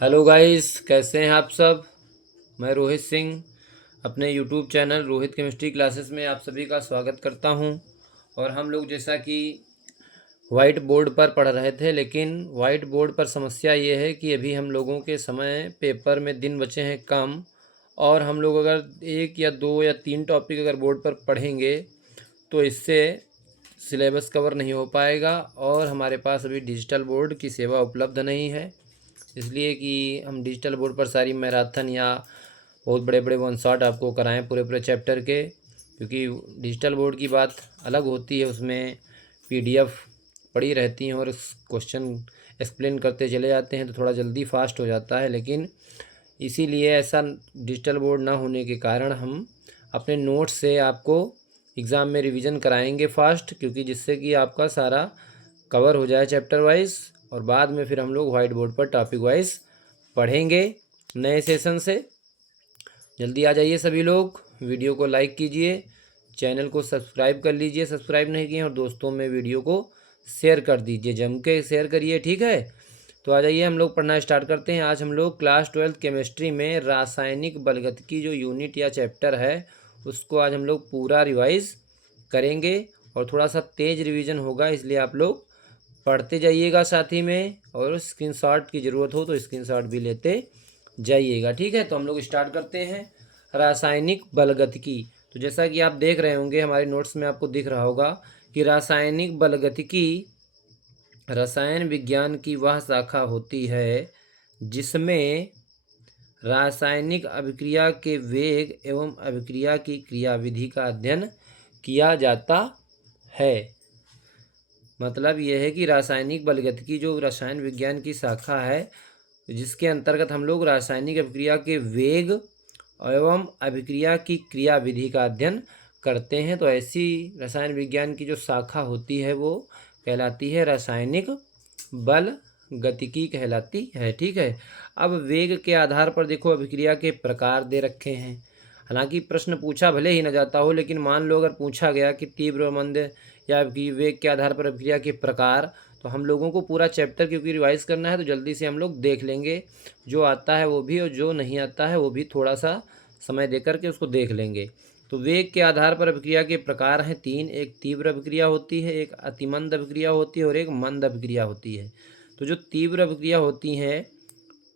Hello guys, कैसे हैं आप सब। मैं रोहित सिंह अपने YouTube channel Rohit chemistry classes में आप सभी का स्वागत करता हूं। और हम लोग जैसा कि वाइट बोर्ड पर पढ़ रहे थे, लेकिन वाइट बोर्ड पर समस्या ये है कि अभी हम लोगों के समय पेपर में दिन बचे हैं कम। और हम लोग अगर एक या दो या तीन टॉपिक अगर बोर्ड पर पढ़ेंगे तो इससे सिलेबस कवर नहीं हो पाएगा। और हमारे पास अभी डिजिटल बोर्ड की सेवा उपलब्ध नहीं है, इसलिए कि हम डिजिटल बोर्ड पर सारी मैराथन या बहुत बड़े बड़े वन शॉट आपको कराएं पूरे पूरे चैप्टर के, क्योंकि डिजिटल बोर्ड की बात अलग होती है। उसमें पीडीएफ पड़ी रहती हैं और क्वेश्चन एक्सप्लेन करते चले जाते हैं तो थोड़ा जल्दी फास्ट हो जाता है। लेकिन इसीलिए ऐसा डिजिटल बोर्ड ना होने के कारण हम अपने नोट्स से आपको एग्ज़ाम में रिवीजन कराएंगे फास्ट, क्योंकि जिससे कि आपका सारा कवर हो जाए चैप्टर वाइज। और बाद में फिर हम लोग वाइट बोर्ड पर टॉपिक वाइज पढ़ेंगे नए सेशन से। जल्दी आ जाइए सभी लोग, वीडियो को लाइक कीजिए, चैनल को सब्सक्राइब कर लीजिए सब्सक्राइब नहीं किए, और दोस्तों में वीडियो को शेयर कर दीजिए, जम के शेयर करिए, ठीक है। तो आ जाइए हम लोग पढ़ना स्टार्ट करते हैं। आज हम लोग क्लास 12 केमिस्ट्री में रासायनिक बलगतिकी जो यूनिट या चैप्टर है उसको आज हम लोग पूरा रिवाइज करेंगे। और थोड़ा सा तेज़ रिवीजन होगा, इसलिए आप लोग पढ़ते जाइएगा साथ ही में, और स्क्रीनशॉट की ज़रूरत हो तो स्क्रीनशॉट भी लेते जाइएगा, ठीक है। तो हम लोग स्टार्ट करते हैं रासायनिक बलगतिकी। तो जैसा कि आप देख रहे होंगे हमारे नोट्स में आपको दिख रहा होगा कि रासायनिक बलगतिकी रसायन विज्ञान की वह शाखा होती है जिसमें रासायनिक अभिक्रिया के वेग एवं अभिक्रिया की क्रियाविधि का अध्ययन किया जाता है। मतलब यह है कि रासायनिक बलगतिकी जो रसायन विज्ञान की शाखा है जिसके अंतर्गत हम लोग रासायनिक अभिक्रिया के वेग एवं अभिक्रिया की क्रियाविधि का अध्ययन करते हैं। तो ऐसी रसायन विज्ञान की जो शाखा होती है वो कहलाती है रासायनिक बल गतिकी कहलाती है, ठीक है। अब वेग के आधार पर देखो अभिक्रिया के प्रकार दे रखे हैं। हालांकि प्रश्न पूछा भले ही न जाता हो, लेकिन मान लो अगर पूछा गया कि तीव्र मंद या वेग के आधार पर अभिक्रिया के प्रकार, तो हम लोगों को पूरा चैप्टर क्योंकि रिवाइज करना है तो जल्दी से हम लोग देख लेंगे। जो आता है वो भी और जो नहीं आता है वो भी थोड़ा सा समय दे करके उसको देख लेंगे। तो वेग के आधार पर अभिक्रिया के प्रकार हैं तीन। एक तीव्र अभिक्रिया होती है, एक अतिमंद अभिक्रिया होती है और एक मंद अभिक्रिया होती है। तो जो तीव्र अभिक्रिया होती हैं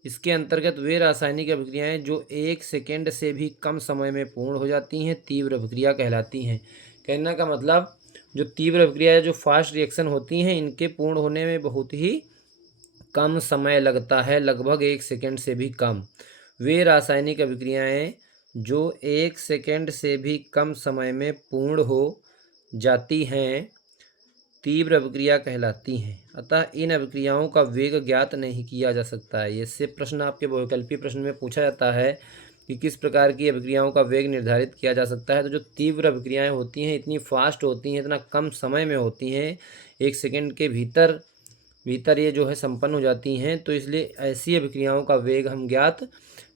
इसके अंतर्गत वे रासायनिक अभिक्रियाएं जो 1 सेकेंड से भी कम समय में पूर्ण हो जाती हैं तीव्र अभिक्रिया कहलाती हैं। कहने का मतलब जो तीव्र अभिक्रिया जो फास्ट रिएक्शन होती हैं इनके पूर्ण होने में बहुत ही कम समय लगता है, लगभग 1 सेकेंड से भी कम। वे रासायनिक अभिक्रियाएं जो 1 सेकेंड से भी कम समय में पूर्ण हो जाती हैं तीव्र अभिक्रिया कहलाती हैं। अतः इन अभिक्रियाओं का वेग ज्ञात नहीं किया जा सकता है। इससे प्रश्न आपके बहुविकल्पीय प्रश्न में पूछा जाता है कि किस प्रकार की अभिक्रियाओं का वेग निर्धारित किया जा सकता है। तो जो तीव्र अभिक्रियाएं होती हैं इतनी फास्ट होती हैं, इतना कम समय में होती हैं, 1 सेकेंड के भीतर ये जो है संपन्न हो जाती हैं, तो इसलिए ऐसी अभिक्रियाओं का वेग हम ज्ञात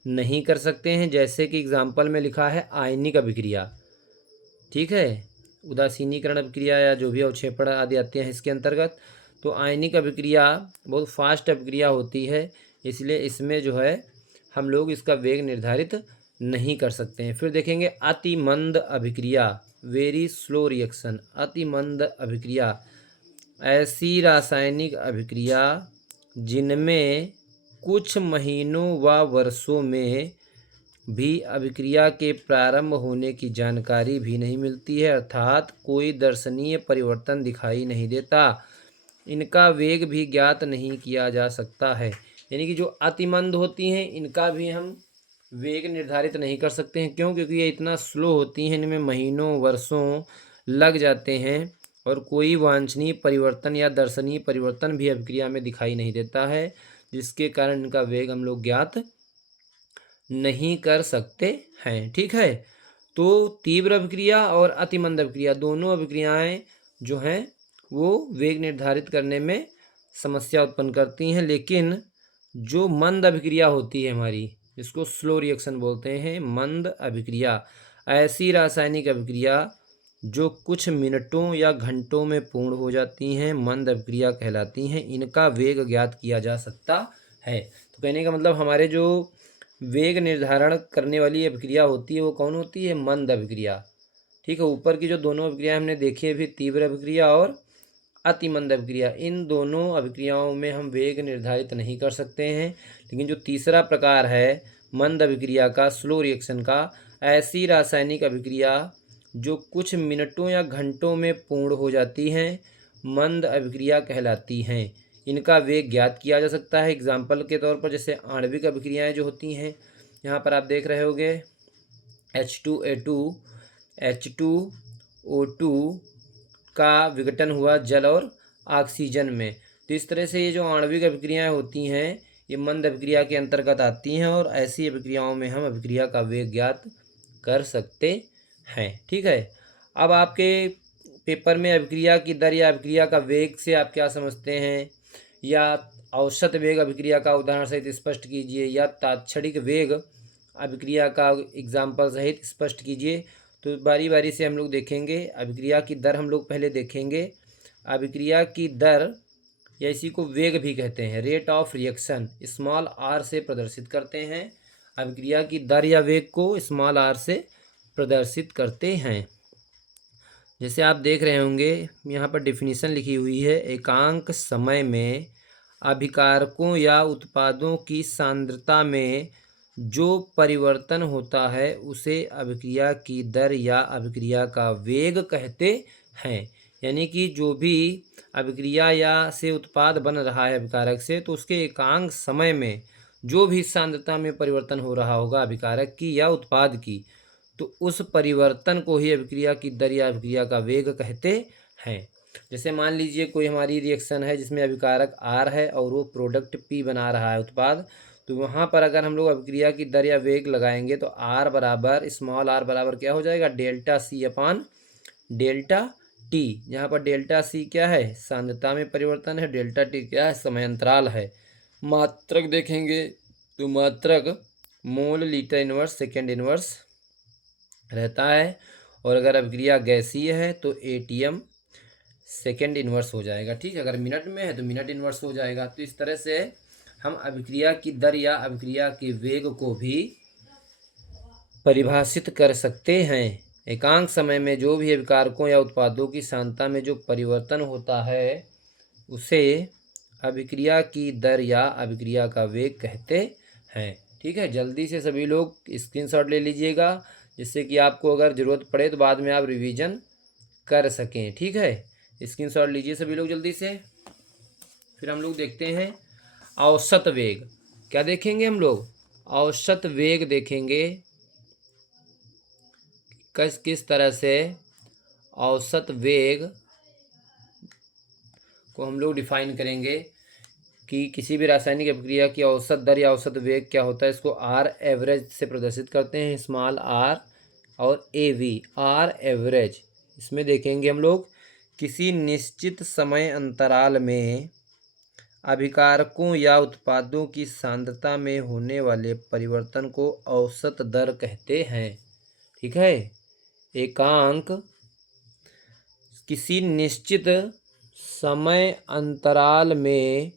नहीं कर सकते हैं। जैसे कि एग्जाम्पल में लिखा है आयनिक अभिक्रिया, ठीक है, उदासीनीकरण अभिक्रिया या जो भी अवक्षेपण आदि आते हैं इसके अंतर्गत। तो आयनिक अभिक्रिया बहुत फास्ट अभिक्रिया होती है, इसलिए इसमें जो है हम लोग इसका वेग निर्धारित नहीं कर सकते हैं। फिर देखेंगे अति मंद अभिक्रिया, वेरी स्लो रिएक्शन। अति मंद अभिक्रिया ऐसी रासायनिक अभिक्रिया जिनमें कुछ महीनों व वर्षों में भी अभिक्रिया के प्रारंभ होने की जानकारी भी नहीं मिलती है, अर्थात कोई दर्शनीय परिवर्तन दिखाई नहीं देता। इनका वेग भी ज्ञात नहीं किया जा सकता है। यानी कि जो अतिमंद होती हैं इनका भी हम वेग निर्धारित नहीं कर सकते हैं। क्यों? क्योंकि ये इतना स्लो होती हैं, इनमें महीनों वर्षों लग जाते हैं और कोई वांछनीय परिवर्तन या दर्शनीय परिवर्तन भी अभिक्रिया में दिखाई नहीं देता है, जिसके कारण इनका वेग हम लोग ज्ञात नहीं कर सकते हैं, ठीक है। तो तीव्र अभिक्रिया और अतिमंद अभिक्रिया दोनों अभिक्रियाएं जो हैं वो वेग निर्धारित करने में समस्या उत्पन्न करती हैं। लेकिन जो मंद अभिक्रिया होती है हमारी, जिसको स्लो रिएक्शन बोलते हैं, मंद अभिक्रिया, ऐसी रासायनिक अभिक्रिया जो कुछ मिनटों या घंटों में पूर्ण हो जाती हैं मंद अभिक्रिया कहलाती हैं। इनका वेग ज्ञात किया जा सकता है। तो कहने का मतलब हमारे जो वेग निर्धारण करने वाली अभिक्रिया होती है वो कौन होती है? मंद अभिक्रिया। ठीक है, ऊपर की जो दोनों अभिक्रिया हमने देखी अभी, तीव्र अभिक्रिया और अति मंद अभिक्रिया, इन दोनों अभिक्रियाओं में हम वेग निर्धारित नहीं कर सकते हैं। लेकिन जो तीसरा प्रकार है मंद अभिक्रिया का, स्लो रिएक्शन का, ऐसी रासायनिक अभिक्रिया जो कुछ मिनटों या घंटों में पूर्ण हो जाती हैं, मंद अभिक्रिया कहलाती हैं। इनका वेग ज्ञात किया जा सकता है। एग्जाम्पल के तौर पर जैसे आणविक अभिक्रियाएं जो होती हैं, यहाँ पर आप देख रहे होंगे H2A2 H2O2 का विघटन हुआ जल और ऑक्सीजन में। तो इस तरह से ये जो आणविक अभिक्रियाएं होती हैं ये मंद अभिक्रिया के अंतर्गत आती हैं और ऐसी अभिक्रियाओं में हम अभिक्रिया का वेग ज्ञात कर सकते हैं। ठीक है, अब आपके पेपर में अभिक्रिया की दर या अभिक्रिया का वेग से आप क्या समझते हैं, या औसत वेग अभिक्रिया का उदाहरण सहित स्पष्ट कीजिए, या तात्क्षणिक वेग अभिक्रिया का एग्जाम्पल सहित स्पष्ट कीजिए। तो बारी बारी से हम लोग देखेंगे। अभिक्रिया की दर हम लोग पहले देखेंगे। अभिक्रिया की दर या इसी को वेग भी कहते हैं, rate of reaction, small r से प्रदर्शित करते हैं। अभिक्रिया की दर या वेग को स्मॉल आर से प्रदर्शित करते हैं। जैसे आप देख रहे होंगे यहाँ पर डेफिनेशन लिखी हुई है, एकांक समय में अभिकारकों या उत्पादों की सांद्रता में जो परिवर्तन होता है उसे अभिक्रिया की दर या अभिक्रिया का वेग कहते हैं। यानी कि जो भी अभिक्रिया या से उत्पाद बन रहा है अभिकारक से, तो उसके एकांक समय में जो भी सांद्रता में परिवर्तन हो रहा होगा अभिकारक की या उत्पाद की, तो उस परिवर्तन को ही अभिक्रिया की दर या अभिक्रिया का वेग कहते हैं। जैसे मान लीजिए कोई हमारी रिएक्शन है जिसमें अभिकारक आर है और वो प्रोडक्ट पी बना रहा है उत्पाद, तो वहाँ पर अगर हम लोग अभिक्रिया की दर या वेग लगाएंगे तो आर बराबर, स्मॉल आर बराबर क्या हो जाएगा, delta C upon delta T. जहाँ पर डेल्टा सी क्या है, सांद्रता में परिवर्तन है, डेल्टा टी क्या है, समय अंतराल है। मात्रक देखेंगे तो मात्रक mole litre inverse second inverse रहता है, और अगर अभिक्रिया गैसीय है तो एटीएम सेकेंड इनवर्स हो जाएगा। ठीक है, अगर मिनट में है तो मिनट इनवर्स हो जाएगा। तो इस तरह से हम अभिक्रिया की दर या अभिक्रिया के वेग को भी परिभाषित कर सकते हैं। एकांक समय में जो भी अभिकारकों या उत्पादों की सांद्रता में जो परिवर्तन होता है उसे अभिक्रिया की दर या अभिक्रिया का वेग कहते हैं। ठीक है, जल्दी से सभी लोग स्क्रीनशॉट ले लीजिएगा, जिससे कि आपको अगर ज़रूरत पड़े तो बाद में आप रिवीजन कर सकें। ठीक है, स्क्रीनशॉट लीजिए सभी लोग जल्दी से। फिर हम लोग देखते हैं औसत वेग। क्या देखेंगे हम लोग, औसत वेग देखेंगे, किस तरह से औसत वेग को हम लोग डिफाइन करेंगे कि किसी भी रासायनिक अभिक्रिया की औसत दर या औसत वेग क्या होता है। इसको आर एवरेज से प्रदर्शित करते हैं, स्मॉल आर और ए वी, आर एवरेज। इसमें देखेंगे हम लोग किसी निश्चित समय अंतराल में अभिकारकों या उत्पादों की सांद्रता में होने वाले परिवर्तन को औसत दर कहते हैं। ठीक है, एकांक किसी निश्चित समय अंतराल में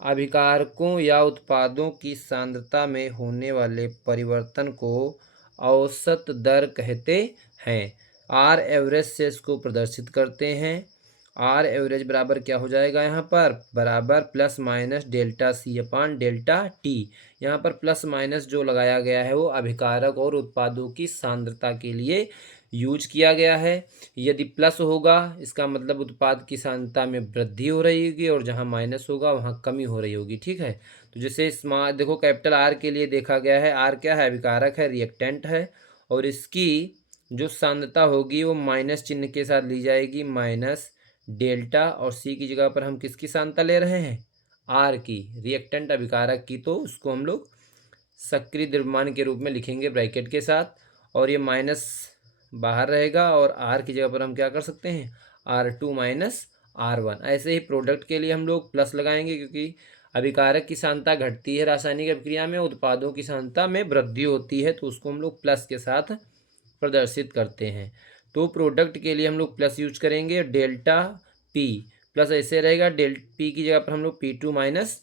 अभिकारकों या उत्पादों की सांद्रता में होने वाले परिवर्तन को औसत दर कहते हैं। आर एवरेज से इसको प्रदर्शित करते हैं। आर एवरेज बराबर क्या हो जाएगा, यहाँ पर बराबर plus minus delta C upon delta T. यहाँ पर प्लस माइनस जो लगाया गया है वो अभिकारक और उत्पादों की सांद्रता के लिए यूज किया गया है। यदि प्लस होगा इसका मतलब उत्पाद की सांद्रता में वृद्धि हो रही होगी, और जहाँ माइनस होगा वहाँ कमी हो रही होगी। ठीक है, तो जैसे देखो कैपिटल आर के लिए देखा गया है, आर क्या है, अभिकारक है, रिएक्टेंट है, और इसकी जो सांद्रता होगी वो माइनस चिन्ह के साथ ली जाएगी, माइनस डेल्टा, और सी की जगह पर हम किसकी सांद्रता ले रहे हैं, आर की, रिएक्टेंट अभिकारक की, तो उसको हम लोग सक्रिय द्रव्यमान के रूप में लिखेंगे ब्रैकेट के साथ, और ये माइनस बाहर रहेगा, और आर की जगह पर हम क्या कर सकते हैं, R2 माइनस R1। ऐसे ही प्रोडक्ट के लिए हम लोग प्लस लगाएंगे, क्योंकि अभिकारक की सांद्रता घटती है रासायनिक अभिक्रिया में, उत्पादों की सांद्रता में वृद्धि होती है, तो उसको हम लोग प्लस के साथ प्रदर्शित करते हैं। तो प्रोडक्ट के लिए हम लोग प्लस यूज करेंगे, डेल्टा पी प्लस ऐसे रहेगा, पी की जगह पर हम लोग P2 माइनस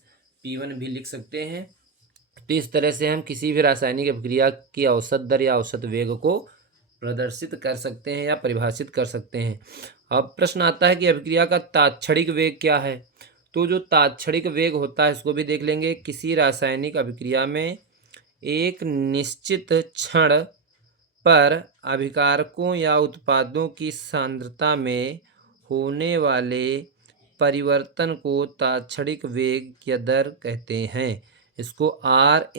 P1 भी लिख सकते हैं। तो इस तरह से हम किसी भी रासायनिक अभिक्रिया की औसत दर या औसत वेग को प्रदर्शित कर सकते हैं या परिभाषित कर सकते हैं। अब प्रश्न आता है कि अभिक्रिया का तात्क्षणिक वेग क्या है। तो जो तात्क्षणिक वेग होता है इसको भी देख लेंगे। किसी रासायनिक अभिक्रिया में एक निश्चित क्षण पर अभिकारकों या उत्पादों की सांद्रता में होने वाले परिवर्तन को तात्क्षणिक वेग या दर कहते हैं। इसको आर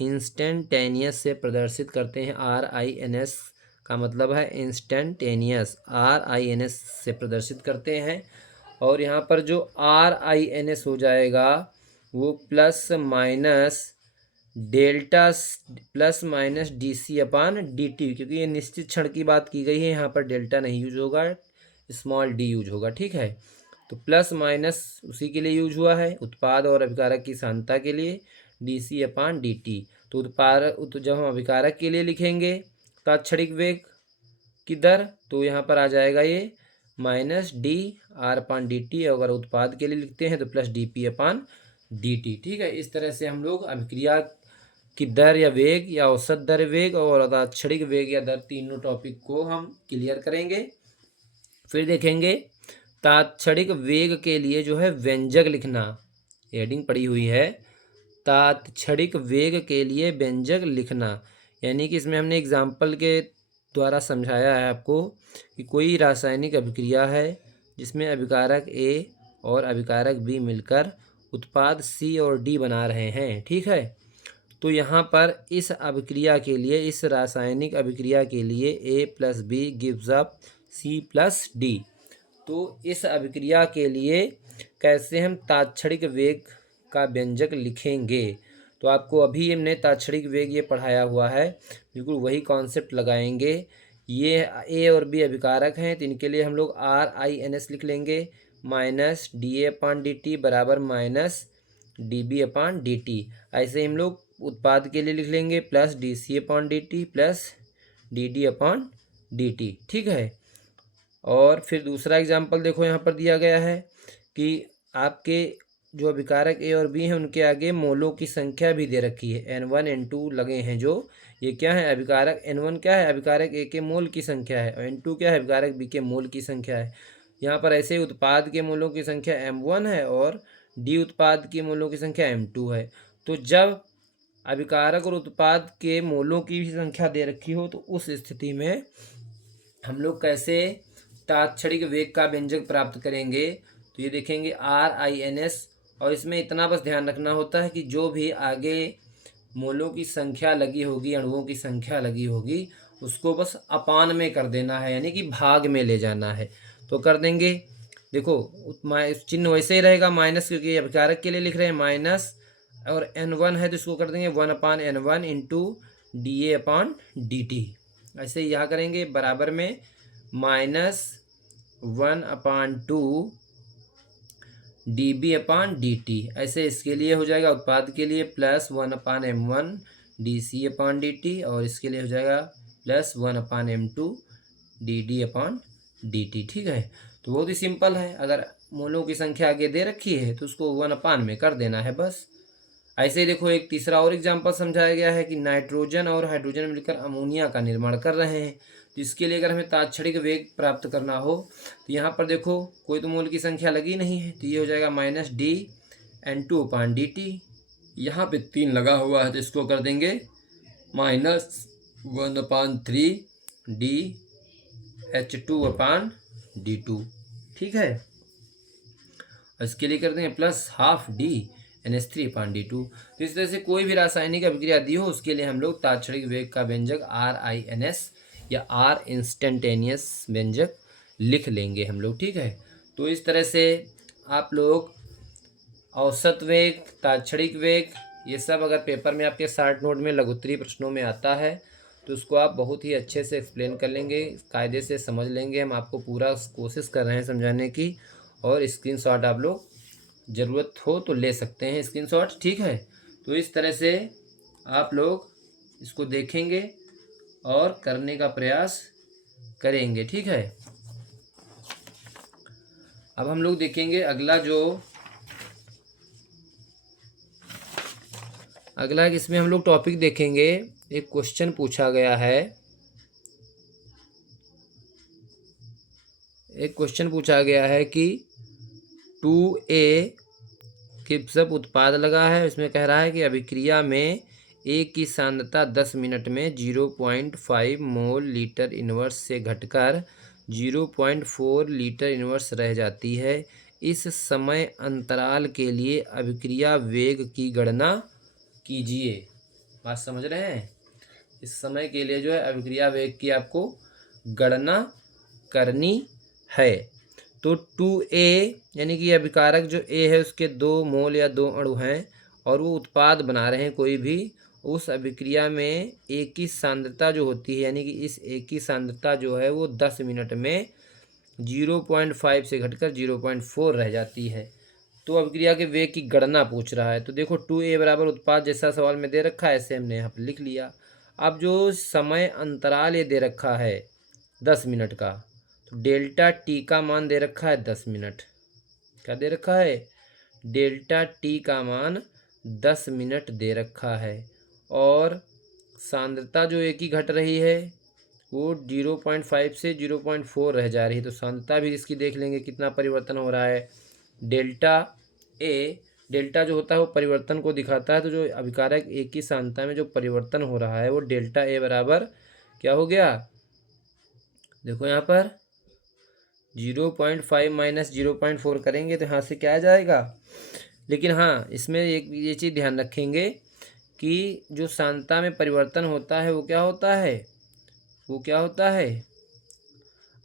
इंस्टेंटेनियस से प्रदर्शित करते हैं। RINS का मतलब है इंस्टेंटेनियस, RINS से प्रदर्शित करते हैं। और यहाँ पर जो RINS हो जाएगा वो प्लस माइनस DC/dt, क्योंकि ये निश्चित क्षण की बात की गई है, यहाँ पर डेल्टा नहीं यूज होगा, स्मॉल d यूज होगा। ठीक है, तो प्लस माइनस उसी के लिए यूज हुआ है, उत्पाद और अभिकारक की सांद्रता के लिए, DC/dt। तो जब हम अभिकारक के लिए लिखेंगे तात्क्षणिक वेग की दर, तो यहाँ पर आ जाएगा ये -dR/dt। अगर उत्पाद के लिए लिखते हैं तो प्लस dP/dt। ठीक है, इस तरह से हम लोग अभिक्रिया की दर या वेग या औसत दर वेग और तात्क्षणिक वेग या दर तीनों टॉपिक को हम क्लियर करेंगे। फिर देखेंगे तात्क्षणिक वेग के लिए जो है व्यंजक लिखना, हेडिंग पड़ी हुई है तात्क्षणिक वेग के लिए व्यंजक लिखना। यानी कि इसमें हमने एग्जाम्पल के द्वारा समझाया है आपको कि कोई रासायनिक अभिक्रिया है जिसमें अभिकारक A और अभिकारक B मिलकर उत्पाद C और D बना रहे हैं। ठीक है, तो यहाँ पर इस अभिक्रिया के लिए, इस रासायनिक अभिक्रिया के लिए A+B गिव्स अप C+D। तो इस अभिक्रिया के लिए कैसे हम तात्क्षणिक वेग का व्यंजक लिखेंगे, तो आपको अभी हमने तात्क्षणिक वेग ये पढ़ाया हुआ है, बिल्कुल वही कॉन्सेप्ट लगाएंगे। ये A और B अभिकारक हैं, तो इनके लिए हम लोग RINS लिख लेंगे, -dA/dt बराबर -dB/dt। ऐसे हम लोग उत्पाद के लिए लिख लेंगे प्लस DC/dt प्लस DD/dt। ठीक है, और फिर दूसरा एग्जाम्पल देखो, यहाँ पर दिया गया है कि आपके जो अभिकारक A और B हैं उनके आगे मोलों की संख्या भी दे रखी है, N1 N2 लगे हैं। जो ये क्या है, अभिकारक N1 क्या है, अभिकारक A के मोल की संख्या है, और N2 क्या है, अभिकारक B के मोल की संख्या है। यहाँ पर ऐसे उत्पाद के मोलों की संख्या M1 है और D उत्पाद के मोलों की संख्या M2 है। तो जब अभिकारक और उत्पाद के मोलों की भी संख्या दे रखी हो तो उस स्थिति में हम लोग कैसे तात्क्षणिक वेग का व्यंजक प्राप्त करेंगे। तो ये देखेंगे RINS, और इसमें इतना बस ध्यान रखना होता है कि जो भी आगे मोलों की संख्या लगी होगी, अणुओं की संख्या लगी होगी, उसको बस अपान में कर देना है, यानी कि भाग में ले जाना है। तो कर देंगे, देखो चिन्ह वैसे ही रहेगा माइनस, क्योंकि अभिकारक के लिए लिख रहे हैं माइनस, और N1 है तो इसको कर देंगे 1/N1 इंटू DA/dt। ऐसे यहाँ करेंगे बराबर में -1/2 dB/dt। ऐसे इसके लिए हो जाएगा, उत्पाद के लिए प्लस 1/M1 DC/dt, और इसके लिए हो जाएगा प्लस 1/M2 DD/dt। ठीक है, तो बहुत ही सिंपल है, अगर मोलों की संख्या आगे दे रखी है तो उसको 1/में कर देना है बस। ऐसे ही देखो एक तीसरा और एग्जाम्पल समझाया गया है कि नाइट्रोजन और हाइड्रोजन मिलकर अमोनिया का निर्माण कर रहे हैं। तो इसके लिए अगर हमें तात्क्षणिक वेग प्राप्त करना हो तो यहाँ पर देखो कोई तो मोल की संख्या लगी नहीं है, तो ये हो जाएगा -dN2/dt। यहाँ पे 3 लगा हुआ है तो इसको कर देंगे -1/3 dH2/d2। ठीक है, इसके लिए कर देंगे +12 NH3/d2। तो इस तरह से कोई भी रासायनिक अभिक्रिया दी हो उसके लिए हम लोग तात्क्षणिक वेग का व्यंजक RINS या R इंस्टेंटेनियस व्यंजक लिख लेंगे हम लोग। ठीक है, तो इस तरह से आप लोग औसत वेग, तात्क्षणिक वेग, ये सब अगर पेपर में आपके शॉर्ट नोट में लघुत्तरीय प्रश्नों में आता है तो उसको आप बहुत ही अच्छे से एक्सप्लेन कर लेंगे, कायदे से समझ लेंगे। हम आपको पूरा कोशिश कर रहे हैं समझाने की, और स्क्रीनशॉट आप लोग ज़रूरत हो तो ले सकते हैं स्क्रीनशॉट। ठीक है, तो इस तरह से आप लोग इसको देखेंगे और करने का प्रयास करेंगे। ठीक है, अब हम लोग देखेंगे अगला इसमें हम लोग टॉपिक देखेंगे। एक क्वेश्चन पूछा गया है, कि 2A किप्सअप उत्पाद लगा है। इसमें कह रहा है कि अभिक्रिया में A की सांद्रता 10 मिनट में 0.5 मोल लीटर इनवर्स से घटकर 0.4 लीटर इनवर्स रह जाती है। इस समय अंतराल के लिए अभिक्रिया वेग की गणना कीजिए। बात समझ रहे हैं? इस समय के लिए जो है अभिक्रिया वेग की आपको गणना करनी है। तो 2A यानी कि अभिकारक जो A है उसके 2 मोल या 2 अणु हैं और वो उत्पाद बना रहे हैं कोई भी। उस अभिक्रिया में A की सांद्रता जो होती है, यानी कि इस A की सांद्रता जो है वो 10 मिनट में 0.5 से घटकर 0.4 रह जाती है। तो अभिक्रिया के वेग की गणना पूछ रहा है। तो देखो 2A बराबर उत्पाद जैसा सवाल में दे रखा है, ऐसे हमने यहाँ पर लिख लिया। अब जो समय अंतराल ये दे रखा है 10 मिनट का, तो डेल्टा टी का मान दे रखा है 10 मिनट। क्या दे रखा है? डेल्टा टी का मान 10 मिनट दे रखा है। और सांद्रता जो एक ही घट रही है वो 0.5 से 0.4 रह जा रही है। तो सांद्रता भी इसकी देख लेंगे कितना परिवर्तन हो रहा है। डेल्टा ए, डेल्टा जो होता है वो परिवर्तन को दिखाता है। तो जो अभिकारक ए की सांद्रता में जो परिवर्तन हो रहा है वो डेल्टा ए बराबर क्या हो गया? देखो यहाँ पर 0.5 माइनस 0.4 करेंगे तो यहाँ से क्या आ जाएगा। लेकिन हाँ, इसमें एक ये चीज़ ध्यान रखेंगे कि जो सांद्रता में परिवर्तन होता है वो क्या होता है?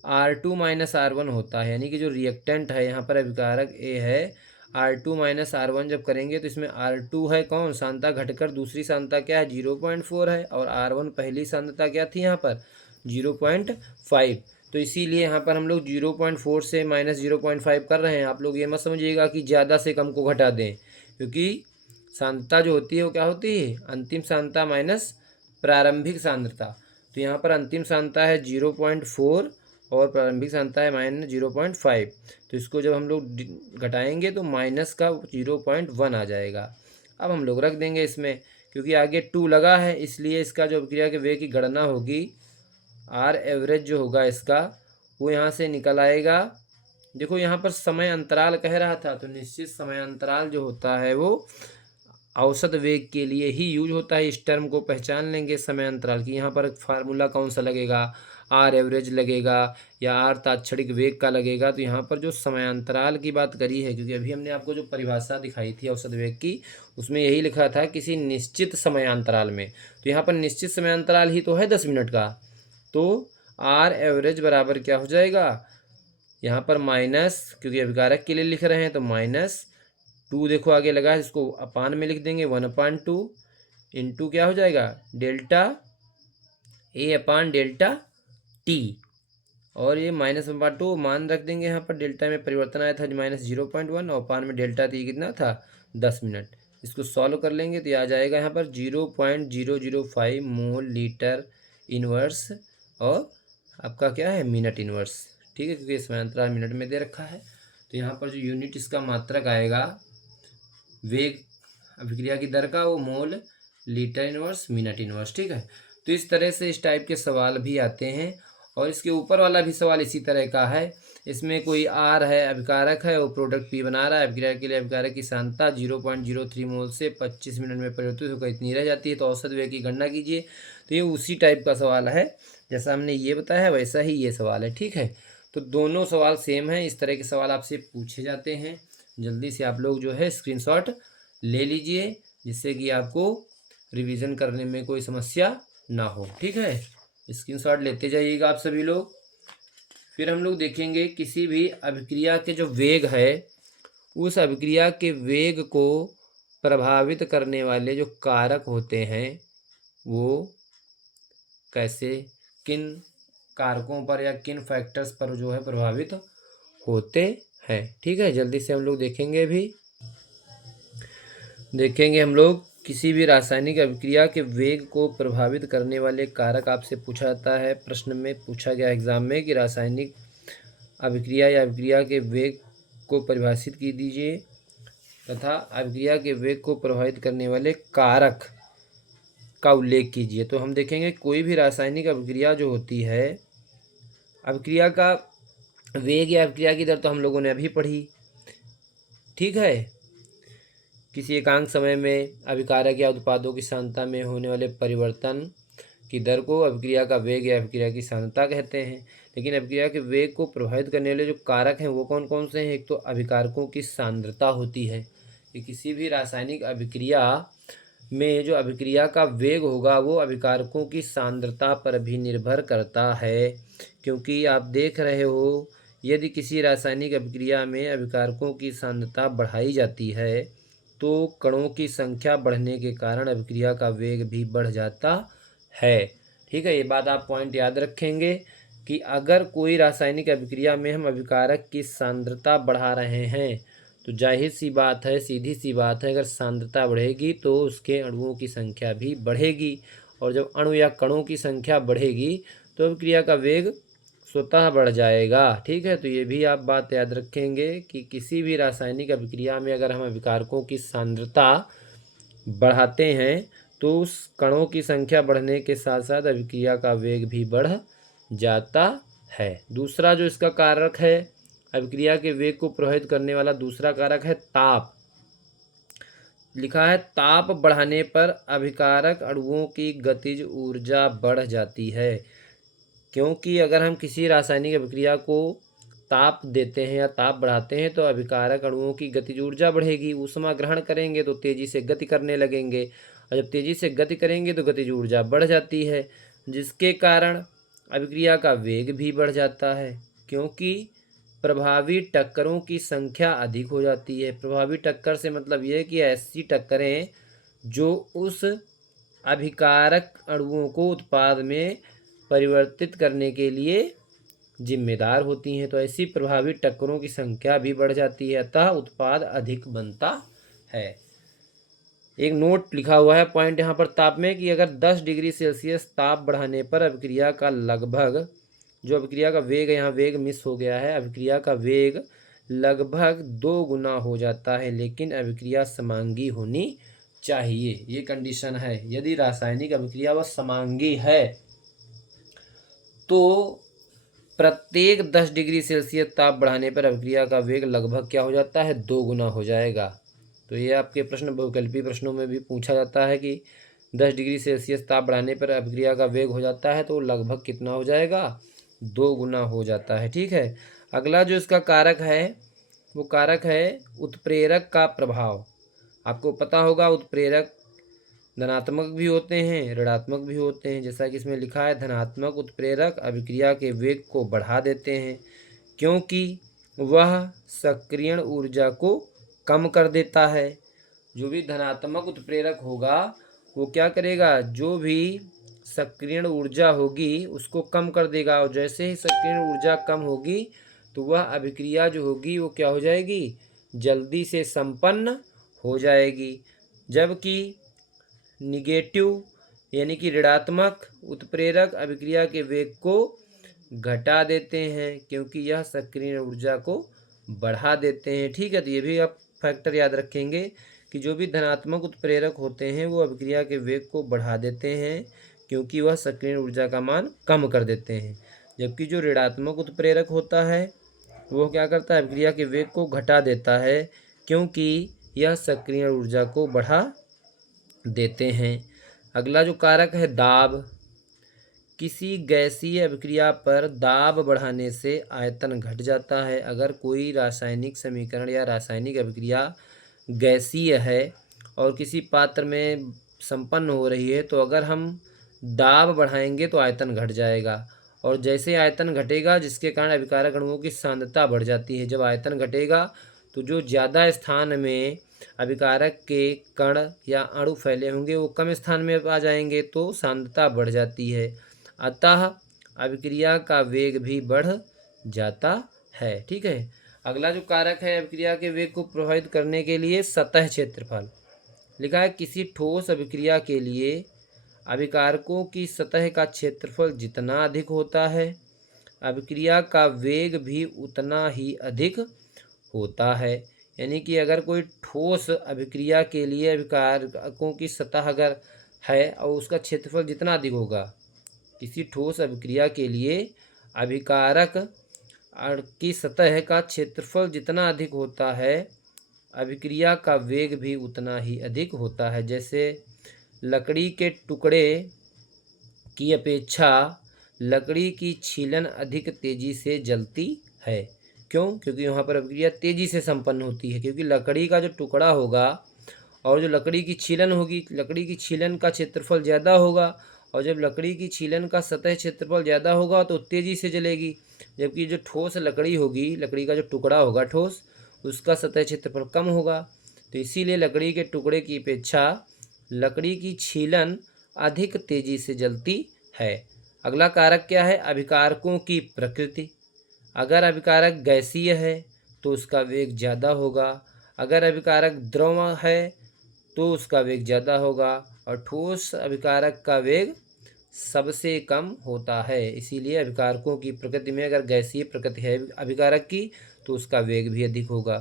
R2 माइनस R1 होता है। यानी कि जो रिएक्टेंट है यहाँ पर अभिकारक ए है, R2 माइनस R1 जब करेंगे तो इसमें R2 है कौन? सांद्रता घटकर दूसरी सांद्रता क्या है? 0.4 है। और R1 पहली सांद्रता क्या थी यहाँ पर? 0.5। तो इसीलिए यहाँ पर हम लोग 0.4 से माइनस 0.5 कर रहे हैं। आप लोग ये मत समझिएगा कि ज़्यादा से कम को घटा दें, क्योंकि सांद्रता जो होती है वो क्या होती है? अंतिम सांद्रता माइनस प्रारंभिक सांद्रता। तो यहाँ पर अंतिम सांद्रता है 0.4 और प्रारंभिक सांद्रता है माइनस 0.5। तो इसको जब हम लोग घटाएंगे तो माइनस का 0.1 आ जाएगा। अब हम लोग रख देंगे इसमें, क्योंकि आगे 2 लगा है, इसलिए इसका जो अभिक्रिया के वेग की गणना होगी, आर एवरेज जो होगा इसका वो यहाँ से निकल आएगा। देखो यहाँ पर समय अंतराल कह रहा था, तो निश्चित समय अंतराल जो होता है वो औसत वेग के लिए ही यूज होता है। इस टर्म को पहचान लेंगे समय अंतराल की। यहाँ पर फार्मूला कौन सा लगेगा? आर एवरेज लगेगा या आर तात्क्षणिक वेग का लगेगा। तो यहाँ पर जो समय अंतराल की बात करी है, क्योंकि अभी हमने आपको जो परिभाषा दिखाई थी औसत वेग की, उसमें यही लिखा था किसी निश्चित समय अंतराल में। तो यहाँ पर निश्चित समय अंतराल ही तो है 10 मिनट का। तो आर एवरेज बराबर क्या हो जाएगा? यहाँ पर माइनस, क्योंकि अभिकारक के लिए लिख रहे हैं तो -2 देखो आगे लगा है, इसको अपान में लिख देंगे 1/2 इंटू क्या हो जाएगा? Delta A upon delta T. और ये -1/2 मान रख देंगे। यहाँ पर डेल्टा में परिवर्तन आया था -0.1 और अपान में डेल्टा टी कितना था? 10 मिनट। इसको सॉल्व कर लेंगे तो ये आ जाएगा यहाँ पर 0.005 मोल लीटर इनवर्स और आपका क्या है? Minute inverse. ठीक है, क्योंकि समय अंतराल मिनट में दे रखा है। तो यहाँ पर जो यूनिट इसका मात्रक आएगा वेग अभिक्रिया की दर का, वो mole litre inverse minute inverse. ठीक है, तो इस तरह से इस टाइप के सवाल भी आते हैं। और इसके ऊपर वाला भी सवाल इसी तरह का है। इसमें कोई आर है, अभिकारक है, वो प्रोडक्ट पी बना रहा है। अभिक्रिया के लिए अभिकारक की सांद्रता 0.03 मोल से 25 मिनट में परिवर्तित होकर इतनी रह जाती है, तो औसत वेग की गणना कीजिए। तो ये उसी टाइप का सवाल है, जैसा हमने ये बताया वैसा ही ये सवाल है। ठीक है, तो दोनों सवाल सेम हैं। इस तरह के सवाल आपसे पूछे जाते हैं। जल्दी से आप लोग जो है स्क्रीनशॉट ले लीजिए, जिससे कि आपको रिवीजन करने में कोई समस्या ना हो। ठीक है, स्क्रीनशॉट लेते जाइएगा आप सभी लोग। फिर हम लोग देखेंगे किसी भी अभिक्रिया के जो वेग है, उस अभिक्रिया के वेग को प्रभावित करने वाले जो कारक होते हैं वो कैसे, किन कारकों पर या किन फैक्टर्स पर जो है प्रभावित होते हैं। ठीक है, जल्दी से हम लोग देखेंगे हम लोग किसी भी रासायनिक अभिक्रिया के वेग को प्रभावित करने वाले कारक आपसे पूछा जाता है। प्रश्न में पूछा गया एग्जाम में कि रासायनिक अभिक्रिया या अभिक्रिया के वेग को परिभाषित कीजिए तथा अभिक्रिया के वेग को प्रभावित करने वाले कारक का उल्लेख कीजिए। तो हम देखेंगे कोई भी रासायनिक अभिक्रिया जो होती है, अभिक्रिया का वेग या अभिक्रिया की दर तो हम लोगों ने अभी पढ़ी, ठीक है। किसी एकांक समय में अभिकारक या उत्पादों की सांद्रता में होने वाले परिवर्तन की दर को अभिक्रिया का वेग या अभिक्रिया की सांद्रता कहते हैं। लेकिन अभिक्रिया के वेग को प्रभावित करने वाले जो कारक हैं वो कौन कौन से हैं? एक तो अभिकारकों की सांद्रता होती है कि किसी भी रासायनिक अभिक्रिया में जो अभिक्रिया का वेग होगा वो अभिकारकों की सांद्रता पर भी निर्भर करता है, क्योंकि आप देख रहे हो यदि किसी रासायनिक अभिक्रिया में अभिकारकों की सांद्रता बढ़ाई जाती है तो कणों की संख्या बढ़ने के कारण अभिक्रिया का वेग भी बढ़ जाता है, ठीक है। ये बात आप पॉइंट याद रखेंगे कि अगर कोई रासायनिक अभिक्रिया में हम अभिकारक की सांद्रता बढ़ा रहे हैं तो जाहिर सी बात है, सीधी सी बात है, अगर सांद्रता बढ़ेगी तो उसके अणुओं की संख्या भी बढ़ेगी, और जब अणु या कणों की संख्या बढ़ेगी तो अभिक्रिया का वेग स्वतः बढ़ जाएगा, ठीक है। तो ये भी आप बात याद रखेंगे कि किसी भी रासायनिक अभिक्रिया में अगर हम अभिकारकों की सांद्रता बढ़ाते हैं तो उस कणों की संख्या बढ़ने के साथ साथ अभिक्रिया का वेग भी बढ़ जाता है। दूसरा जो इसका कारक है, अभिक्रिया के वेग को प्रभावित करने वाला दूसरा कारक है ताप। लिखा है ताप बढ़ाने पर अभिकारक अणुओं की गतिज ऊर्जा बढ़ जाती है, क्योंकि अगर हम किसी रासायनिक अभिक्रिया को ताप देते हैं या ताप बढ़ाते हैं तो अभिकारक अणुओं की गतिज ऊर्जा बढ़ेगी, ऊष्मा ग्रहण करेंगे तो तेजी से गति करने लगेंगे, और जब तेजी से गति करेंगे तो गतिज ऊर्जा बढ़ जाती है, जिसके कारण अभिक्रिया का वेग भी बढ़ जाता है, क्योंकि प्रभावी टक्करों की संख्या अधिक हो जाती है। प्रभावी टक्कर से मतलब ये है कि ऐसी टक्करें जो उस अभिकारक अणुओं को उत्पाद में परिवर्तित करने के लिए जिम्मेदार होती हैं, तो ऐसी प्रभावी टक्करों की संख्या भी बढ़ जाती है, अतः उत्पाद अधिक बनता है। एक नोट लिखा हुआ है पॉइंट यहाँ पर ताप में कि अगर 10 डिग्री सेल्सियस ताप बढ़ाने पर अभिक्रिया का लगभग, जो अभिक्रिया का वेग है, यहाँ वेग मिस हो गया है, अभिक्रिया का वेग लगभग 2 गुना हो जाता है, लेकिन अभिक्रिया समांगी होनी चाहिए, ये कंडीशन है। यदि रासायनिक अभिक्रिया वह समांगी है तो प्रत्येक 10 डिग्री सेल्सियस ताप बढ़ाने पर अभिक्रिया का वेग लगभग क्या हो जाता है? 2 गुना हो जाएगा। तो ये आपके प्रश्न बहुविकल्पी प्रश्नों में भी पूछा जाता है कि 10 डिग्री सेल्सियस ताप बढ़ाने पर अभिक्रिया का वेग हो जाता है तो लगभग कितना हो जाएगा? 2 गुना हो जाता है, ठीक है। अगला जो इसका कारक है वो कारक है उत्प्रेरक का प्रभाव। आपको पता होगा उत्प्रेरक धनात्मक भी होते हैं, ऋणात्मक भी होते हैं। जैसा कि इसमें लिखा है धनात्मक उत्प्रेरक अभिक्रिया के वेग को बढ़ा देते हैं, क्योंकि वह सक्रियण ऊर्जा को कम कर देता है। जो भी धनात्मक उत्प्रेरक होगा वो क्या करेगा? जो भी सक्रियण ऊर्जा होगी उसको कम कर देगा, और जैसे ही सक्रियण ऊर्जा कम होगी तो वह अभिक्रिया जो होगी वो क्या हो जाएगी? जल्दी से संपन्न हो जाएगी। जबकि निगेटिव यानी कि ऋणात्मक उत्प्रेरक अभिक्रिया के वेग को घटा देते हैं, क्योंकि यह सक्रिय ऊर्जा को बढ़ा देते हैं, ठीक है। तो ये भी आप फैक्टर याद रखेंगे कि जो भी धनात्मक उत्प्रेरक होते हैं वो अभिक्रिया के वेग को बढ़ा देते हैं, क्योंकि वह सक्रिय ऊर्जा का मान कम कर देते हैं। जबकि जो ऋणात्मक उत्प्रेरक होता है वो क्या करता है? अभिक्रिया के वेग को घटा देता है, क्योंकि यह सक्रिय ऊर्जा को बढ़ा देते हैं। अगला जो कारक है दाब। किसी गैसीय अभिक्रिया पर दाब बढ़ाने से आयतन घट जाता है। अगर कोई रासायनिक समीकरण या रासायनिक अभिक्रिया गैसीय है और किसी पात्र में संपन्न हो रही है तो अगर हम दाब बढ़ाएंगे तो आयतन घट जाएगा, और जैसे आयतन घटेगा जिसके कारण अभिकारक अणुओं की सांद्रता बढ़ जाती है। जब आयतन घटेगा तो जो ज़्यादा स्थान में अभिकारक के कण या अणु फैले होंगे वो कम स्थान में आ जाएंगे तो सांद्रता बढ़ जाती है, अतः अभिक्रिया का वेग भी बढ़ जाता है, ठीक है। अगला जो कारक है अभिक्रिया के वेग को प्रभावित करने के लिए सतह क्षेत्रफल। लिखा है किसी ठोस अभिक्रिया के लिए अभिकारकों की सतह का क्षेत्रफल जितना अधिक होता है अभिक्रिया का वेग भी उतना ही अधिक होता है। यानी कि अगर कोई ठोस अभिक्रिया के लिए अभिकारकों की सतह अगर है और उसका क्षेत्रफल जितना अधिक होगा, किसी ठोस अभिक्रिया के लिए अभिकारक की सतह का क्षेत्रफल जितना अधिक होता है, अभिक्रिया का वेग भी उतना ही अधिक होता है। जैसे लकड़ी के टुकड़े की अपेक्षा लकड़ी की छीलन अधिक तेजी से जलती है। क्यों? क्योंकि वहाँ पर अभिक्रिया तेजी से संपन्न होती है, क्योंकि लकड़ी का जो टुकड़ा होगा और जो लकड़ी की छीलन होगी, लकड़ी की छीलन का क्षेत्रफल ज़्यादा होगा, और जब लकड़ी की छीलन का सतह क्षेत्रफल ज़्यादा होगा तो तेज़ी से जलेगी। जबकि जो ठोस लकड़ी होगी, लकड़ी का जो टुकड़ा होगा ठोस, उसका सतह क्षेत्रफल कम होगा। तो इसीलिए लकड़ी के टुकड़े की अपेक्षा लकड़ी की छीलन अधिक तेजी से जलती है। अगला कारक क्या है? अभिकारकों की प्रकृति। अगर अभिकारक गैसीय है तो उसका वेग ज़्यादा होगा, अगर अभिकारक द्रव है तो उसका वेग ज़्यादा होगा, और ठोस अभिकारक का वेग सबसे कम होता है। इसीलिए अभिकारकों की प्रकृति में अगर गैसीय प्रकृति है अभिकारक की तो उसका वेग भी अधिक होगा।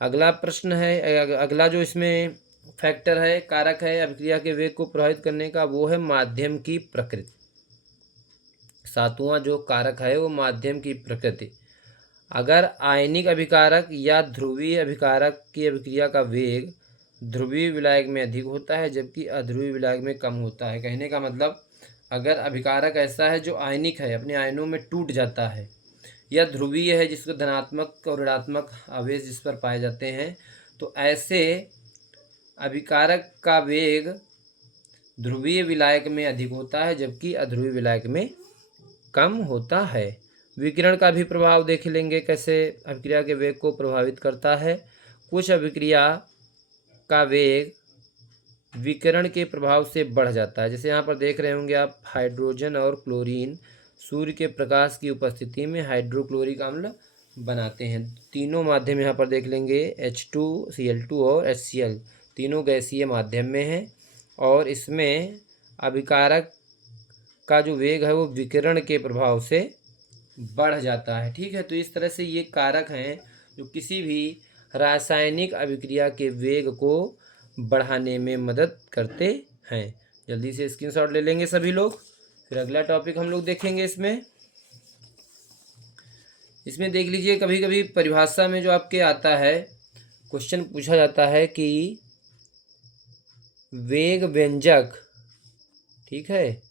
अगला प्रश्न है, अगला जो इसमें फैक्टर है, कारक है अभिक्रिया के वेग को प्रभावित करने का, वो है माध्यम की प्रकृति। सातवां जो कारक है वो माध्यम की प्रकृति। अगर आयनिक अभिकारक या ध्रुवीय अभिकारक की अभिक्रिया का वेग ध्रुवीय विलायक में अधिक होता है जबकि अध्रुवीय विलायक में कम होता है। कहने का मतलब, अगर अभिकारक ऐसा है जो आयनिक है, अपने आयनों में टूट जाता है, या ध्रुवीय है जिसको धनात्मक और ऋणात्मक आवेश जिस पर पाए जाते हैं, तो ऐसे अभिकारक का वेग ध्रुवीय विलायक में अधिक होता है जबकि अध्रुवीय विलायक में कम होता है। विकिरण का भी प्रभाव देख लेंगे कैसे अभिक्रिया के वेग को प्रभावित करता है। कुछ अभिक्रिया का वेग विकिरण के प्रभाव से बढ़ जाता है। जैसे यहाँ पर देख रहे होंगे आप, हाइड्रोजन और क्लोरीन सूर्य के प्रकाश की उपस्थिति में हाइड्रोक्लोरिक अम्ल बनाते हैं। तीनों माध्यम यहाँ पर देख लेंगे, H2Cl2 और HCl, तीनों गैसीय माध्यम में हैं, और इसमें अभिकारक का जो वेग है वो विकिरण के प्रभाव से बढ़ जाता है। ठीक है, तो इस तरह से ये कारक हैं जो किसी भी रासायनिक अभिक्रिया के वेग को बढ़ाने में मदद करते हैं। जल्दी से स्क्रीनशॉट ले लेंगे सभी लोग, फिर अगला टॉपिक हम लोग देखेंगे। इसमें देख लीजिए, कभी कभी परिभाषा में जो आपके आता है, क्वेश्चन पूछा जाता है कि वेग व्यंजक, ठीक है,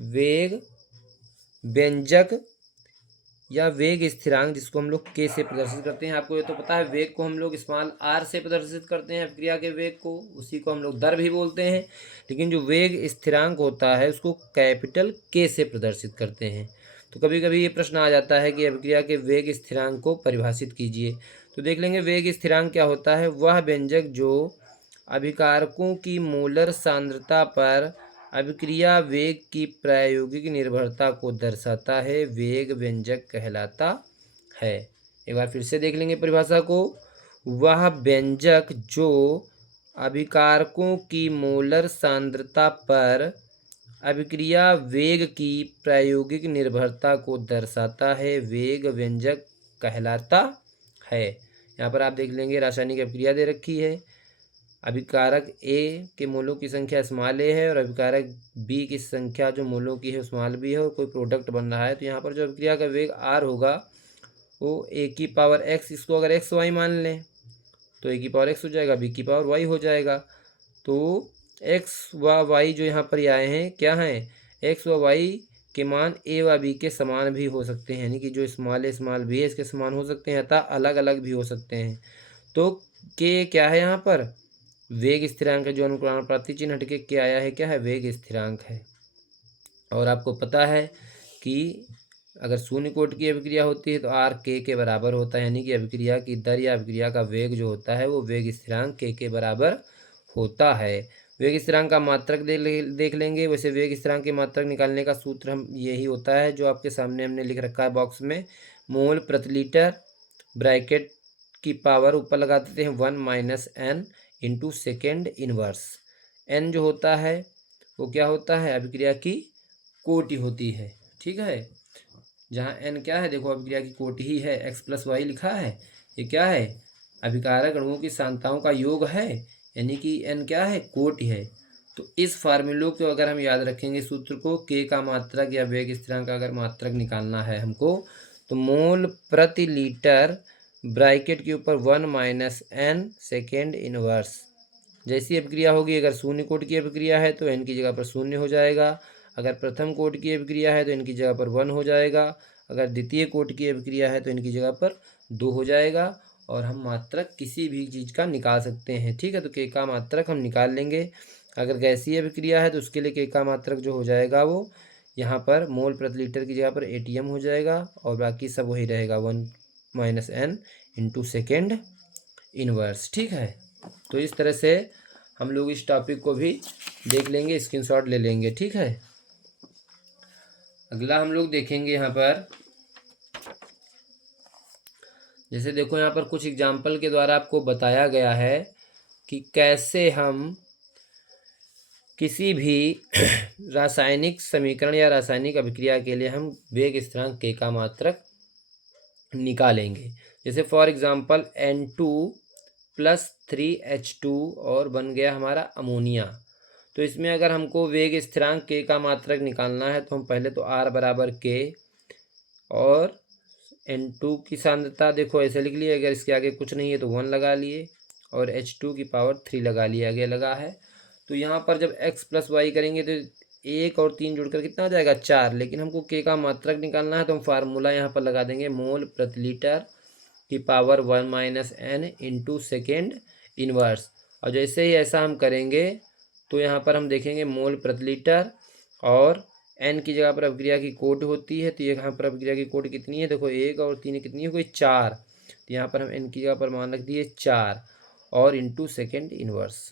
वेग व्यंजक या वेग स्थिरांक, जिसको हम लोग के से प्रदर्शित करते हैं। आपको ये तो पता है, वेग को हम लोग स्मॉल r से प्रदर्शित करते हैं, अभिक्रिया के वेग को, उसी को हम लोग दर भी बोलते हैं। लेकिन जो वेग स्थिरांक होता है उसको कैपिटल के से प्रदर्शित करते हैं। तो कभी कभी ये प्रश्न आ जाता है कि अभिक्रिया के वेग स्थिरांक को परिभाषित कीजिए। तो देख लेंगे, वेग स्थिरांक क्या होता है? वह व्यंजक जो अभिकारकों की मोलर सांद्रता पर अभिक्रिया वेग की प्रायोगिक निर्भरता को दर्शाता है, वेग व्यंजक कहलाता है। एक बार फिर से देख लेंगे परिभाषा को। वह व्यंजक जो अभिकारकों की मोलर सांद्रता पर अभिक्रिया वेग की प्रायोगिक निर्भरता को दर्शाता है, वेग व्यंजक कहलाता है। यहाँ पर आप देख लेंगे, रासायनिक अभिक्रिया दे रखी है, अभिकारक ए के मोलों की संख्या स्मॉल ए है और अभिकारक बी की संख्या जो मोलों की है स्मॉल बी है, और कोई प्रोडक्ट बन रहा है। तो यहाँ पर जो अभिक्रिया का वेग आर होगा वो ए की पावर एक्स, इसको अगर एक्स वाई मान लें तो ए की पावर एक्स हो जाएगा, बी की पावर वाई हो जाएगा। तो एक्स व वाई जो यहाँ पर आए हैं क्या हैं? एक्स व वाई के मान ए व बी के समान भी हो सकते हैं, यानी कि जो स्मॉल ए स्मॉल बी है इसके समान हो सकते हैं, अतः अलग अलग भी हो सकते हैं। तो के क्या है? यहाँ पर वेग स्थिरांक है, जो अनुप्रार्थी चिन्ह हटके के आया है क्या है? वेग स्थिरांक है। और आपको पता है कि अगर शून्य कोटि की अभिक्रिया होती है तो आर के बराबर होता है, यानी कि अभिक्रिया की दर या अभिक्रिया का वेग जो होता है वो वेग स्थिरांक के बराबर होता है। वेग स्थिरांक का मात्रक देख लेंगे। वैसे वेग स्थिरांक के मात्रक निकालने का सूत्र हम यही होता है जो आपके सामने हमने लिख रखा है बॉक्स में, मोल प्रति लीटर, ब्रैकेट की पावर ऊपर लगा देते हैं 1 - n into second inverse. n जो होता है वो क्या होता है? अभिक्रिया की कोटि होती है। ठीक है, जहाँ n क्या है? देखो अभिक्रिया की कोटि ही है, x + y लिखा है, ये क्या है, अभिकारक अणुओं की सांद्रताओं का योग है, यानी कि n क्या है, कोटि है। तो इस फार्मूले को अगर हम याद रखेंगे सूत्र को, k का मात्रक या वेग स्थिरांक का अगर मात्रक निकालना है हमको, तो मोल प्रति लीटर ब्रैकेट के ऊपर 1 - n सेकेंड इनवर्स। जैसी अभिक्रिया होगी, अगर शून्य कोटि की अभिक्रिया है तो n की जगह पर शून्य हो जाएगा, अगर प्रथम कोटि की अभिक्रिया है तो n की जगह पर 1 हो जाएगा, अगर द्वितीय कोटि की अभिक्रिया है तो n की जगह पर 2 हो जाएगा, और हम मात्रक किसी भी चीज़ का निकाल सकते हैं। ठीक है, तो k का मात्रक हम निकाल लेंगे। अगर गैसीय अभिक्रिया है तो उसके लिए k का मात्रक जो हो जाएगा वो यहाँ पर मोल प्रति लीटर की जगह पर atm हो जाएगा, और बाकी सब वही रहेगा 1 - n इंटू सेकेंड इनवर्स। ठीक है, तो इस तरह से हम लोग इस टॉपिक को भी देख लेंगे, स्क्रीनशॉट ले लेंगे। ठीक है, अगला हम लोग देखेंगे यहाँ पर, जैसे देखो यहाँ पर कुछ एग्जाम्पल के द्वारा आपको बताया गया है कि कैसे हम किसी भी रासायनिक समीकरण या रासायनिक अभिक्रिया के लिए हम वेग स्थिरांक k का मात्रक निकालेंगे। जैसे फॉर एग्जांपल N2 + 3H2 और बन गया हमारा अमोनिया। तो इसमें अगर हमको वेग स्थिरांक k का मात्रक निकालना है तो हम पहले तो R = k और N2 की सांद्रता देखो ऐसे लिख लिए, अगर इसके आगे कुछ नहीं है तो 1 लगा लिए, और H2 की पावर 3 लगा लिए, आगे लगा है। तो यहाँ पर जब x + y करेंगे तो 1 और 3 जुड़कर कितना हो जाएगा, 4। लेकिन हमको k का मात्रक निकालना है तो हम फार्मूला यहाँ पर लगा देंगे मोल प्रति लीटर की power 1 - n into second inverse. और जैसे ही ऐसा हम करेंगे तो यहाँ पर हम देखेंगे मोल प्रति लीटर, और n की जगह पर अभिक्रिया की कोटि होती है, तो यहाँ पर अभिक्रिया की कोटि कितनी है, देखो 1 और 3 कितनी हो गई, 4। तो यहाँ पर हम n की जगह पर मान रख दिए 4 और इंटू सेकेंड इनवर्स।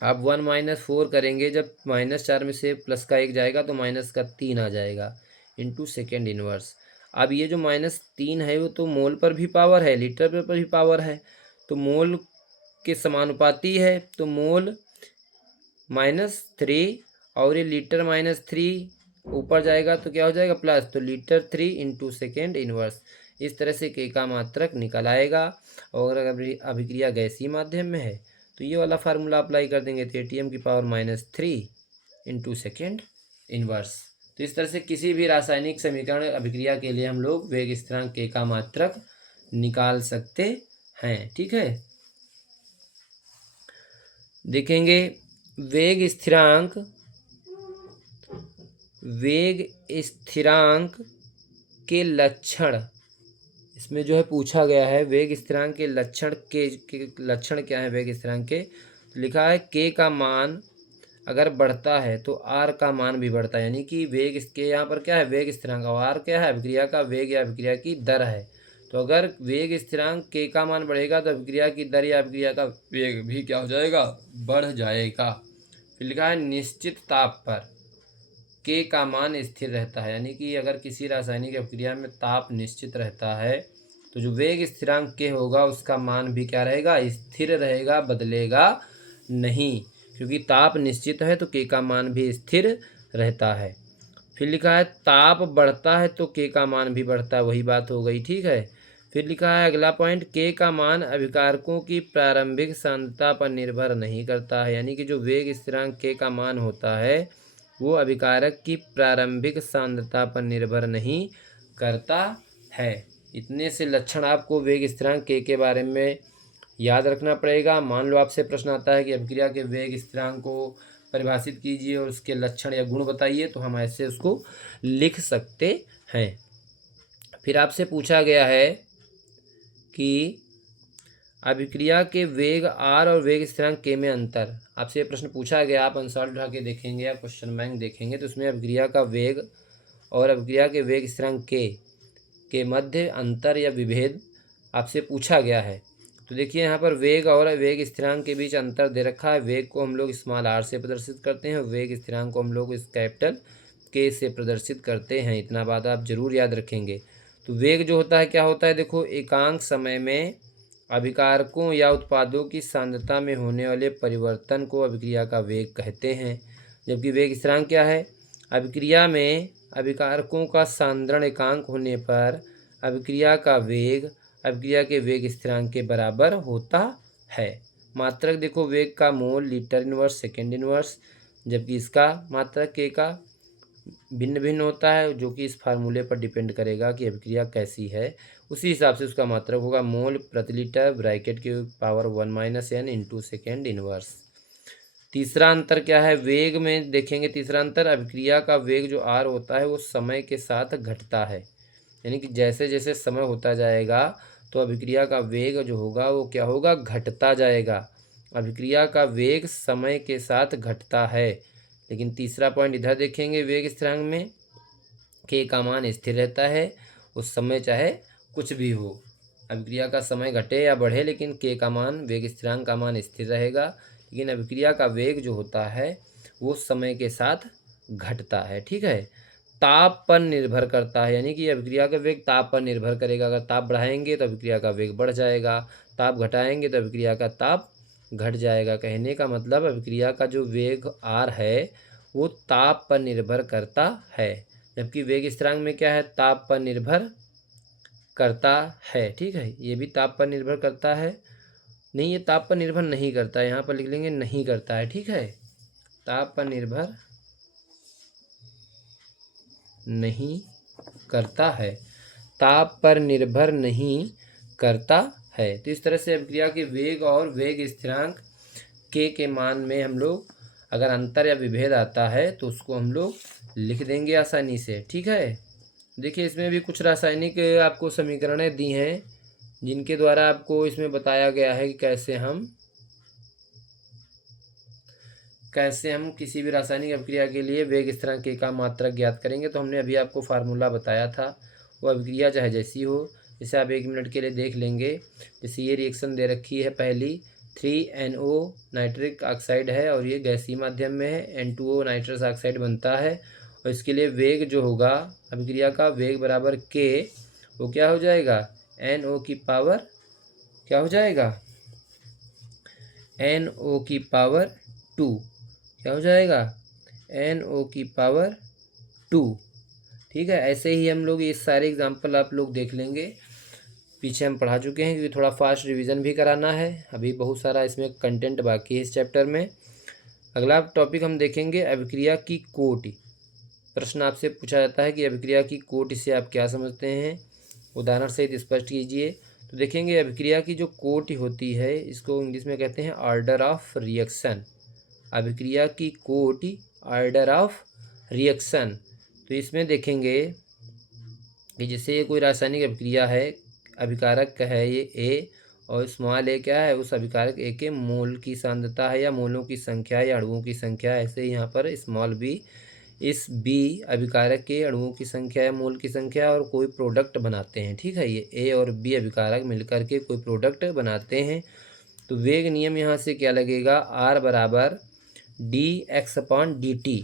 अब 1 - 4 करेंगे, जब -4 में से प्लस का 1 जाएगा तो -3 आ जाएगा इंटू सेकेंड इनवर्स। अब ये जो -3 है वो तो मोल पर भी पावर है, लीटर पर भी पावर है, तो मोल के समानुपाती है, तो मोल -3 और ये लीटर -3 ऊपर जाएगा तो क्या हो जाएगा, प्लस, तो लीटर 3 इंटू सेकेंड इनवर्स। इस तरह से k का मात्रक निकल आएगा। और अगर अभिक्रिया गैसीय माध्यम में है तो ये वाला फार्मूला अप्लाई कर देंगे, तो atm की पावर -3 इंटू सेकेंड इनवर्स। तो इस तरह से किसी भी रासायनिक समीकरण अभिक्रिया के लिए हम लोग वेग स्थिरांक k का मात्रक निकाल सकते हैं। ठीक है, देखेंगे वेग स्थिरांक के लक्षण, इसमें जो है पूछा गया है वेग स्थिरांक के लक्षण के लक्षण क्या है वेग स्थिरांक के। तो लिखा है k का मान अगर बढ़ता है तो r का मान भी बढ़ता है, यानी कि वेग के यहाँ पर क्या है, वेग स्थिरांक, और r क्या है, अभिक्रिया का वेग या अभिक्रिया की दर है। तो अगर वेग स्थिरांक k का मान बढ़ेगा तो अभिक्रिया की दर या अभिक्रिया का वेग भी क्या हो जाएगा, बढ़ जाएगा। फिर लिखा है निश्चित ताप पर k का मान स्थिर रहता है, यानी कि अगर किसी रासायनिक अभिक्रिया में ताप निश्चित रहता है तो जो वेग स्थिरांक k होगा उसका मान भी क्या रहेगा, स्थिर रहेगा, बदलेगा नहीं, क्योंकि ताप निश्चित है तो k का मान भी स्थिर रहता है। फिर लिखा है ताप बढ़ता है तो k का मान भी बढ़ता है, वही बात हो गई। ठीक है, फिर लिखा है अगला पॉइंट, k का मान अभिकारकों की प्रारंभिक सांद्रता पर निर्भर नहीं करता है, यानी कि जो वेग स्थिरांक k का मान होता है वो अभिकारक की प्रारंभिक सांद्रता पर निर्भर नहीं करता है। इतने से लक्षण आपको वेग स्थिरांक k के बारे में याद रखना पड़ेगा। मान लो आपसे प्रश्न आता है कि अभिक्रिया के वेग स्थिरांक को परिभाषित कीजिए और उसके लक्षण या गुण बताइए, तो हम ऐसे उसको लिख सकते हैं। फिर आपसे पूछा गया है कि अभिक्रिया के वेग r और वेग स्थिरांक k में अंतर। आपसे ये प्रश्न पूछा गया, आप आंसर उठा के देखेंगे या क्वेश्चन बैंक देखेंगे तो उसमें अभिक्रिया का वेग और अभिक्रिया के वेग स्थिरांक k के मध्य अंतर या विभेद आपसे पूछा गया है। तो देखिए यहाँ पर वेग और वेग स्थिरांक के बीच अंतर दे रखा है। वेग को हम लोग स्मॉल r से प्रदर्शित करते हैं, वेग स्थिरांक को हम लोग इस कैपिटल k से प्रदर्शित करते हैं। इतना बात आप जरूर याद रखेंगे। तो वेग जो होता है क्या होता है, देखो एकांक समय में अभिकारकों या उत्पादों की सांद्रता में होने वाले परिवर्तन को अभिक्रिया का वेग कहते हैं। जबकि वेग स्थिरांक क्या है, अभिक्रिया में अभिकारकों का सांद्रण एकांक होने पर अभिक्रिया का वेग अभिक्रिया के वेग स्थिरांक के बराबर होता है। मात्रक देखो वेग का mole litre inverse second inverse, जबकि इसका मात्रक के का भिन्न भिन्न होता है, जो कि इस फार्मूले पर डिपेंड करेगा कि अभिक्रिया कैसी है। उसी हिसाब से उसका मात्रक होगा मोल प्रति लीटर ब्रैकेट के power 1 - n into second inverse. तीसरा अंतर क्या है, वेग में देखेंगे। तीसरा अंतर, अभिक्रिया का वेग जो आर होता है वो समय के साथ घटता है, यानी कि जैसे जैसे समय होता जाएगा तो अभिक्रिया का वेग जो होगा वो क्या होगा, घटता जाएगा। अभिक्रिया का वेग समय के साथ घटता है। लेकिन तीसरा पॉइंट इधर देखेंगे, वेग स्थिरांक में के का मान स्थिर रहता है, उस समय चाहे कुछ भी हो। अभिक्रिया का समय घटे या बढ़े, लेकिन के का मान, वेग स्थिरांक का मान स्थिर रहेगा। लेकिन अभिक्रिया का वेग जो होता है वो समय के साथ घटता है। ठीक है। ताप पर निर्भर करता है, यानी कि अभिक्रिया का वेग ताप पर निर्भर करेगा। अगर ताप बढ़ाएंगे तो अभिक्रिया का वेग बढ़ जाएगा, ताप घटाएंगे तो अभिक्रिया का ताप घट जाएगा। कहने का मतलब अभिक्रिया का जो वेग आर है वो ताप पर निर्भर करता है, जबकि वेग स्थिरांक में क्या है, ताप पर निर्भर करता है। ठीक है, ये भी ताप पर निर्भर करता है, नहीं ये ताप पर निर्भर नहीं करता है, यहाँ पर लिख लेंगे नहीं करता है। ठीक है, ताप पर निर्भर नहीं करता है, ताप पर निर्भर नहीं करता है। तो इस तरह से अभिक्रिया के वेग और वेग स्थिरांक के मान में हम लोग अगर अंतर या विभेद आता है तो उसको हम लोग लिख देंगे आसानी से। ठीक है, देखिए इसमें भी कुछ रासायनिक आपको समीकरणें दी हैं जिनके द्वारा आपको इसमें बताया गया है कि कैसे हम किसी भी रासायनिक अभिक्रिया के लिए वेग स्थिरांक के का मात्रक ज्ञात करेंगे। तो हमने अभी आपको फार्मूला बताया था, वो अभिक्रिया चाहे जैसी हो, जैसे आप 1 मिनट के लिए देख लेंगे। जैसे ये रिएक्शन दे रखी है, पहली 3NO नाइट्रिक ऑक्साइड है और ये गैसीय माध्यम में है, N2O नाइट्रस ऑक्साइड बनता है। और इसके लिए वेग जो होगा अभिक्रिया का वेग बराबर के, वो क्या हो जाएगा, NO की पावर क्या हो जाएगा, NO की पावर 2, क्या हो जाएगा, NO की पावर 2। ठीक है, ऐसे ही हम लोग ये सारे एग्जाम्पल आप लोग देख लेंगे, पीछे हम पढ़ा चुके हैं, क्योंकि थोड़ा फास्ट रिवीजन भी कराना है, अभी बहुत सारा इसमें कंटेंट बाकी है इस चैप्टर में। अगला टॉपिक हम देखेंगे अभिक्रिया की कोटि। प्रश्न आपसे पूछा जाता है कि अभिक्रिया की कोटि से आप क्या समझते हैं, उदाहरण सहित स्पष्ट कीजिए। तो देखेंगे अभिक्रिया की जो कोटि होती है इसको इंग्लिश में कहते हैं ऑर्डर ऑफ रिएक्शन। अभिक्रिया की कोटि ऑर्डर ऑफ रिएक्शन। तो इसमें देखेंगे कि जैसे ये कोई रासायनिक अभिक्रिया है, अभिकारक है ये ए और स्मॉल ए क्या है, उस अभिकारक ए के मोल की सांद्रता है या मोलों की संख्या या अणुओं की संख्या। ऐसे ही यहाँ पर स्मॉल बी, इस बी अभिकारक के अणुओं की संख्या या मोल की संख्या, और कोई प्रोडक्ट बनाते हैं। ठीक है, ये ए और बी अभिकारक मिलकर के कोई प्रोडक्ट बनाते हैं। तो वेग नियम यहाँ से क्या लगेगा, आर बराबर dx/dt,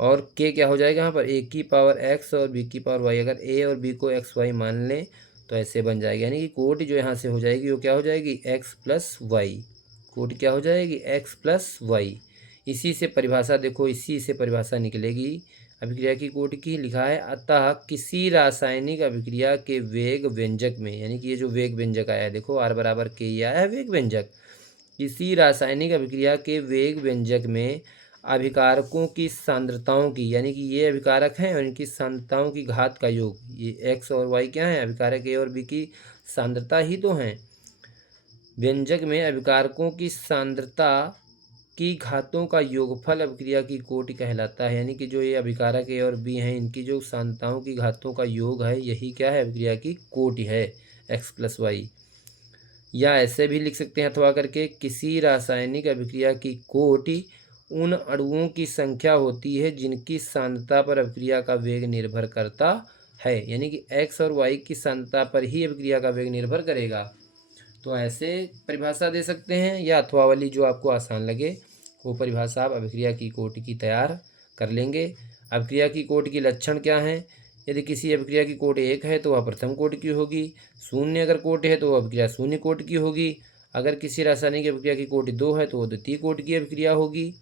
और के क्या हो जाएगा यहाँ पर, ए की पावर एक्स और बी की पावर वाई। अगर ए और बी को एक्स वाई मान लें तो ऐसे बन जाएगा, यानी कि कोटि जो यहाँ से हो जाएगी वो क्या हो जाएगी, एक्स प्लस वाई। कोटि क्या हो जाएगी, एक्स प्लस वाई। इसी से परिभाषा देखो, इसी से परिभाषा निकलेगी अभिक्रिया की कोटि की। लिखा है अतः किसी रासायनिक अभिक्रिया के वेग व्यंजक में, यानी कि ये जो वेग व्यंजक आया है देखो, आर बराबर के ही आया है वेग व्यंजक। किसी रासायनिक अभिक्रिया के वेग व्यंजक में अभिकारकों की सांद्रताओं की, यानी कि ये अभिकारक हैं और इनकी सांद्रताओं की घात का योग, ये एक्स और वाई क्या है, अभिकारक ए और बी की सांद्रता ही तो हैं। व्यंजक में अभिकारकों की सांद्रता की घातों का योगफल अभिक्रिया की कोटि कहलाता है, यानी कि जो ये अभिकारक ए और बी हैं इनकी जो सांद्रताओं की घातों का योग है यही क्या है, अभिक्रिया की कोटि है, एक्स प्लस वाई। या ऐसे भी लिख सकते हैं अथवा करके, किसी रासायनिक अभिक्रिया की कोटि उन अणुओं की संख्या होती है जिनकी सांद्रता पर अभिक्रिया का वेग निर्भर करता है, यानी कि एक्स और वाई की सांद्रता पर ही अभिक्रिया का वेग निर्भर करेगा। तो ऐसे परिभाषा दे सकते हैं, या अथवा वाली जो आपको आसान लगे वो परिभाषा आप अभिक्रिया की कोटि की तैयार कर लेंगे। अभिक्रिया की कोटि के लक्षण क्या हैं, यदि किसी अभिक्रिया की कोटि 1 है तो वह प्रथम कोटि की होगी, शून्य अगर कोटि है तो वह अभिक्रिया शून्य कोटि की होगी, अगर किसी रासायनिक अभिक्रिया की कोटि 2 है तो वह द्वितीय कोटि की अभिक्रिया होगी।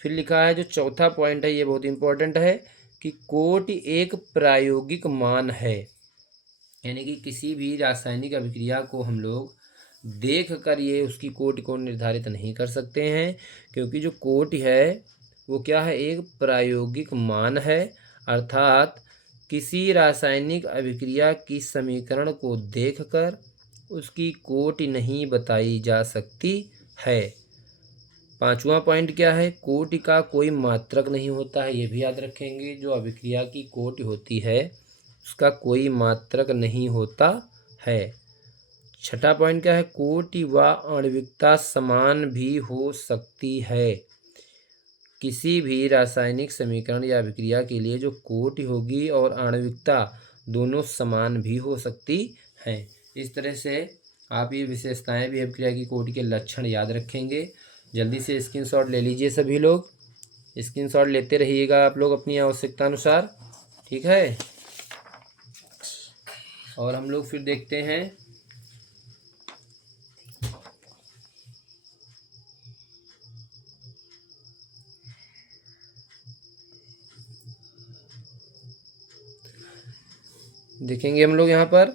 फिर लिखा है जो चौथा पॉइंट है ये बहुत इंपॉर्टेंट है कि कोटि एक प्रायोगिक मान है। यानी कि किसी भी रासायनिक अभिक्रिया को हम लोग देख कर ये उसकी कोटि को निर्धारित नहीं कर सकते हैं, क्योंकि जो कोटि है वो क्या है, एक प्रायोगिक मान है। अर्थात किसी रासायनिक अभिक्रिया की समीकरण को देखकर उसकी कोटि नहीं बताई जा सकती है। पांचवा पॉइंट क्या है, कोटि का कोई मात्रक नहीं होता है, ये भी याद रखेंगे। जो अभिक्रिया की कोटि होती है उसका कोई मात्रक नहीं होता है। छठा पॉइंट क्या है, कोटि व आणविकता समान भी हो सकती है। किसी भी रासायनिक समीकरण या अभिक्रिया के लिए जो कोटि होगी और आणविकता दोनों समान भी हो सकती हैं। इस तरह से आप ये विशेषताएं भी अभिक्रिया की कोटि के लक्षण याद रखेंगे। जल्दी से स्क्रीनशॉट ले लीजिए सभी लोग, स्क्रीनशॉट लेते रहिएगा आप लोग अपनी आवश्यकता अनुसार, ठीक है। और हम लोग फिर देखते हैं देखेंगे हम लोग यहाँ पर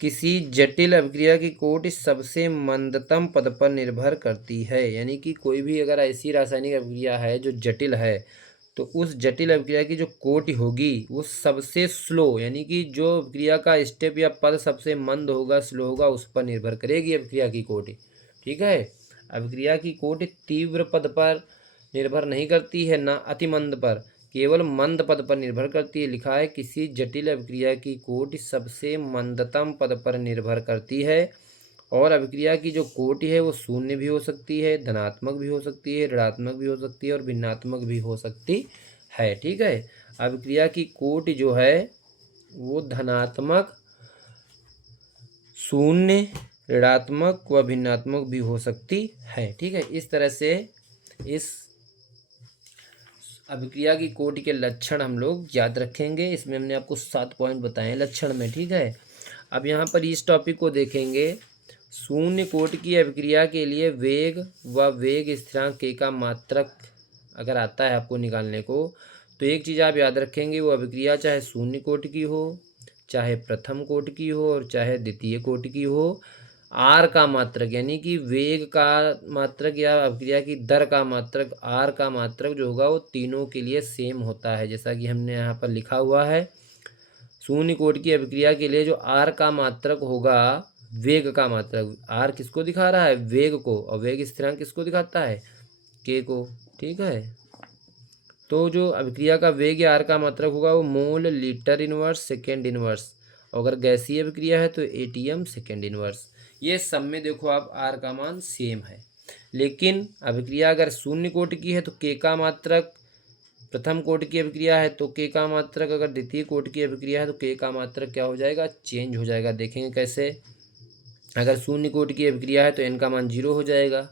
किसी जटिल अभिक्रिया की कोटि सबसे मंदतम पद पर निर्भर करती है। यानी कि कोई भी अगर ऐसी रासायनिक अभिक्रिया है जो जटिल है तो उस जटिल अभिक्रिया की जो कोटि होगी वो सबसे स्लो, यानी कि जो अभिक्रिया का स्टेप या पद सबसे मंद होगा, स्लो होगा, उस पर निर्भर करेगी अभिक्रिया की कोटि, ठीक है। अभिक्रिया की कोटि तीव्र पद पर निर्भर नहीं करती है, ना अति मंद पर, केवल मंद पद पर निर्भर करती है। लिखा है किसी जटिल अभिक्रिया की कोटि सबसे मंदतम पद पर निर्भर करती है। और अभिक्रिया की जो कोटि है वो शून्य भी हो सकती है, धनात्मक भी हो सकती है, ऋणात्मक भी हो सकती है और भिन्नात्मक भी हो सकती है, ठीक है। अभिक्रिया की कोटि जो है वो धनात्मक, शून्य, ऋणात्मक व भिन्नात्मक भी हो सकती है, ठीक है। इस तरह से इस अभिक्रिया की कोटि के लक्षण हम लोग याद रखेंगे। इसमें हमने आपको 7 पॉइंट बताए हैं लक्षण में, ठीक है। अब यहाँ पर इस टॉपिक को देखेंगे। शून्य कोटि की अभिक्रिया के लिए वेग व वेग स्थिरांक के का मात्रक अगर आता है आपको निकालने को, तो एक चीज़ आप याद रखेंगे, वो अभिक्रिया चाहे शून्य कोटि की हो, चाहे प्रथम कोटि की हो और चाहे द्वितीय कोटि की हो, आर का मात्रक यानी कि वेग का मात्रक या अभिक्रिया की दर का मात्रक, आर का मात्रक जो होगा वो तीनों के लिए सेम होता है। जैसा कि हमने यहाँ पर लिखा हुआ है, शून्य कोटि की अभिक्रिया के लिए जो आर का मात्रक होगा, वेग का मात्रक, आर किसको दिखा रहा है, वेग को, और वेग स्थिरांक किसको दिखाता है, के को, ठीक है। तो जो अभिक्रिया का वेग या आर का मात्रक होगा वो mole litre inverse second inverse, अगर गैसीय अभिक्रिया है तो एटीएम सेकेंड इनवर्स। ये सब में देखो आप आर का मान सेम है। लेकिन अभिक्रिया अगर शून्य कोटि की है तो के का मात्रक, प्रथम कोटि की अभिक्रिया है तो के का मात्रक, अगर द्वितीय कोटि की अभिक्रिया है तो के का मात्रक क्या हो जाएगा, चेंज हो जाएगा। देखेंगे कैसे। अगर शून्य कोटि की अभिक्रिया है तो एन का मान 0 हो जाएगा,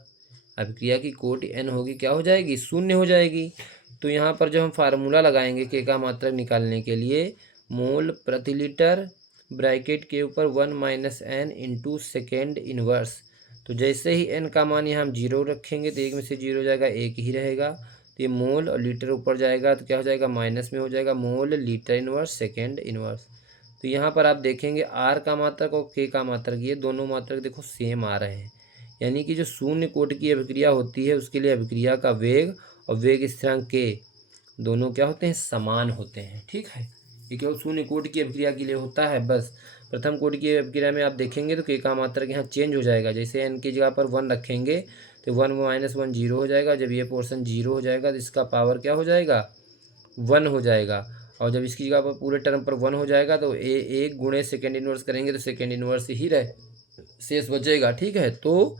अभिक्रिया की कोटि एन होगी क्या हो जाएगी, शून्य हो जाएगी। तो यहाँ पर जो हम फार्मूला लगाएंगे के का मात्रक निकालने के लिए, मोल प्रति लीटर ब्रैकेट के ऊपर 1 minus n into second inverse. तो जैसे ही एन का मान यहाँ हम 0 रखेंगे तो एक में से 0 हो जाएगा, एक ही रहेगा। तो ये मोल और लीटर ऊपर जाएगा तो क्या हो जाएगा, माइनस में हो जाएगा, mole litre inverse second inverse. तो यहाँ पर आप देखेंगे आर का मात्रक और के का मात्रक, ये दोनों मात्रक देखो सेम आ रहे हैं। यानी कि जो शून्य कोटि की अभिक्रिया होती है उसके लिए अभिक्रिया का वेग और वेग स्थिरांक के दोनों क्या होते हैं, समान होते हैं, ठीक है। ये केवल शून्य कोटि की अभिक्रिया के लिए होता है बस। प्रथम कोटि की अभिक्रिया में आप देखेंगे तो के का मात्रक यहाँ चेंज हो जाएगा। जैसे एन की जगह पर 1 रखेंगे तो 1 माइनस 1 0 हो जाएगा। जब ये पोर्शन 0 हो जाएगा तो इसका पावर क्या हो जाएगा, 1 हो जाएगा। और जब इसकी जगह पर पूरे टर्म पर 1 हो जाएगा तो एक गुणे सेकेंड इनवर्स करेंगे तो सेकेंड इनवर्स ही रहे शेष बचेगा, ठीक है। तो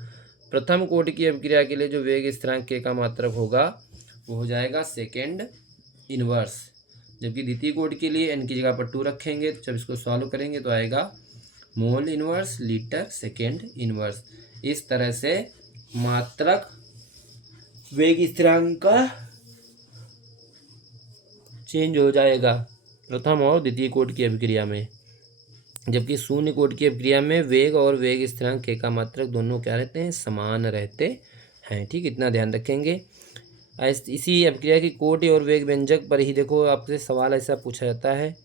प्रथम कोटि की अभिक्रिया के लिए जो वेग स्थिरांक के का मात्रक होगा वो हो जाएगा सेकेंड इनवर्स, जबकि द्वितीय कोटि के लिए एन की जगह पर 2 रखेंगे तो जब इसको सॉल्व करेंगे तो आएगा mole inverse litre second inverse. इस तरह से मात्रक वेग स्थिरांक का चेंज हो जाएगा प्रथम और द्वितीय कोटि की अभिक्रिया में, जबकि शून्य कोटि की अभिक्रिया में वेग और वेग स्थिरांक के का मात्रक दोनों क्या रहते हैं, समान रहते हैं, ठीक। इतना ध्यान रखेंगे। इसी अभिक्रिया की कोटि और वेग व्यंजक पर ही देखो आपसे सवाल ऐसा पूछा जाता है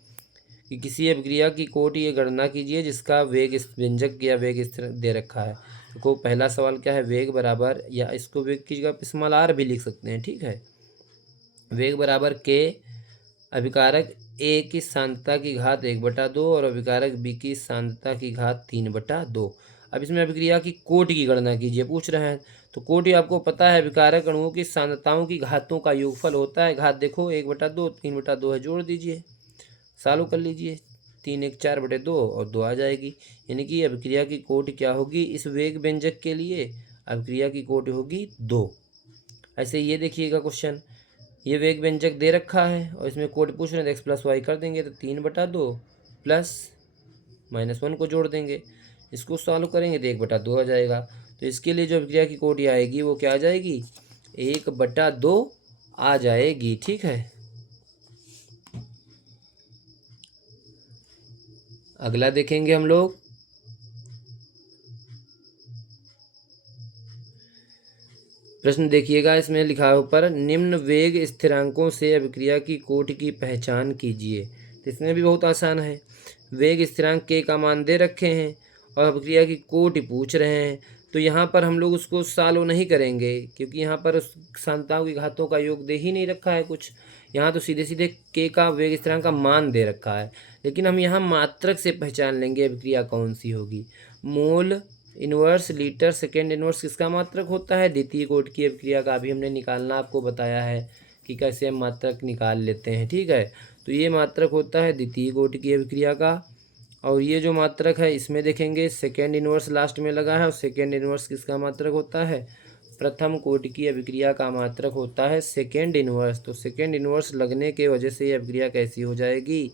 कि किसी अभिक्रिया की कोटि ये गणना कीजिए जिसका वेग इस व्यंजक या वेग इस तरह दे रखा है। तो पहला सवाल क्या है, वेग बराबर, या इसको वेग की जगह स्मॉल आर भी लिख सकते हैं, ठीक है। वेग बराबर के अभिकारक ए की सांद्रता की घात 1/2 और अभिकारक बी की सांद्रता की घात 3/2। अब इसमें अभिक्रिया की कोटि की गणना कीजिए पूछ रहे हैं। तो कोटि आपको पता है अभिकारक अणुओं की सांद्रताओं की घातों का योगफल होता है। घात देखो 1/2 3/2 है, जोड़ दीजिए, सॉल्व कर लीजिए, 3 1 4/2 और 2 आ जाएगी। यानी कि अभिक्रिया की कोटि क्या होगी इस वेग व्यंजक के लिए, अभिक्रिया की कोटि होगी 2। ऐसे ये देखिएगा क्वेश्चन, ये वेग व्यंजक दे रखा है और इसमें कोड पूछ रहे हैं, तो x+y कर देंगे तो 3/2 प्लस -1 को जोड़ देंगे, इसको सॉल्व करेंगे तो 1/2 आ जाएगा। तो इसके लिए जो अभिक्रिया की कोटि आएगी वो क्या आ जाएगी, 1/2 आ जाएगी, ठीक है। अगला देखेंगे हम लोग, प्रश्न देखिएगा, इसमें लिखा है ऊपर, निम्न वेग स्थिरांकों से अभिक्रिया की कोटि की पहचान कीजिए। तो इसमें भी बहुत आसान है, वेग स्थिरांक के का मान दे रखे हैं और अभिक्रिया की कोटि पूछ रहे हैं। तो यहाँ पर हम लोग उसको सॉल्व नहीं करेंगे क्योंकि यहाँ पर सांद्रताओं की घातों का योग दे ही नहीं रखा है कुछ, यहाँ तो सीधे सीधे के का वेग स्थिरांक का मान दे रखा है। लेकिन हम यहाँ मात्रक से पहचान लेंगे अभिक्रिया कौन सी होगी। Mole inverse litre second inverse किसका मात्रक होता है, द्वितीय कोटि की अभिक्रिया का। अभी हमने निकालना आपको बताया है कि कैसे हम मात्रक निकाल लेते हैं, ठीक है। तो ये मात्रक होता है द्वितीय कोटि की अभिक्रिया का। और ये जो मात्रक है इसमें देखेंगे सेकेंड इनवर्स लास्ट में लगा है, और सेकेंड इनवर्स किसका मात्रक होता है, प्रथम कोटि की अभिक्रिया का मात्रक होता है सेकेंड इनवर्स। तो सेकेंड इनवर्स लगने के वजह से ये अभिक्रिया कैसी हो जाएगी,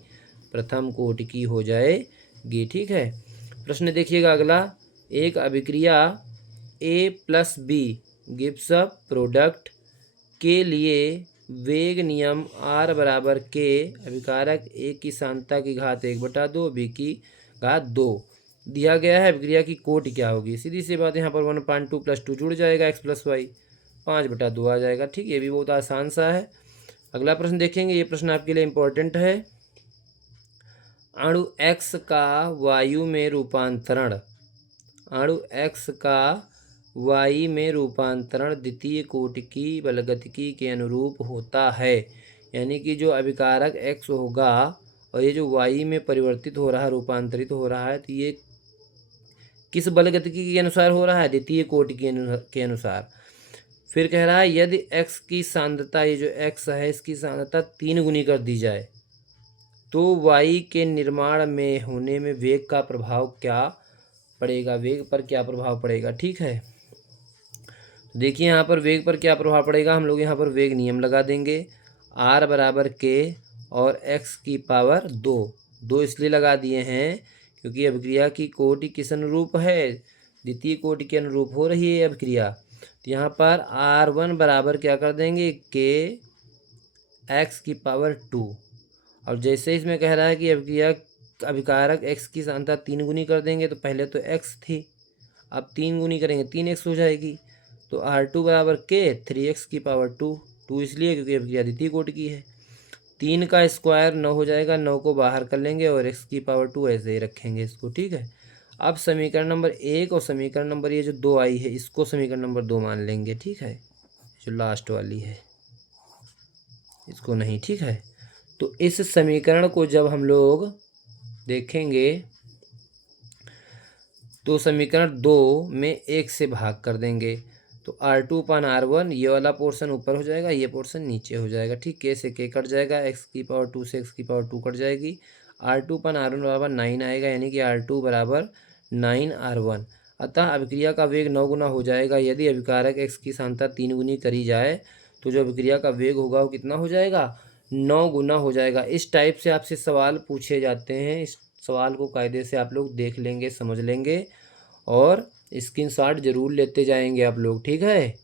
प्रथम कोटि की हो जाएगी, ठीक है। प्रश्न देखिएगा अगला, एक अभिक्रिया A+B गिव्स अ प्रोडक्ट के लिए वेग नियम R बराबर K, अभिकारक A की सांद्रता की घात 1/2 B की घात 2 दिया गया है। अभिक्रिया की कोटि क्या होगी, सीधी सी बात, यहाँ पर 1/2 + 2 जुड़ जाएगा, x+y 5/2 आ जाएगा, ठीक। ये भी बहुत आसान सा है। अगला प्रश्न देखेंगे, ये प्रश्न आपके लिए इम्पोर्टेंट है। अणु X का वायु में रूपांतरण, अणु X का वायु में रूपांतरण द्वितीय कोटि की बलगतिकी के अनुरूप होता है। यानी कि जो अभिकारक X होगा और ये जो वायु में परिवर्तित हो रहा है, रूपांतरित हो रहा है, तो ये किस बलगतिकी के अनुसार हो रहा है, द्वितीय कोटि के अनुसार। फिर कह रहा है यदि X की सांद्रता, ये जो X है इसकी सांद्रता 3 गुनी कर दी जाए तो वायु के निर्माण में होने में वेग का प्रभाव क्या पड़ेगा, वेग पर क्या प्रभाव पड़ेगा, ठीक है। देखिए यहाँ पर वेग पर क्या प्रभाव पड़ेगा, हम लोग यहाँ पर वेग नियम लगा देंगे, R बराबर K और x की पावर 2 इसलिए लगा दिए हैं क्योंकि अभिक्रिया की कोटि किस अनुरूप है, द्वितीय कोटि के अनुरूप हो रही है अभिक्रिया। तो यहाँ पर R1 बराबर क्या कर देंगे, K x की पावर 2। और जैसे इसमें कह रहा है कि अभिक्रिया अभिकारक x की सांद्रता 3 गुनी कर देंगे, तो पहले तो x थी, अब 3 गुनी करेंगे 3x हो जाएगी। तो R2 बराबर K 3x की पावर 2 इसलिए क्योंकि अभिक्रिया द्वितीय कोटि की है। 3 का स्क्वायर 9 हो जाएगा, 9 को बाहर कर लेंगे और x की पावर 2 ऐसे ही रखेंगे इसको, ठीक है। अब समीकरण नंबर 1 और समीकरण नंबर ये जो 2 आई है इसको समीकरण नंबर 2 मान लेंगे, ठीक है। जो लास्ट वाली है इसको नहीं, ठीक है। तो इस समीकरण को जब हम लोग देखेंगे तो समीकरण 2 में 1 से भाग कर देंगे, तो R2/R1 ये वाला पोर्शन ऊपर हो जाएगा, ये पोर्शन नीचे हो जाएगा, ठीक। K से K कट जाएगा, x की पावर 2 से x की पावर 2 कट जाएगी, R2/R1 बराबर 9 आएगा, यानी कि R2 बराबर 9R1। अतः अभिक्रिया का वेग 9 गुना हो जाएगा। यदि अभिकारक x की सांद्रता 3 गुनी करी जाए तो जो अभिक्रिया का वेग होगा वो कितना हो जाएगा, 9 गुना हो जाएगा। इस टाइप से आपसे सवाल पूछे जाते हैं, इस सवाल को कायदे से आप लोग देख लेंगे, समझ लेंगे और स्क्रीनशॉट जरूर लेते जाएंगे आप लोग, ठीक है।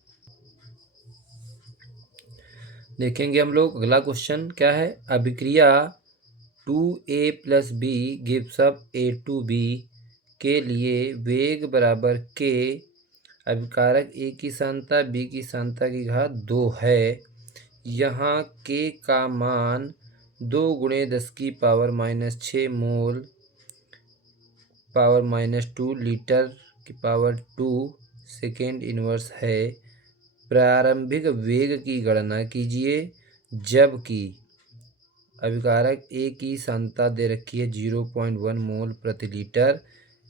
देखेंगे हम लोग अगला क्वेश्चन क्या है, अभिक्रिया 2A + B gives up A2B के लिए वेग बराबर K, अभिकारक A की सांद्रता B की सांद्रता की घात 2 है। यहाँ K का मान 2 गुणे 10⁻⁻6 मोल (2 लीटर की पावर 2 सेकेंड इनवर्स है। प्रारंभिक वेग की गणना कीजिए जबकि अभिकारक ए की सांद्रता दे रखी है 0.1 मोल प्रति लीटर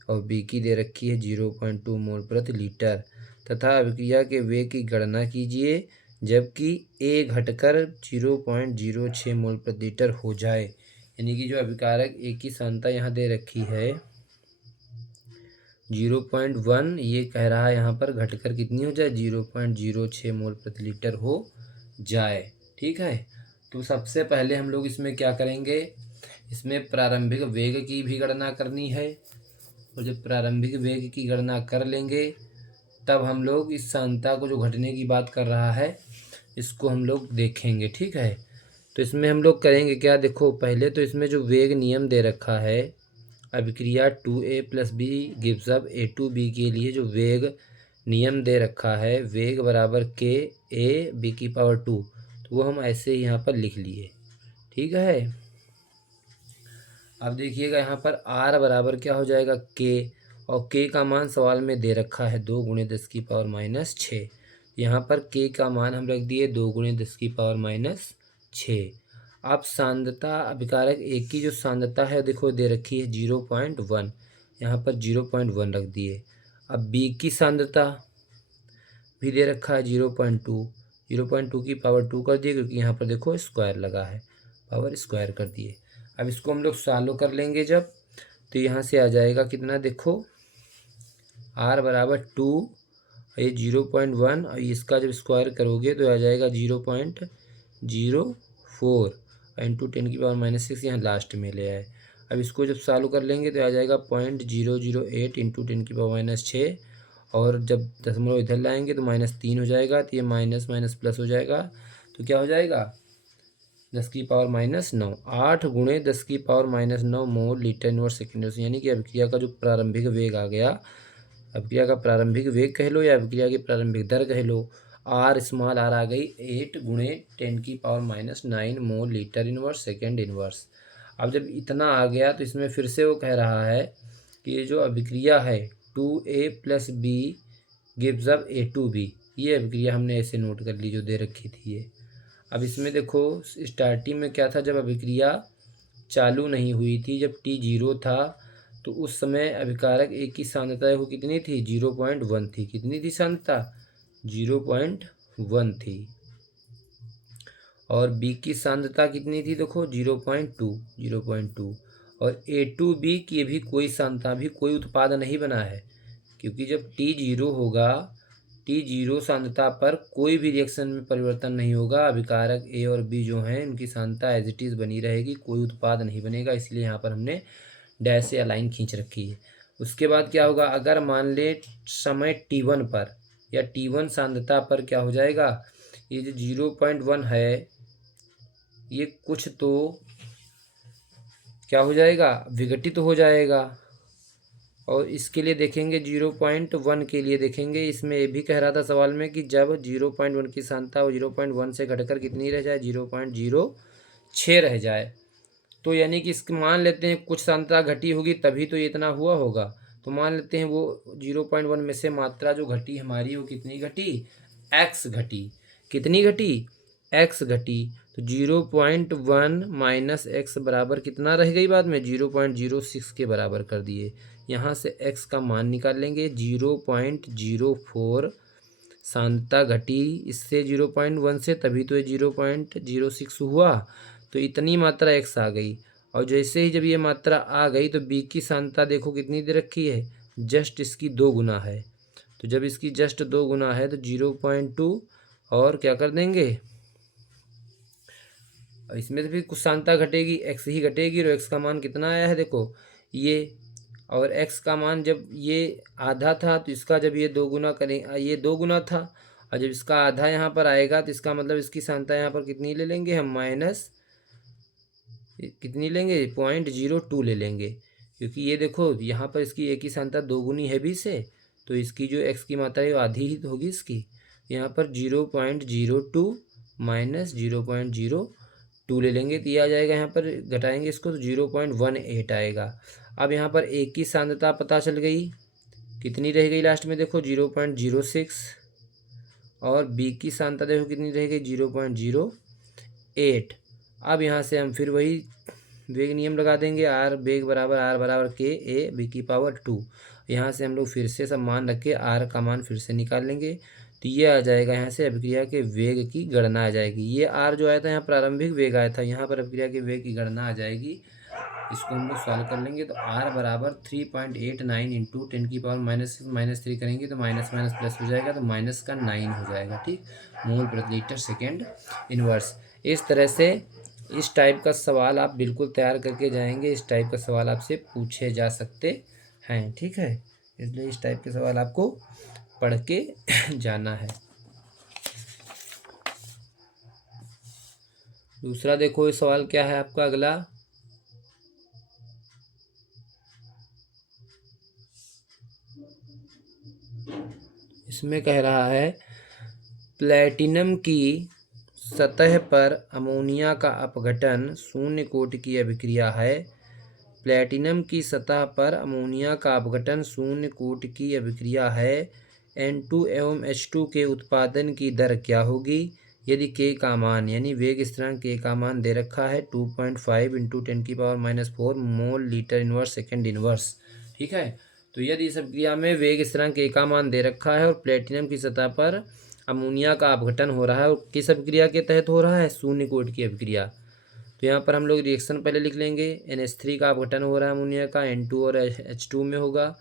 और बी की दे रखी है 0.2 मोल प्रति लीटर तथा अभिक्रिया के वेग की गणना कीजिए जबकि ए घटकर 0.06 मोल प्रति लीटर हो जाए। यानी कि जो अभिकारक ए की सांद्रता यहाँ दे रखी है 0.1, ये कह रहा है यहाँ पर घटकर कितनी हो जाए 0.06 मोल प्रति लीटर हो जाए। ठीक है, तो सबसे पहले हम लोग इसमें क्या करेंगे, इसमें प्रारंभिक वेग की भी गणना करनी है और जब प्रारंभिक वेग की गणना कर लेंगे तब हम लोग इस सांद्रता को जो घटने की बात कर रहा है इसको हम लोग देखेंगे। ठीक है, तो इसमें हम लोग करेंगे क्या, देखो पहले तो इसमें जो वेग नियम दे रखा है अभिक्रिया 2a + b gives up a2b के लिए जो वेग नियम दे रखा है वेग बराबर k a b की पावर 2, तो वो हम ऐसे ही यहाँ पर लिख लिए। ठीक है, अब देखिएगा यहाँ पर r बराबर क्या हो जाएगा k, और k का मान सवाल में दे रखा है 2 गुणे 10⁻⁻6। यहाँ पर k का मान हम रख दिए 2 गुणे 10⁻⁻6। अब सांद्रता अभिकारक एक की जो सांद्रता है देखो दे रखी है 0.1, यहाँ पर 0.1 रख दिए। अब बी की सांद्रता भी दे रखा है 0.2, 0.2 की पावर 2 कर दिए क्योंकि यहाँ पर देखो स्क्वायर लगा है, पावर स्क्वायर कर दिए। अब इसको हम लोग सॉल्व कर लेंगे जब, तो यहाँ से आ जाएगा कितना, देखो r बराबर 2, ये 0.1 और इसका जब स्क्वायर करोगे तो आ जाएगा 0.04 इंटू 10⁻⁻6 यहाँ लास्ट में ले आए। अब इसको जब सॉल्व कर लेंगे तो आ जाएगा 0.008 इंटू 10⁻⁻6 और जब दशमलव इधर लाएंगे तो -3 हो जाएगा, तो ये माइनस माइनस प्लस हो जाएगा, तो क्या हो जाएगा 10⁻⁹ 8 गुणे 10⁻⁹ मोल लीटर इनवर्स सेकेंड, यानी कि अभिक्रिया का जो प्रारंभिक वेग आ गया, अभिक्रिया का प्रारंभिक वेग कह लो या अभिक्रिया की प्रारंभिक दर कह लो, r आ गई 8 गुणे 10⁻⁹ mole litre inverse second inverse. अब जब इतना आ गया तो इसमें फिर से वो कह रहा है कि ये जो अभिक्रिया है 2a + b gives up a2b, ये अभिक्रिया हमने ऐसे नोट कर ली जो दे रखी थी ये। अब इसमें देखो स्टार्टिंग में क्या था, जब अभिक्रिया चालू नहीं हुई थी, जब t 0 था तो उस समय अभिकारक एक की सांद्रता वो कितनी थी 0.1 थी। कितनी थी सांद्रता 0.1 थी। और बी की सांद्रता कितनी थी देखो 0.2 और a2b की भी कोई सांद्रता भी कोई उत्पाद नहीं बना है, क्योंकि जब t 0 होगा, t 0 सांद्रता पर कोई भी रिएक्शन में परिवर्तन नहीं होगा, अभिकारक ए और बी जो हैं उनकी सांद्रता एज इट इज़ बनी रहेगी, कोई उत्पाद नहीं बनेगा, इसलिए यहाँ पर हमने डैश या लाइन खींच रखी है। उसके बाद क्या होगा, अगर मान ले समय t1 पर या t1 सांद्रता पर क्या हो जाएगा, ये जो 0.1 है ये कुछ तो क्या हो जाएगा विघटित हो जाएगा, और इसके लिए देखेंगे 0.1 के लिए देखेंगे, इसमें ये भी कह रहा था सवाल में कि जब 0.1 की सांद्रता वो 0.1 से घटकर कितनी रह जाए 0.06 रह जाए, तो यानी कि इसके मान लेते हैं कुछ सांद्रता घटी होगी तभी तो ये इतना हुआ होगा, तो मान लेते हैं वो 0.1 में से मात्रा जो घटी हमारी वो कितनी घटी, x घटी। कितनी घटी, x घटी। तो 0.1 माइनस x बराबर कितना रह गई, बाद में 0.06 के बराबर कर दिए। यहाँ से x का मान निकाल लेंगे 0.04 सांद्रता घटी इससे 0.1 से, तभी तो ये 0.06 हुआ, तो इतनी मात्रा x आ गई। और जैसे ही जब ये मात्रा आ गई तो b की सांद्रता देखो कितनी दे रखी है, जस्ट इसकी 2 गुना है, तो जब इसकी जस्ट 2 गुना है तो 0.2 और क्या कर देंगे, इसमें से भी कुछ सांद्रता घटेगी, x ही घटेगी, और x का मान कितना आया है देखो ये, और x का मान जब ये आधा था तो इसका जब ये 2 गुना करें, ये 2 गुना था, और जब इसका आधा यहाँ पर आएगा तो इसका मतलब इसकी सांद्रता यहाँ पर कितनी ले लेंगे हम, माइनस कितनी लेंगे 0.02 ले लेंगे, क्योंकि ये देखो यहाँ पर इसकी एक ही सांद्रता 2 गुनी है b से, तो इसकी जो x की मात्रा है वो आधी ही होगी इसकी, यहाँ पर 0.02 माइनस 0.02 2 ले लेंगे तो ये आ जाएगा, यहाँ पर घटाएंगे इसको तो 0.18 आएगा। अब यहाँ पर ए की सांद्रता पता चल गई, कितनी रह गई लास्ट में देखो 0.06, और बी की सांद्रता देखो कितनी रह गई 0.08। अब यहाँ से हम फिर वही वेग नियम लगा देंगे, आर बराबर के ए बी की पावर 2। यहाँ से हम लोग फिर से सब मान रख के आर का मान फिर से निकाल लेंगे, तो ये आ जाएगा यहाँ से अभिक्रिया के वेग की गणना आ जाएगी। ये आर जो आया था यहाँ प्रारंभिक वेग आया था, यहाँ पर अभिक्रिया के वेग की गणना आ जाएगी। इसको हम लोग सॉल्व कर लेंगे तो आर बराबर 3.89 इंटू 10 की पावर -3 करेंगे तो माइनस माइनस प्लस हो जाएगा, तो माइनस का 9 हो जाएगा। ठीक, मोल प्रति लीटर सेकेंड इनवर्स। इस तरह से इस टाइप का सवाल आप बिल्कुल तैयार करके जाएंगे, इस टाइप का सवाल आपसे पूछे जा सकते हैं। ठीक है, इसलिए इस टाइप के सवाल आपको पढ़ के जाना है। दूसरा देखो ये सवाल क्या है आपका अगला, इसमें कह रहा है प्लैटिनम की सतह पर अमोनिया का अपघटन शून्य कोटि की अभिक्रिया है। प्लैटिनम की सतह पर अमोनिया का अपघटन शून्य कोटि की अभिक्रिया है। N2 एवं H2 के उत्पादन की दर क्या होगी यदि K का मान, यानी वेग स्थिरांक K का मान दे रखा है 2.5 इंटू 10 की power -4 mole litre inverse second inverse. ठीक है, तो यदि इस अभिक्रिया में वेग स्थिरांक K का मान दे रखा है और प्लेटिनम की सतह पर अमोनिया का अपघटन हो रहा है, और किस अभिक्रिया के तहत हो रहा है, शून्य कोटि की अभिक्रिया। तो यहाँ पर हम लोग रिएक्शन पहले लिख लेंगे, NH3 का अपघटन हो रहा है अमोनिया का, N2 और H2 में होगा।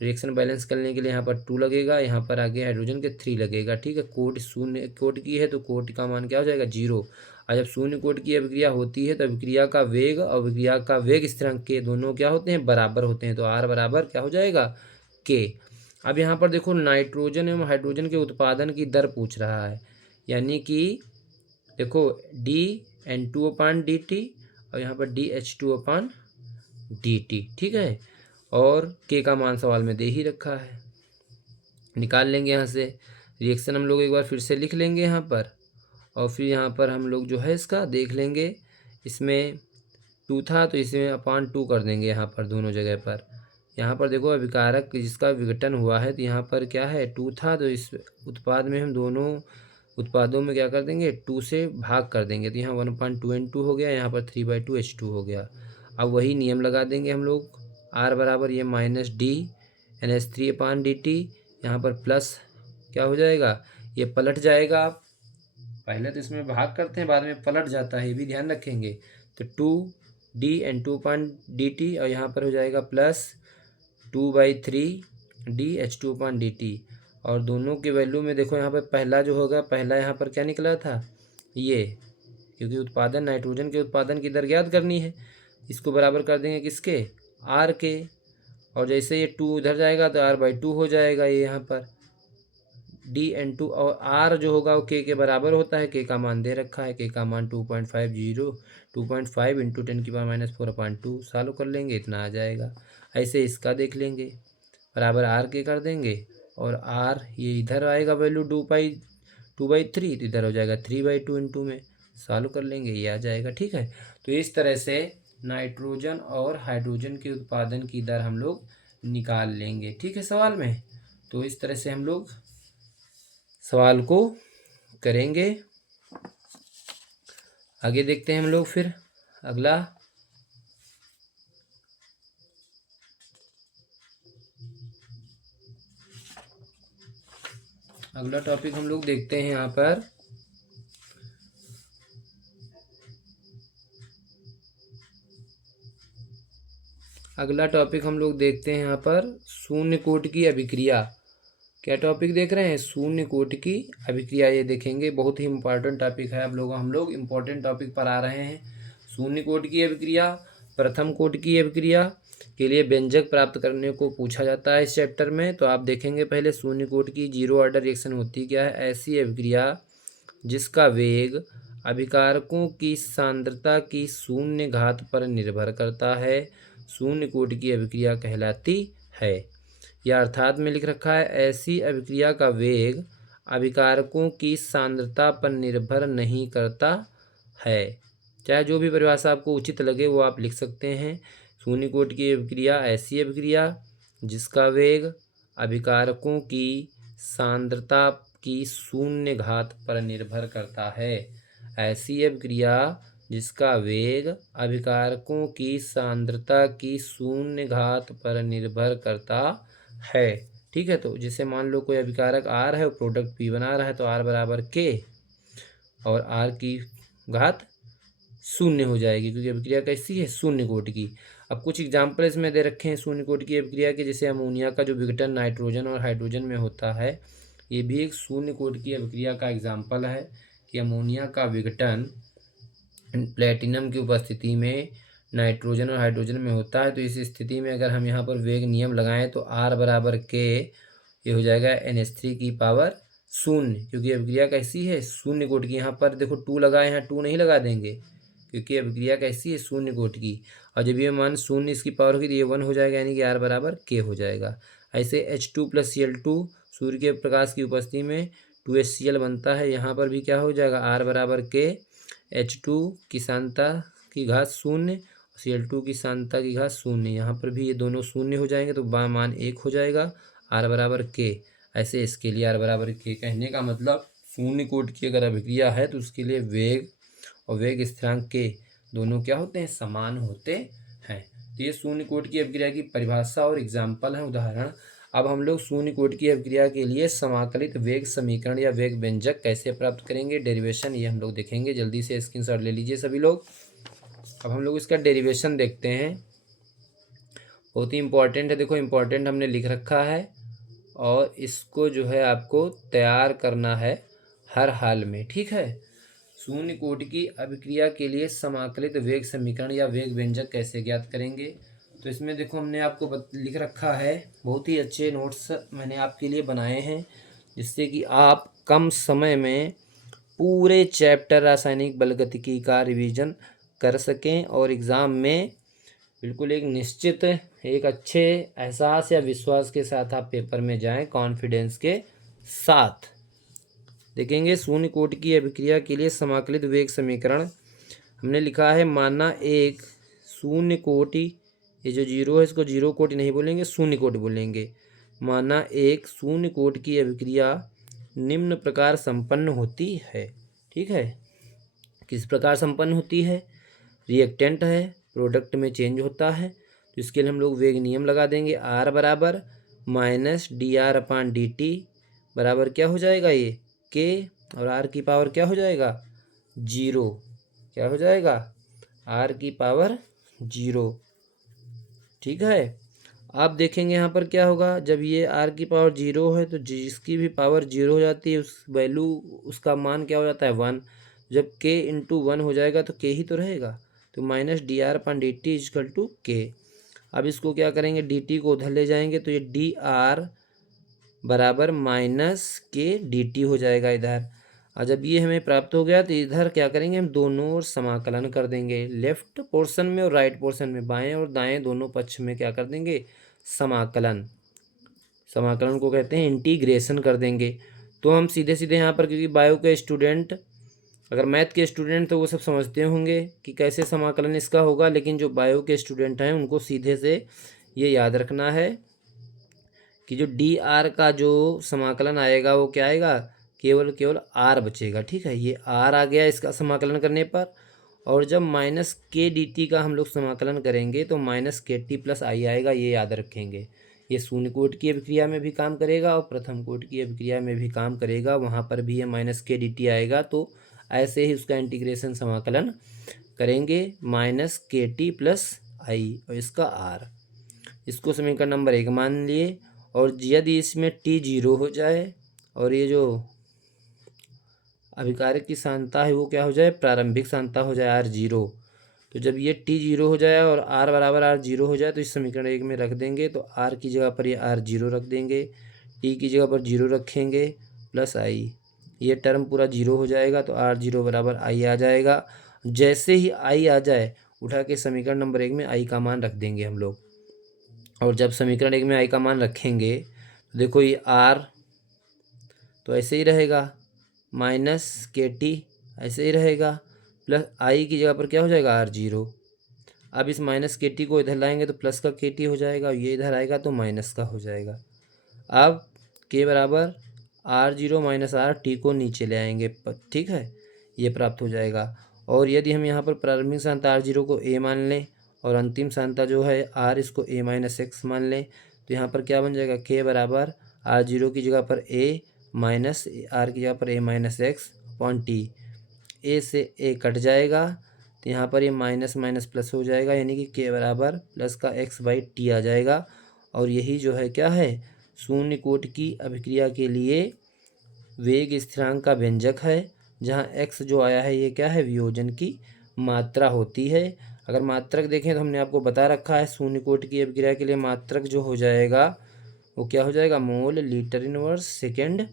रिएक्शन बैलेंस करने के लिए यहाँ पर 2 लगेगा, यहाँ पर आगे हाइड्रोजन के 3 लगेगा। ठीक है, कोट शून्य कोट की है तो कोट का मान क्या हो जाएगा 0। और जब शून्य कोट की अभिक्रिया होती है तो अभिक्रिया का वेग और अभिक्रिया का वेग स्थिरांक के दोनों क्या होते हैं, बराबर होते हैं। तो R बराबर क्या हो जाएगा, K। अब यहाँ पर देखो नाइट्रोजन एवं हाइड्रोजन के उत्पादन की दर पूछ रहा है, यानी कि देखो dN2/dt और यहाँ पर dH2/dt। ठीक है, और K का मान सवाल में दे ही रखा है, निकाल लेंगे यहाँ से। रिएक्शन हम लोग एक बार फिर से लिख लेंगे यहाँ पर, और फिर यहाँ पर हम लोग जो है इसका देख लेंगे। इसमें 2 था तो इसमें /2 कर देंगे यहाँ पर दोनों जगह पर। यहाँ पर देखो अभिकारक जिसका विघटन हुआ है तो यहाँ पर क्या है 2 था, तो इस उत्पाद में हम दोनों उत्पादों में क्या कर देंगे 2 से भाग कर देंगे, तो यहाँ 1.2 N2 हो गया, यहाँ पर 3/2 H2 हो गया। अब वही नियम लगा देंगे हम लोग, R बराबर ये -d NH3/dt, यहाँ पर प्लस क्या हो जाएगा, ये पलट जाएगा। पहले तो इसमें भाग करते हैं, बाद में पलट जाता है, ये भी ध्यान रखेंगे। तो 2d N2/dt और यहाँ पर हो जाएगा प्लस 2/3d H2/dt। और दोनों के वैल्यू में देखो यहाँ पर पहला जो होगा, पहला यहाँ पर क्या निकला था ये, क्योंकि उत्पादन नाइट्रोजन के उत्पादन की दर ज्ञात करनी है, इसको बराबर कर देंगे किसके, R के। और जैसे ये 2 उधर जाएगा तो R/2 हो जाएगा ये यहाँ पर dN2, और R जो होगा वो K के बराबर होता है। K का मान दे रखा है, K का मान 2.5 इंटू 10 की पावर -4/2 सॉल्व कर लेंगे, इतना आ जाएगा। ऐसे इसका देख लेंगे, बराबर R के कर देंगे, और R ये इधर आएगा वैल्यू 2/3 तो इधर हो जाएगा 3/2 इंटू में सॉल्व कर लेंगे, ये आ जाएगा। ठीक है, तो इस तरह से नाइट्रोजन और हाइड्रोजन के उत्पादन की दर हम लोग निकाल लेंगे। ठीक है, सवाल में तो इस तरह से हम लोग सवाल को करेंगे। आगे देखते हैं हम लोग फिर अगला, अगला टॉपिक हम लोग देखते हैं यहाँ पर अगला टॉपिक हम लोग देखते हैं यहाँ पर शून्य कोटि की अभिक्रिया। क्या टॉपिक देख रहे हैं, शून्य कोटि की अभिक्रिया, ये देखेंगे। बहुत ही इंपॉर्टेंट टॉपिक है, हम लोग इंपॉर्टेंट टॉपिक पर आ रहे हैं। शून्य कोटि की अभिक्रिया, प्रथम कोटि की अभिक्रिया के लिए व्यंजक प्राप्त करने को पूछा जाता है इस चैप्टर में। तो आप देखेंगे पहले शून्य कोटि की जीरो ऑर्डर रिएक्शन होती क्या है, ऐसी अभिक्रिया जिसका वेग अभिकारकों की सांद्रता की शून्य घात पर निर्भर करता है, शून्य कोटि की अभिक्रिया कहलाती है। या अर्थात में लिख रखा है, ऐसी अभिक्रिया का वेग अभिकारकों की सांद्रता पर निर्भर नहीं करता है। चाहे जो भी परिभाषा आपको उचित लगे वो आप लिख सकते हैं। शून्य कोटि की अभिक्रिया ऐसी अभिक्रिया जिसका वेग अभिकारकों की सांद्रता की शून्य घात पर निर्भर करता है। ऐसी अभिक्रिया जिसका वेग अभिकारकों की सांद्रता की शून्य घात पर निर्भर करता है। ठीक है, तो जैसे मान लो कोई अभिकारक R है और प्रोडक्ट P बना रहा है, तो R बराबर K और R की घात शून्य हो जाएगी, क्योंकि अभिक्रिया कैसी है, शून्य कोटि की। अब कुछ एग्जाम्पल इसमें दे रखे हैं शून्य कोटि की अभिक्रिया के, जैसे अमोनिया का जो विघटन नाइट्रोजन और हाइड्रोजन में होता है, ये भी एक शून्य कोटि की अभिक्रिया का एग्जाम्पल है कि अमोनिया का विघटन प्लेटिनम की उपस्थिति में नाइट्रोजन और हाइड्रोजन में होता है। तो इस स्थिति में अगर हम यहाँ पर वेग नियम लगाएं तो R बराबर K, ये हो जाएगा NH3 की पावर शून्य, क्योंकि अभिक्रिया कैसी है, शून्य कोटि की। यहाँ पर देखो 2 लगाए, यहाँ 2 नहीं लगा देंगे क्योंकि अभिक्रिया कैसी है, शून्य कोटि की। और जब ये मान शून्य इसकी पावर होगी तो ये 1 हो जाएगा, यानी कि R बराबर K हो जाएगा। ऐसे H2 + Cl2 सूर्य के प्रकाश की उपस्थिति में 2HCl बनता है, यहाँ पर भी क्या हो जाएगा, R बराबर K, H2 की सांद्रता की घात शून्य, Cl2 की सांद्रता की घात शून्य, यहाँ पर भी ये दोनों शून्य हो जाएंगे तो मान 1 हो जाएगा, R बराबर K। ऐसे इसके लिए R बराबर K कहने का मतलब शून्य कोटि की अगर अभिक्रिया है तो उसके लिए वेग और वेग स्थिरांक K दोनों क्या होते हैं, समान होते हैं। तो ये शून्य कोटि की अभिक्रिया की परिभाषा और एग्जाम्पल है, उदाहरण। अब हम लोग शून्य कोटि की अभिक्रिया के लिए समाकलित वेग समीकरण या वेग व्यंजक कैसे प्राप्त करेंगे, डेरिवेशन, ये हम लोग देखेंगे। जल्दी से स्क्रीनशॉट ले लीजिए सभी लोग। अब हम लोग इसका डेरिवेशन देखते हैं, बहुत ही इंपॉर्टेंट है। देखो इंपॉर्टेंट हमने लिख रखा है और इसको जो है आपको तैयार करना है हर हाल में। ठीक है, शून्य कोटि की अभिक्रिया के लिए समाकलित वेग समीकरण या वेग व्यंजक कैसे ज्ञात करेंगे। तो इसमें देखो हमने आपको लिख रखा है, बहुत ही अच्छे नोट्स मैंने आपके लिए बनाए हैं जिससे कि आप कम समय में पूरे चैप्टर रासायनिक बलगतिकी का रिवीजन कर सकें और एग्ज़ाम में बिल्कुल एक निश्चित, एक अच्छे एहसास या विश्वास के साथ आप पेपर में जाएं, कॉन्फिडेंस के साथ। देखेंगे शून्य कोटि की अभिक्रिया के लिए समाकलित वेग समीकरण हमने लिखा है, माना एक शून्य कोटि, ये जो जीरो है इसको जीरो कोटि नहीं बोलेंगे, शून्य कोटि बोलेंगे। माना एक शून्य कोटि की अभिक्रिया निम्न प्रकार संपन्न होती है। ठीक है, किस प्रकार संपन्न होती है, रिएक्टेंट है, प्रोडक्ट में चेंज होता है, तो इसके लिए हम लोग वेग नियम लगा देंगे। R बराबर -dr/dt बराबर क्या हो जाएगा, ये K, और R की पावर क्या हो जाएगा, 0। क्या हो जाएगा, R की पावर 0। ठीक है, आप देखेंगे यहाँ पर क्या होगा, जब ये R की पावर 0 है तो जिसकी भी पावर 0 हो जाती है उस वैल्यू, उसका मान क्या हो जाता है, 1। जब K × 1 हो जाएगा तो K ही तो रहेगा, तो -dr/dt = K। अब इसको क्या करेंगे, dt को उधर ले जाएंगे तो ये dr बराबर -k/dt हो जाएगा इधर। और जब ये हमें प्राप्त हो गया तो इधर क्या करेंगे, हम दोनों ओर समाकलन कर देंगे, लेफ्ट पोर्शन में और राइट पोर्शन में, बाएं और दाएं दोनों पक्ष में क्या कर देंगे, समाकलन। समाकलन को कहते हैं इंटीग्रेशन कर देंगे। तो हम सीधे सीधे यहाँ पर, क्योंकि बायो के स्टूडेंट, अगर मैथ के स्टूडेंट तो वो सब समझते होंगे कि कैसे समाकलन इसका होगा, लेकिन जो बायो के स्टूडेंट हैं उनको सीधे से ये याद रखना है कि जो dr का जो समाकलन आएगा वो क्या आएगा, केवल r बचेगा। ठीक है, ये r आ गया इसका समाकलन करने पर, और जब -k/dt का हम लोग समाकलन करेंगे तो -kT+i आएगा, ये याद रखेंगे। ये शून्य कोटि की अभिक्रिया में भी काम करेगा और प्रथम कोटि की अभिक्रिया में भी काम करेगा, वहाँ पर भी ये -k/dt आएगा। तो ऐसे ही उसका इंटीग्रेशन समाकलन करेंगे, -kT+i और इसका r, इसको समीकरण नंबर 1 मान लिए। और यदि इसमें t 0 हो जाए और ये जो अभिकारक की सांद्रता है वो क्या हो जाए, प्रारंभिक सांद्रता हो जाए r 0, तो जब ये t 0 हो जाए और r बराबर r 0 हो जाए तो इस समीकरण 1 में रख देंगे, तो r की जगह पर ये r 0 रख देंगे, t की जगह पर 0 रखेंगे, प्लस i, ये टर्म पूरा 0 हो जाएगा तो r 0 बराबर i आ जाएगा। जैसे ही i आ जाए उठा के समीकरण नंबर 1 में i का मान रख देंगे हम लोग, और जब समीकरण 1 में i का मान रखेंगे तो देखो ये r तो ऐसे ही रहेगा, -kT ऐसे ही रहेगा, प्लस आई की जगह पर क्या हो जाएगा आर जीरो। अब इस माइनस के टी को इधर लाएंगे तो प्लस का के टी हो जाएगा, ये इधर आएगा तो माइनस का हो जाएगा। अब के बराबर r zero minus r, T को नीचे ले आएंगे, ठीक है, ये प्राप्त हो जाएगा। और यदि हम यहाँ पर प्रारंभिक सांता आर जीरो को ए मान लें और अंतिम सांता जो है आर इसको ए माइनस एक्स मान लें, तो यहाँ पर क्या बन जाएगा, के बराबर आर जीरो की जगह पर ए माइनस आर की जगह पर ए माइनस एक्स अपॉन टी। ए से ए कट जाएगा तो यहाँ पर ये माइनस माइनस प्लस हो जाएगा, यानी कि के बराबर प्लस का एक्स बाई टी आ जाएगा। और यही जो है क्या है, शून्य कोटि की अभिक्रिया के लिए वेग स्थिरांक का व्यंजक है, जहाँ एक्स जो आया है ये क्या है, वियोजन की मात्रा होती है। अगर मात्रक देखें तो हमने आपको बता रखा है शून्य कोटि की अभिक्रिया के लिए मात्रक जो हो जाएगा वो क्या हो जाएगा, mole litre inverse second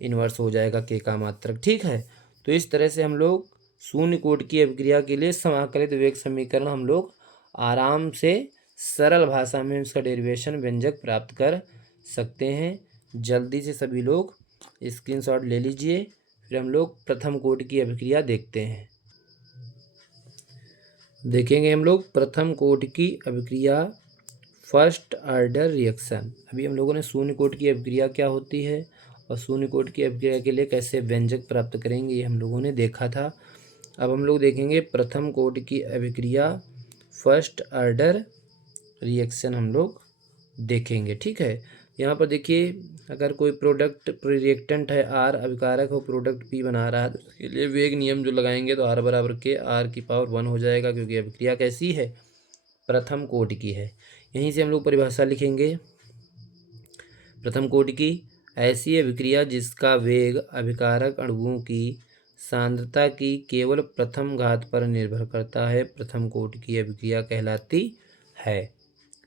inverse हो जाएगा के का मात्रक, ठीक है। तो इस तरह से हम लोग शून्य कोटि की अभिक्रिया के लिए समाकलित वेग समीकरण हम लोग आराम से सरल भाषा में उसका डेरिवेशन व्यंजक प्राप्त कर सकते हैं। जल्दी से सभी लोग स्क्रीनशॉट ले लीजिए, फिर हम लोग प्रथम कोटि की अभिक्रिया देखते हैं। देखेंगे हम लोग प्रथम कोटि की अभिक्रिया, फर्स्ट ऑर्डर रिएक्शन। अभी हम लोगों ने शून्य कोटि की अभिक्रिया क्या होती है और शून्य कोटि की अभिक्रिया के लिए कैसे व्यंजक प्राप्त करेंगे ये हम लोगों ने देखा था। अब हम लोग देखेंगे प्रथम कोटि की अभिक्रिया, फर्स्ट ऑर्डर रिएक्शन हम लोग देखेंगे, ठीक है। यहाँ पर देखिए, अगर कोई प्रोडक्ट रिएक्टेंट है आर, अभिकारक हो प्रोडक्ट पी बना रहा है, तो उसके लिए वेग नियम जो लगाएंगे तो आर बराबर के आर की पावर 1 हो जाएगा, क्योंकि अभिक्रिया कैसी है, प्रथम कोटि की है। यहीं से हम लोग परिभाषा लिखेंगे प्रथम कोटि की, ऐसी अभिक्रिया जिसका वेग अभिकारक अणुओं की सांद्रता की केवल प्रथम घात पर निर्भर करता है, प्रथम कोटि की अभिक्रिया कहलाती है,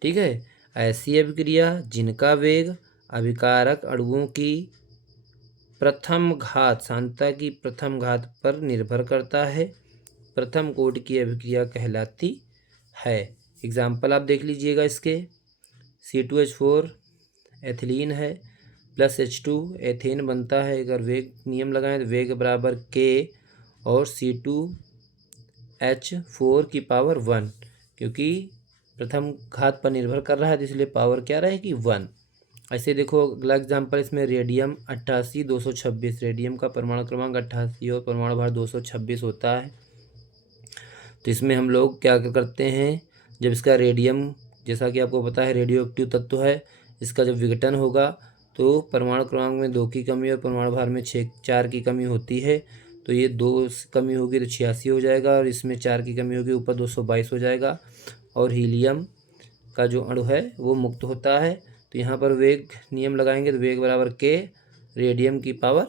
ठीक है। ऐसी अभिक्रिया जिनका वेग अभिकारक अणुओं की प्रथम घात, सांद्रता की प्रथम घात पर निर्भर करता है, प्रथम कोटि की अभिक्रिया कहलाती है। एग्जाम्पल आप देख लीजिएगा इसके, C2H4 एथिलीन है प्लस H2 एथेन बनता है। अगर वेग नियम लगाएं तो वेग बराबर के और C2H4 की पावर 1, क्योंकि प्रथम घात पर निर्भर कर रहा है तो इसलिए पावर क्या रहेगी, 1। ऐसे देखो अगला एग्जाम्पल, इसमें रेडियम 88 रेडियम का परमाणु क्रमांक 88 और परमाणु भार 226 होता है। तो इसमें हम लोग क्या करते हैं, जब इसका रेडियम, जैसा कि आपको पता है रेडियो एक्टिव तत्व है, इसका जब विघटन होगा तो परमाणु क्रमांक में 2 की कमी और परमाणु भार में 4 की कमी होती है। तो ये 2 कमी होगी तो 86 हो जाएगा, और इसमें 4 की कमी होगी ऊपर 222 हो जाएगा। और हीलियम का जो अणु है वो मुक्त होता है। तो यहाँ पर वेग नियम लगाएंगे तो वेग बराबर के रेडियम की पावर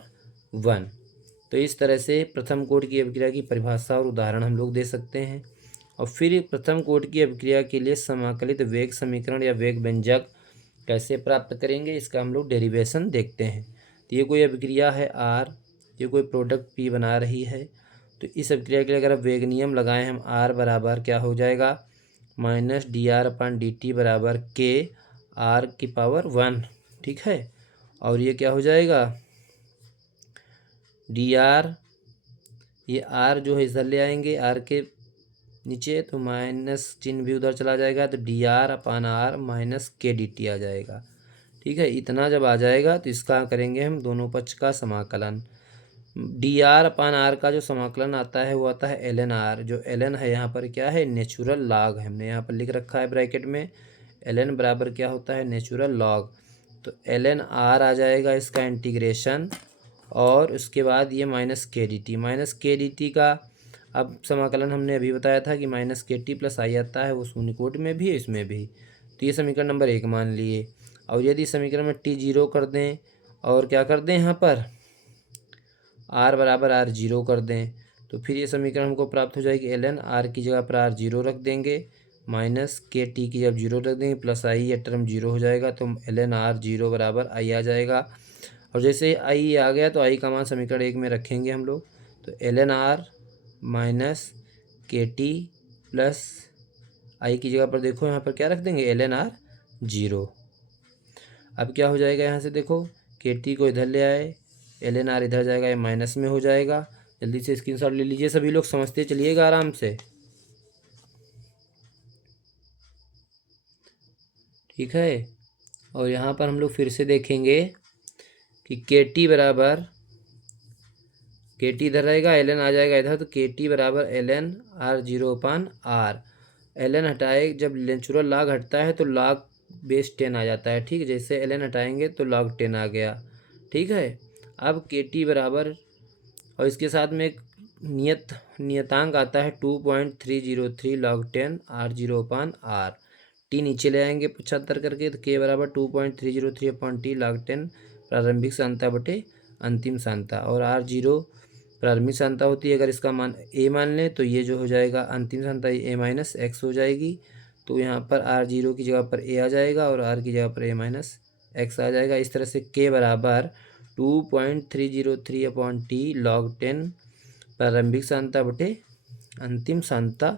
1। तो इस तरह से प्रथम कोटि की अभिक्रिया की परिभाषा और उदाहरण हम लोग दे सकते हैं। और फिर प्रथम कोटि की अभिक्रिया के लिए समाकलित वेग समीकरण या वेग व्यंजक कैसे प्राप्त करेंगे, इसका हम लोग डेरिवेशन देखते हैं। तो ये कोई अभिक्रिया है आर, ये कोई प्रोडक्ट पी बना रही है, तो इस अभिक्रिया के लिए अगर आप वेग नियम लगाएं हम, आर बराबर क्या हो जाएगा, माइनस डी आर अपन डी टी बराबर के आर की पावर 1, ठीक है। और ये क्या हो जाएगा, डी आर, ये आर जो है इधर ले आएंगे आर के नीचे, तो माइनस चिन्ह भी उधर चला जाएगा, तो d r upon r minus k d t आ जाएगा, ठीक है। इतना जब आ जाएगा तो इसका करेंगे हम दोनों पक्ष का समाकलन। डी आर अपान आर का जो समाकलन आता है वो आता है एल एन आर। जो एल एन है यहाँ पर क्या है, नेचुरल लॉग, हमने यहाँ पर लिख रखा है ब्रैकेट में, एल एन बराबर क्या होता है, नेचुरल लॉग। तो एल एन आर आ जाएगा इसका इंटीग्रेशन, और उसके बाद ये माइनस के डी टी का अब समाकलन हमने अभी बताया था कि माइनस के टी प्लस आई आता है, वो शून्य कोटि में भी है इसमें भी। तो ये समीकरण नंबर 1 मान लिए। और यदि समीकरण में टी 0 कर दें और क्या कर दें यहाँ पर आर बराबर आर 0 कर दें, तो फिर ये समीकरण हमको प्राप्त हो जाएगी, एल एन आर की जगह पर आर 0 रख देंगे, माइनस के टी की जब 0 रख देंगे, प्लस आई, ये टर्म 0 हो जाएगा, तो एल एन आर 0 बराबर आई आ जाएगा। और जैसे ही आई आ गया तो आई का मान समीकरण 1 में रखेंगे हम लोग, तो एल एन आर माइनस के टी प्लस आई की जगह पर देखो यहाँ पर क्या रख देंगे, एल एन आर 0। अब क्या हो जाएगा, यहाँ से देखो के टी को इधर ले आए, एल एन आर इधर जाएगा, ये माइनस में हो जाएगा। जल्दी से स्क्रीनशॉट ले लीजिए सभी लोग, समझते चलिएगा आराम से। ठीक है, और यहाँ पर हम लोग फिर से देखेंगे कि के टी बराबर, के टी इधर रहेगा, एल एन आ जाएगा इधर, तो के टी बराबर l n r zero upon r. L n हटाए, जब नेचुरल लॉग हटता है तो लॉग बेस 10 आ जाता है। ठीक है, जैसे एल एन हटाएंगे तो लॉग 10 आ गया। ठीक है, अब के टी बराबर, और इसके साथ में एक नियतांक आता है 2.303 log 10 r zero upon r. T नीचे ले आएंगे 75 करके, तो के बराबर 2.303 अपॉन टी log 10 प्रारंभिक सांद्रता बटे अंतिम सांद्रता, और आर जीरो प्रारंभिक सांद्रता होती है। अगर इसका मान ए मान लें तो ये जो हो जाएगा अंतिम सांद्रता ए माइनस एक्स हो जाएगी। तो यहाँ पर आर जीरो की जगह पर ए आ जाएगा और आर की जगह पर ए माइनस एक्स आ जाएगा। इस तरह से के बराबर 2.303 अपॉन टी log 10 प्रारंभिक सांद्रता बटे अंतिम सांद्रता,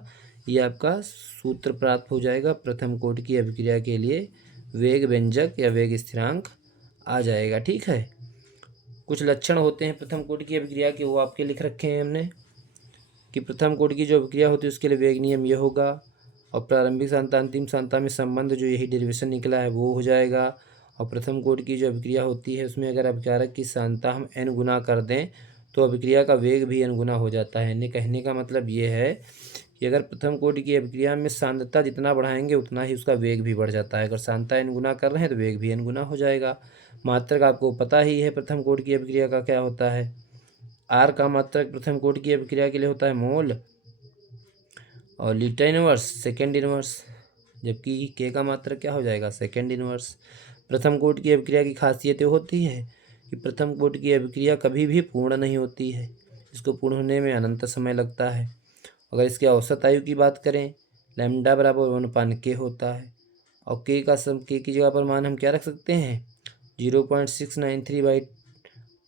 ये आपका सूत्र प्राप्त हो जाएगा। प्रथम कोटि की अभिक्रिया के लिए वेग व्यंजक या वेग स्थिरांक आ जाएगा। ठीक है, कुछ लक्षण होते हैं प्रथम कोटि की अभिक्रिया के, वो आपके लिख रखे हैं हमने, कि प्रथम कोटि की जो अभिक्रिया होती है उसके लिए वेग नियम ये होगा, और प्रारंभिक सांद्रता अंतिम सांद्रता में संबंध जो यही डेरिवेशन निकला है वो हो जाएगा। और प्रथम कोटि की जो अभिक्रिया होती है उसमें अगर अभिकारक की सांद्रता हम n गुना कर दें तो अभिक्रिया का वेग भी n गुना हो जाता है। यानी कहने का मतलब ये है कि अगर प्रथम कोटि की अभिक्रिया में सांद्रता जितना बढ़ाएंगे उतना ही उसका वेग भी बढ़ जाता है। अगर सांद्रता n गुना कर रहे हैं तो वेग भी n गुना हो जाएगा। मात्रक आपको पता ही है प्रथम कोटि की अभिक्रिया का क्या होता है। आर का मात्रक प्रथम कोटि की अभिक्रिया के लिए होता है मोल, और लीटा इनवर्स सेकेंड इनवर्स, जबकि के का मात्रक क्या हो जाएगा सेकेंड इनवर्स। प्रथम कोटि की अभिक्रिया की खासियत ये होती है कि प्रथम कोटि की अभिक्रिया कभी भी पूर्ण नहीं होती है, इसको पूर्ण होने में अनंत समय लगता है। अगर इसके औसत आयु की बात करें, लैम्डा बराबर 1/k होता है, और के का के की जगह पर मान हम क्या रख सकते हैं 0.693 बाई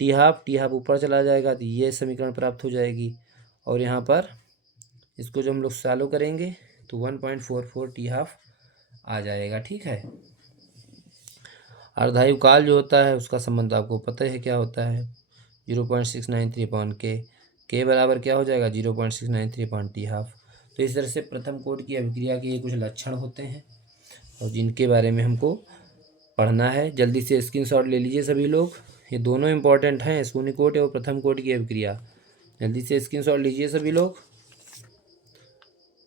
टी हाफ ऊपर चला जाएगा तो ये समीकरण प्राप्त हो जाएगी। और यहाँ पर इसको जो हम लोग सॉल्व करेंगे तो 1.44 टी हाफ आ जाएगा। ठीक है, अर्धायु काल जो होता है उसका संबंध आपको पता है क्या होता है 0.693 अपॉन के बराबर क्या हो जाएगा 0.693 अपॉन टी हाफ। तो इस तरह से प्रथम कोटि की अभिक्रिया के ये कुछ लक्षण होते हैं और जिनके बारे में हमको पढ़ना है। जल्दी से स्क्रीनशॉट ले लीजिए सभी लोग, ये दोनों इंपॉर्टेंट हैं, शून्य कोटि और प्रथम कोटि की अभिक्रिया। जल्दी से स्क्रीनशॉट लीजिए सभी लोग।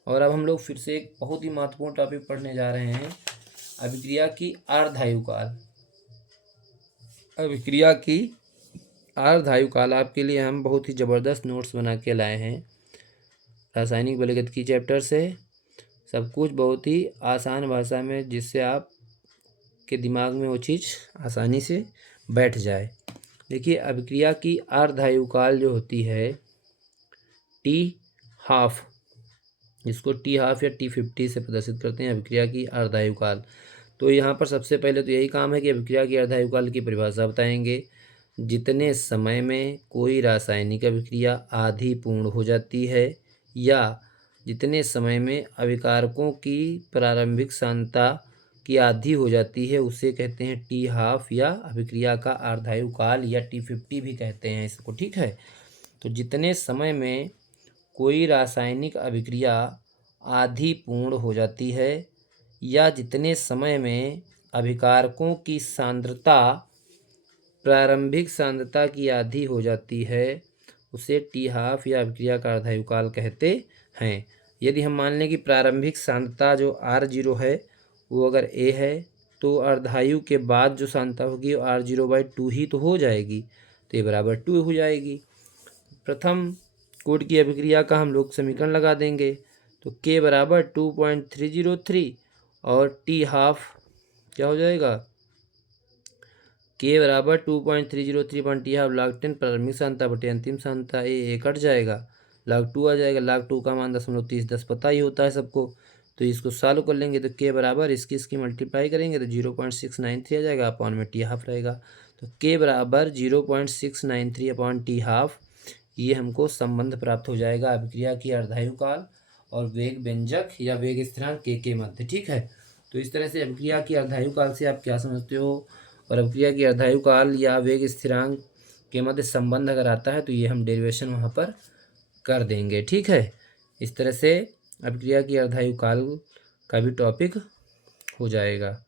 और अब हम लोग फिर से एक बहुत ही महत्वपूर्ण टॉपिक पढ़ने जा रहे हैं, अभिक्रिया की अर्धायु काल। अभिक्रिया की अर्धायु काल आपके लिए हम बहुत ही ज़बरदस्त नोट्स बना के लाए हैं रासायनिक बलगतिकी चैप्टर से। सब कुछ बहुत ही आसान भाषा में, जिससे आप के दिमाग में वो चीज़ आसानी से बैठ जाए। देखिए, अभिक्रिया की अर्धायु काल जो होती है टी हाफ, जिसको टी हाफ या T50 से प्रदर्शित करते हैं अभिक्रिया की अर्धायु काल। तो यहाँ पर सबसे पहले तो यही काम है कि अभिक्रिया की अर्धायु काल की परिभाषा बताएंगे। जितने समय में कोई रासायनिक अभिक्रिया आधी पूर्ण हो जाती है या जितने समय में अभिकारकों की प्रारंभिक सांद्रता की आधी हो जाती है उसे कहते हैं टी हाफ या अभिक्रिया का अर्धायु काल या T50 भी कहते हैं इसको। ठीक है, तो जितने समय में कोई रासायनिक अभिक्रिया आधी पूर्ण हो जाती है या जितने समय में अभिकारकों की सांद्रता प्रारंभिक सांद्रता की आधी हो जाती है उसे टी हाफ या अभिक्रिया का अर्धायु काल कहते हैं। यदि हम मान लें कि प्रारंभिक सांद्रता जो R0 है वो अगर A है तो अर्धायु के बाद जो सांद्रता होगी वो R0/2 ही तो हो जाएगी, तो ये बराबर 2 हो जाएगी। प्रथम कोटि की अभिक्रिया का हम लोग समीकरण लगा देंगे, तो के बराबर 2.303 और टी हाफ क्या हो जाएगा के बराबर 2.303 अपॉन टी हाफ log 10 प्रारंभिक सांद्रता बटे अंतिम सांद्रता, ए कट जाएगा, log 2 आ जाएगा। log 2 का मान 0.30 पता ही होता है सबको, तो इसको सॉल्व कर लेंगे तो के बराबर इसकी मल्टीप्लाई करेंगे तो 0.693 आ जाएगा, अपॉन में टी हाफ रहेगा। तो के बराबर 0.693 अपॉन टी हाफ, ये हमको संबंध प्राप्त हो जाएगा अभिक्रिया की अर्धायु काल और वेग व्यंजक या वेग स्थिरांक के मध्य। ठीक है, तो इस तरह से अभिक्रिया की अर्धायु काल से आप क्या समझते हो और अभिक्रिया की अर्धायु काल या वेग स्थिरांक के मध्य संबंध अगर आता है तो ये हम डेरिवेशन वहाँ पर कर देंगे। ठीक है, इस तरह से अभिक्रिया की अर्धायु काल का भी टॉपिक हो जाएगा।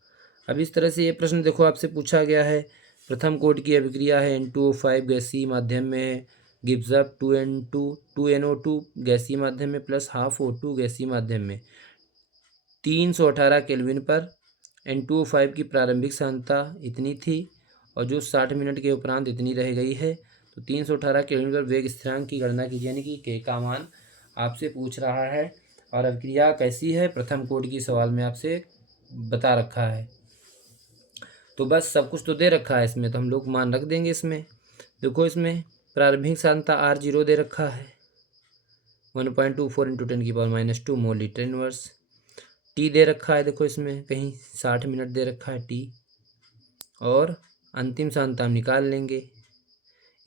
अब इस तरह से ये प्रश्न देखो आपसे पूछा गया है, प्रथम कोटि की अभिक्रिया है N2O5 गैसीय माध्यम में गिव्स अप 2NO2 गैसीय माध्यम में प्लस हाफ O2 गैसीय माध्यम में 318 केल्विन पर N2O5 की प्रारंभिक सांद्रता इतनी थी और जो 60 मिनट के उपरांत इतनी रह गई है। तो 318 केल्विन पर वेग स्थिरांक की गणना कीजिए, यानी कि के का मान आपसे पूछ रहा है। और अभिक्रिया कैसी है, प्रथम कोटि की सवाल में आपसे बता रखा है। तो बस सब कुछ तो दे रखा है इसमें, तो हम लोग मान रख देंगे इसमें। देखो इसमें प्रारंभिक सांद्रता R0 दे रखा है 1.24 × 10⁻² मोल लीटर इनवर्स। टी दे रखा है, देखो इसमें कहीं 60 मिनट दे रखा है टी। और अंतिम सांद्रता हम निकाल लेंगे,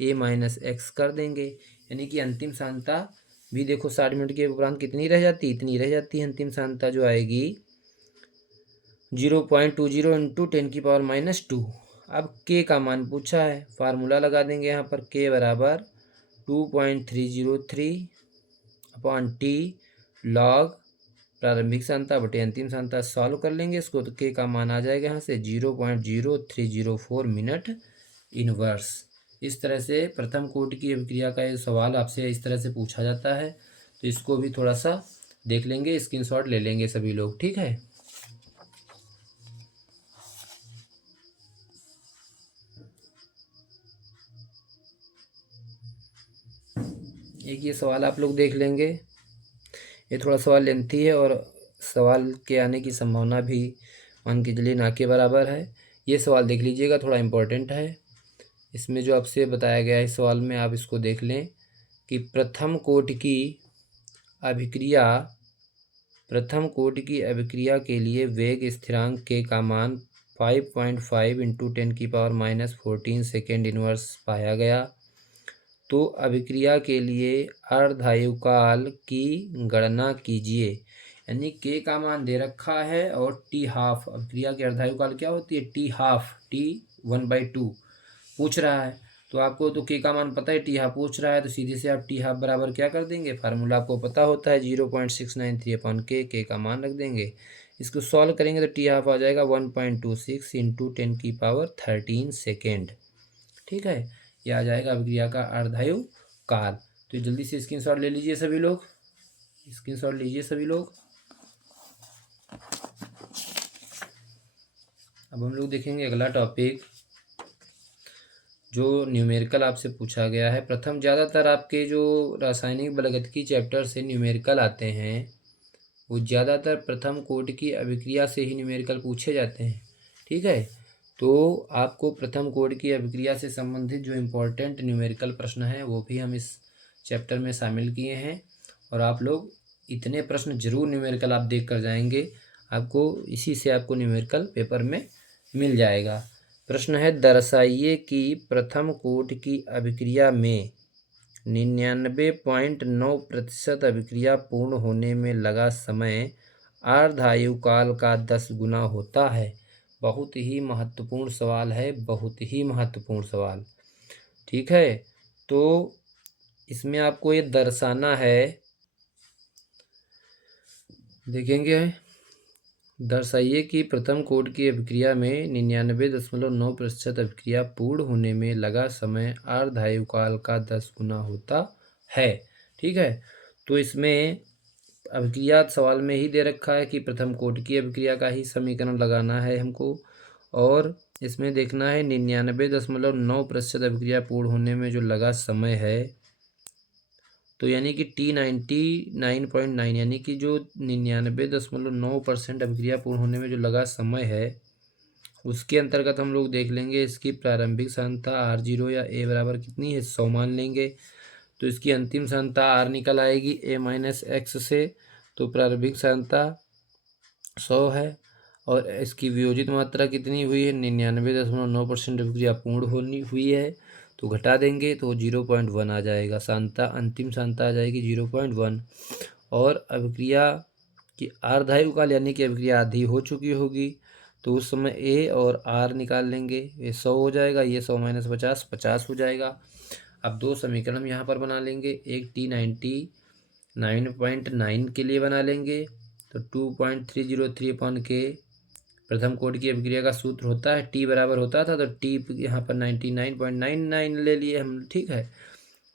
A-x कर देंगे, यानी कि अंतिम सांद्रता भी देखो 60 मिनट के उपरांत कितनी रह जाती, इतनी रह जाती है अंतिम सांद्रता, जो आएगी 0.20 × 10⁻²। अब के का मान पूछा है, फार्मूला लगा देंगे यहाँ पर, के बराबर 2.303/T लॉग प्रारंभिक सांद्रता बटे अंतिम सांद्रता। सॉल्व कर लेंगे इसको तो के का मान आ जाएगा यहाँ से 0.0304 मिनट इनवर्स। इस तरह से प्रथम कोटि की अभिक्रिया का ये सवाल आपसे इस तरह से पूछा जाता है, तो इसको भी थोड़ा सा देख लेंगे, स्क्रीनशॉट ले लेंगे सभी लोग। ठीक है, एक ये सवाल आप लोग देख लेंगे। ये थोड़ा सवाल लेंथी है और सवाल के आने की संभावना भी मान के चलिए ना के बराबर है। ये सवाल देख लीजिएगा, थोड़ा इम्पोर्टेंट है। इसमें जो आपसे बताया गया है इस सवाल में, आप इसको देख लें कि प्रथम कोटि की अभिक्रिया के लिए वेग स्थिरांक के का मान 5.5 × 10⁻14 सेकेंड इनवर्स पाया गया। तो अभिक्रिया के लिए अर्धायुकाल की गणना कीजिए, यानी के का मान दे रखा है और टी हाफ, अभिक्रिया की अर्धायुकाल क्या होती है, टी हाफ, टी 1/2 पूछ रहा है। तो आपको तो के का मान पता है, टी हाफ पूछ रहा है, तो सीधे से आप टी हाफ बराबर क्या कर देंगे, फार्मूला आपको पता होता है 0.693/K का मान रख देंगे। इसको सॉल्व करेंगे तो टी हाफ आ जाएगा 1.26 × 10⁻13 सेकेंड। ठीक है, यह आ जाएगा अभिक्रिया का अर्धायु काल। तो जल्दी से स्क्रीनशॉट ले लीजिए सभी लोग, स्क्रीनशॉट लीजिए सभी लोग। अब हम लोग देखेंगे अगला टॉपिक, जो न्यूमेरिकल आपसे पूछा गया है। प्रथम ज़्यादातर आपके जो रासायनिक बलगतिकी चैप्टर से न्यूमेरिकल आते हैं वो ज़्यादातर प्रथम कोटि की अभिक्रिया से ही न्यूमेरिकल पूछे जाते हैं। ठीक है, तो आपको प्रथम कोटि की अभिक्रिया से संबंधित जो इम्पोर्टेंट न्यूमेरिकल प्रश्न हैं वो भी हम इस चैप्टर में शामिल किए हैं। और आप लोग इतने प्रश्न जरूर न्यूमेरिकल आप देख कर जाएंगे, आपको इसी से आपको न्यूमेरिकल पेपर में मिल जाएगा। प्रश्न है, दर्शाइए कि प्रथम कोटि की अभिक्रिया में 99.9% अभिक्रिया पूर्ण होने में लगा समय अर्धायुकाल का 10 गुना होता है। बहुत ही महत्वपूर्ण सवाल है, बहुत ही महत्वपूर्ण सवाल। ठीक है, तो इसमें आपको ये दर्शाना है, देखेंगे, दर्शाइए कि प्रथम कोटि की अभिक्रिया में 99.9% अभिक्रिया पूर्ण होने में लगा समय अर्धायुकाल का 10 गुना होता है। ठीक है, तो इसमें अभिक्रिया सवाल में ही दे रखा है कि प्रथम कोटि की अभिक्रिया का ही समीकरण लगाना है हमको, और इसमें देखना है 99.9% अभिक्रिया पूर्ण होने में जो लगा समय है, तो यानी कि T99.9 यानी कि जो 99.9% अभिक्रिया पूर्ण होने में जो लगा समय है उसके अंतर्गत हम लोग देख लेंगे इसकी प्रारंभिक सांद्रता R0 या A बराबर कितनी है, 100 मान लेंगे। तो इसकी अंतिम सांद्रता R निकल आएगी A-x से, तो प्रारंभिक सांद्रता 100 है और इसकी वियोजित मात्रा कितनी हुई है, 99.9% अभिक्रिया पूर्ण होनी हुई है, तो घटा देंगे तो 0.1 आ जाएगा, सांद्रता अंतिम सांद्रता आ जाएगी 0.1। और अभिक्रिया की अर्धायुकाल यानी कि अभिक्रिया आधी हो चुकी होगी, तो उस समय ए और आर निकाल लेंगे। ये 100 हो जाएगा, ये 100 माइनस 50 50 हो जाएगा। अब दो समीकरण हम यहाँ पर बना लेंगे। एक T99.9 के लिए बना लेंगे, तो 2.303 अपॉन के प्रथम कोटि की अभिक्रिया का सूत्र होता है, टी बराबर होता था, तो टी यहाँ पर 99.99 ले लिए हम, ठीक है।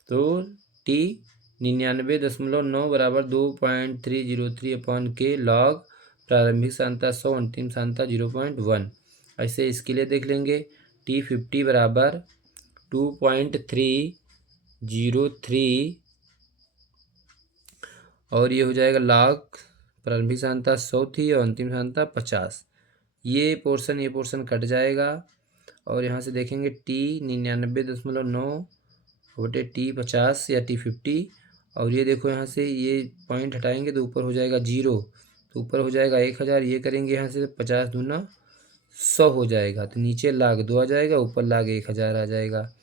तो टी 99.9 बराबर 2.303 अपॉन के लॉग प्रारंभिक सांद्रता 100 अंतिम सांद्रता 0.1। ऐसे इसके लिए देख लेंगे। T50 बराबर 2.303 और ये हो जाएगा लॉग प्रारंभिक सांद्रता 100 थी और अंतिम सांद्रता 50। ये पोर्शन कट जाएगा और यहाँ से देखेंगे T99.9 बटे T50 या T50, और ये देखो यहाँ से ये पॉइंट हटाएंगे तो ऊपर हो जाएगा 0, तो ऊपर हो जाएगा 1000। ये करेंगे यहाँ से 50 दूना 100 हो जाएगा, तो नीचे लाग 2 आ जाएगा, ऊपर लाग 1000 आ जाएगा।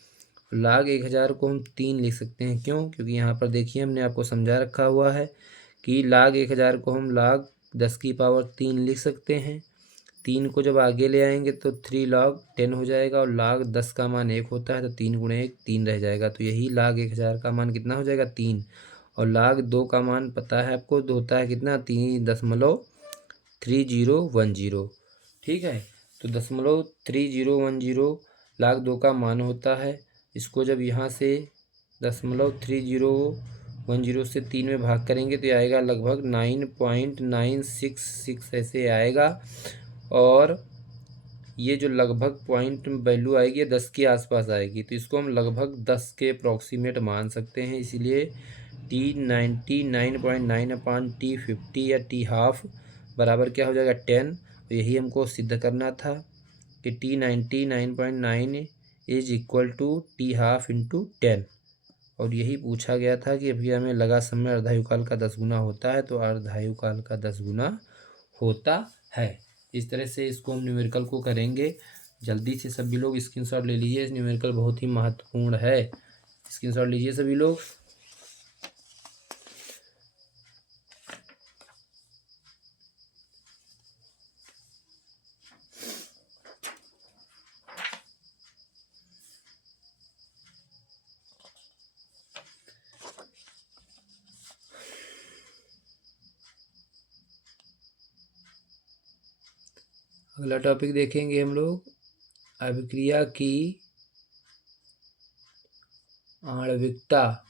लाग 1000 को हम 3 लिख सकते हैं, क्यों? क्योंकि यहाँ पर देखिए हमने आपको समझा रखा हुआ है कि लाग 1000 को हम लाग 10 की पावर 3 लिख सकते हैं। 3 को जब आगे ले आएंगे तो 3 log 10 हो जाएगा, और लाग 10 का मान 1 होता है, तो 3 गुणे 1 3 रह जाएगा। तो यही लाग 1000 का मान कितना हो जाएगा? 3। और लाग 2 का मान पता है आपको, होता है कितना? 3.3010, ठीक है। तो 0.3010 लाग 2 का मान होता है। इसको जब यहाँ से 0.3010 से 3 में भाग करेंगे तो आएगा लगभग 9.966 ऐसे आएगा। और ये जो लगभग पॉइंट वैल्यू आएगी 10 के आसपास आएगी, तो इसको हम लगभग 10 के अप्रॉक्सीमेट मान सकते हैं। इसीलिए T99.9 अपान T50 या T½ बराबर क्या हो जाएगा? 10। तो यही हमको सिद्ध करना था कि T99.9 is equal to T½ into 10। और यही पूछा गया था कि अभिक्रिया में लगा समय अर्धायुकाल का 10 गुना होता है, तो अर्धायुकाल का 10 गुना होता है। इस तरह से इसको हम न्यूमेरिकल को करेंगे। जल्दी से सभी लोग स्क्रीनशॉट ले लीजिए, इस न्यूमेरिकल बहुत ही महत्वपूर्ण है। स्क्रीनशॉट लीजिए सभी लोग। अगला टॉपिक देखेंगे हम लोग, अभिक्रिया की आणविकता,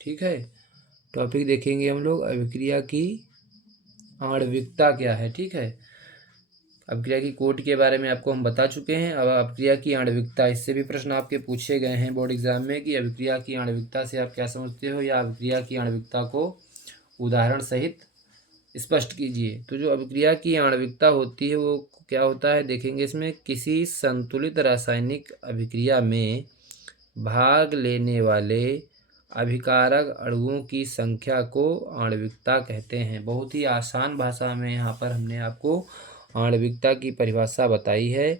ठीक है। टॉपिक देखेंगे हम लोग, अभिक्रिया की आणविकता क्या है, ठीक है। अभिक्रिया की कोट के बारे में आपको हम बता चुके हैं। अब अभिक्रिया की आणविकता, इससे भी प्रश्न आपके पूछे गए हैं बोर्ड एग्जाम में कि अभिक्रिया की आणविकता से आप क्या समझते हो, या अभिक्रिया की आणविकता को उदाहरण सहित स्पष्ट कीजिए। तो जो अभिक्रिया की आणविकता होती है वो क्या होता है, देखेंगे इसमें। किसी संतुलित रासायनिक अभिक्रिया में भाग लेने वाले अभिकारक अणुओं की संख्या को आणविकता कहते हैं। बहुत ही आसान भाषा में यहाँ पर हमने आपको आणविकता की परिभाषा बताई है,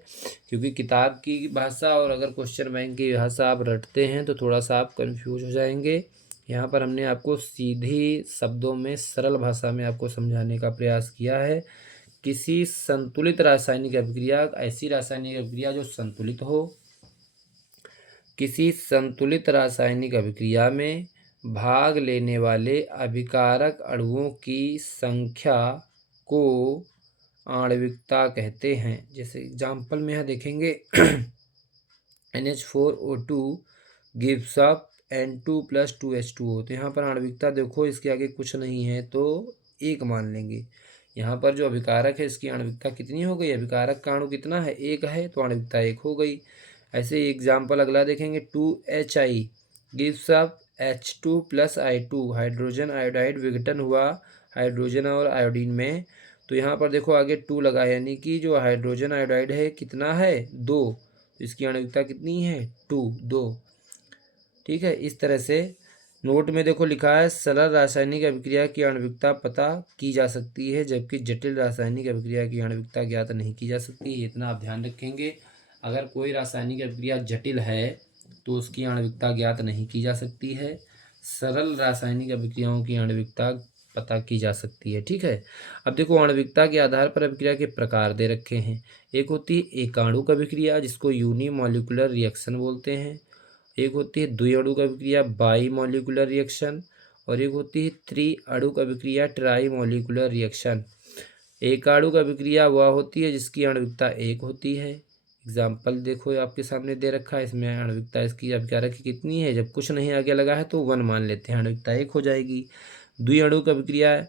क्योंकि किताब की भाषा और अगर क्वेश्चन बैंक की भाषा आप रटते हैं तो थोड़ा सा आप कंफ्यूज हो जाएंगे। यहाँ पर हमने आपको सीधी शब्दों में सरल भाषा में आपको समझाने का प्रयास किया है। किसी संतुलित रासायनिक अभिक्रिया, ऐसी रासायनिक अभिक्रिया जो संतुलित हो, किसी संतुलित रासायनिक अभिक्रिया में भाग लेने वाले अभिकारक अणुओं की संख्या को आणविकता कहते हैं। जैसे एग्जाम्पल में यहाँ देखेंगे NH4O2 gives up N2 + 2H2O। तो यहाँ पर आणविकता देखो, इसके आगे कुछ नहीं है तो 1 मान लेंगे। यहाँ पर जो अभिकारक है इसकी आणविकता कितनी हो गई? अभिकारक का अणु कितना है? 1 है, तो आणविकता 1 हो गई। ऐसे एग्जाम्पल अगला देखेंगे, 2HI gives up H2 + I2। Hydrogen iodide विघटन हुआ हाइड्रोजन और आयोडीन में, तो यहाँ पर देखो आगे 2 लगा, यानी कि जो हाइड्रोजन आयोडाइड है कितना है? 2। इसकी आणविकता कितनी है? 2। ठीक है। इस तरह से नोट में देखो लिखा है, सरल रासायनिक अभिक्रिया की आणविकता पता की जा सकती है, जबकि जटिल रासायनिक अभिक्रिया की आणविकता ज्ञात नहीं की जा सकती है। इतना आप ध्यान रखेंगे। अगर कोई रासायनिक अभिक्रिया जटिल है तो उसकी आणविकता ज्ञात नहीं की जा सकती है। सरल रासायनिक अभिक्रियाओं की आणविकता पता की जा सकती है। ठीक है, अब देखो आणविकता के आधार पर अभिक्रिया के प्रकार दे रखे हैं। एक होती है एकाणुक अभिक्रिया जिसको यूनिमॉलिक्यूलर रिएक्शन बोलते हैं, एक होती है द्विअणुक अभिक्रिया बाई मॉलिक्यूलर रिएक्शन, और एक होती है त्रिअणुक अभिक्रिया ट्राई मॉलिक्यूलर रिएक्शन। एकाणुक अभिक्रिया वह होती है जिसकी आणविकता एक होती है। एग्जाम्पल देखो आपके सामने दे रखा है, इसमें आणविकता इसकी अभिक्रिया की कितनी है, जब कुछ नहीं आगे लगा है तो 1 मान लेते हैं, आणविकता 1 हो जाएगी। द्विअणुक अभिक्रिया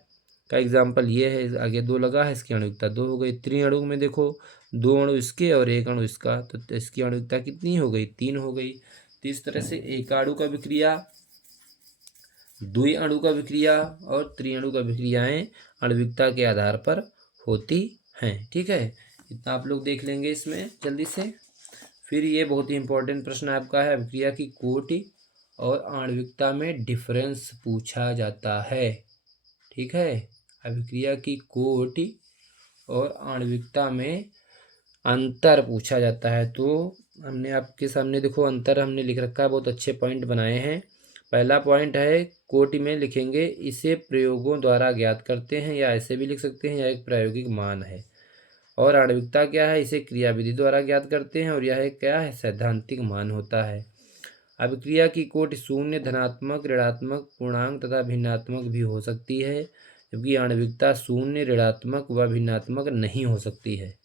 का एग्जाम्पल ये है, आगे 2 लगा है, इसकी आणविकता 2 हो गई। त्रिअणुक में देखो 2 अणु इसके और 1 अणु इसका, तो इसकी आणविकता कितनी हो गई, 3 हो गई। तो इस तरह से एकाणुक अभिक्रिया, द्विअणुक अभिक्रिया और त्रिअणुक अभिक्रियाएं आणविकता के आधार पर होती हैं। ठीक है, इतना आप लोग देख लेंगे इसमें जल्दी से। फिर ये बहुत ही इंपॉर्टेंट प्रश्न आपका है, अभिक्रिया की कोटि और आणविकता में डिफरेंस पूछा जाता है। ठीक है, अभिक्रिया की कोटि और आणविकता में अंतर पूछा जाता है। तो हमने आपके सामने देखो अंतर हमने लिख रखा है, बहुत अच्छे पॉइंट बनाए हैं। पहला पॉइंट है, कोटि में लिखेंगे इसे प्रयोगों द्वारा ज्ञात करते हैं, या ऐसे भी लिख सकते हैं, यह एक प्रायोगिक मान है। और आणविकता क्या है, इसे क्रियाविधि द्वारा ज्ञात करते हैं, और यह एक क्या है, सैद्धांतिक मान होता है। अभिक्रिया की कोटि शून्य, धनात्मक, ऋणात्मक, पूर्णांक तथा भिन्नात्मक भी हो सकती है, जबकि आणविकता शून्य, ऋणात्मक व भिन्नात्मक नहीं हो सकती है।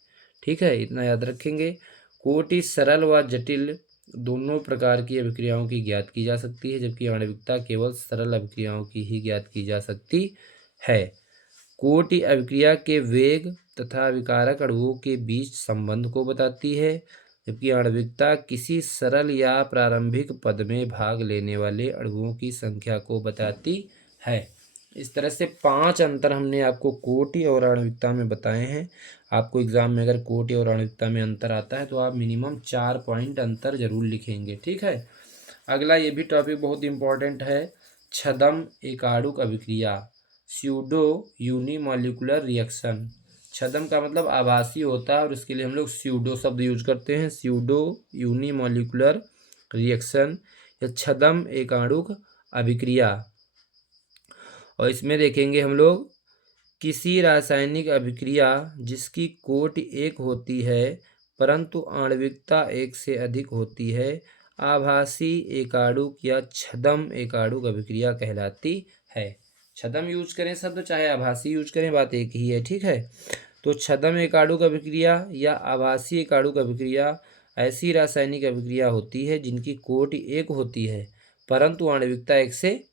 ठीक है, इतना याद रखेंगे। कोटि सरल व जटिल दोनों प्रकार की अभिक्रियाओं की ज्ञात की जा सकती है, जबकि आणविकता केवल सरल अभिक्रियाओं की ही ज्ञात की जा सकती है। कोटि अभिक्रिया के वेग तथा विकारक अणुओं के बीच संबंध को बताती है, जबकि आणविकता किसी सरल या प्रारंभिक पद में भाग लेने वाले अणुओं की संख्या को बताती है। इस तरह से 5 अंतर हमने आपको कोटि और आणविकता में बताए हैं। आपको एग्जाम में अगर कोटि और आणविकता में अंतर आता है तो आप मिनिमम 4 पॉइंट अंतर जरूर लिखेंगे। ठीक है, अगला ये भी टॉपिक बहुत इंपॉर्टेंट है, छद्म एकाणुक अभिक्रिया, स्यूडो यूनिमॉलिक्यूलर रिएक्शन। छद्म का मतलब आभासी होता है और इसके लिए हम लोग स्यूडो शब्द यूज करते हैं, स्यूडो यूनिमॉलिक्यूलर रिएक्शन या छद्म एकाणुक अभिक्रिया। और इसमें देखेंगे हम लोग किसी रासायनिक अभिक्रिया जिसकी कोटि 1 होती है परंतु आणविकता 1 से अधिक होती है, आभासी एकाणुक या छद्म एकाणुक अभिक्रिया कहलाती है। छद्म यूज करें शब्द चाहे आभासी यूज करें, बात एक ही है। ठीक है, तो छद्म एकाणुक अभिक्रिया या आभासी एकाणुक अभिक्रिया ऐसी रासायनिक अभिक्रिया होती है जिनकी कोटि 1 होती है परंतु आणविकता 1 से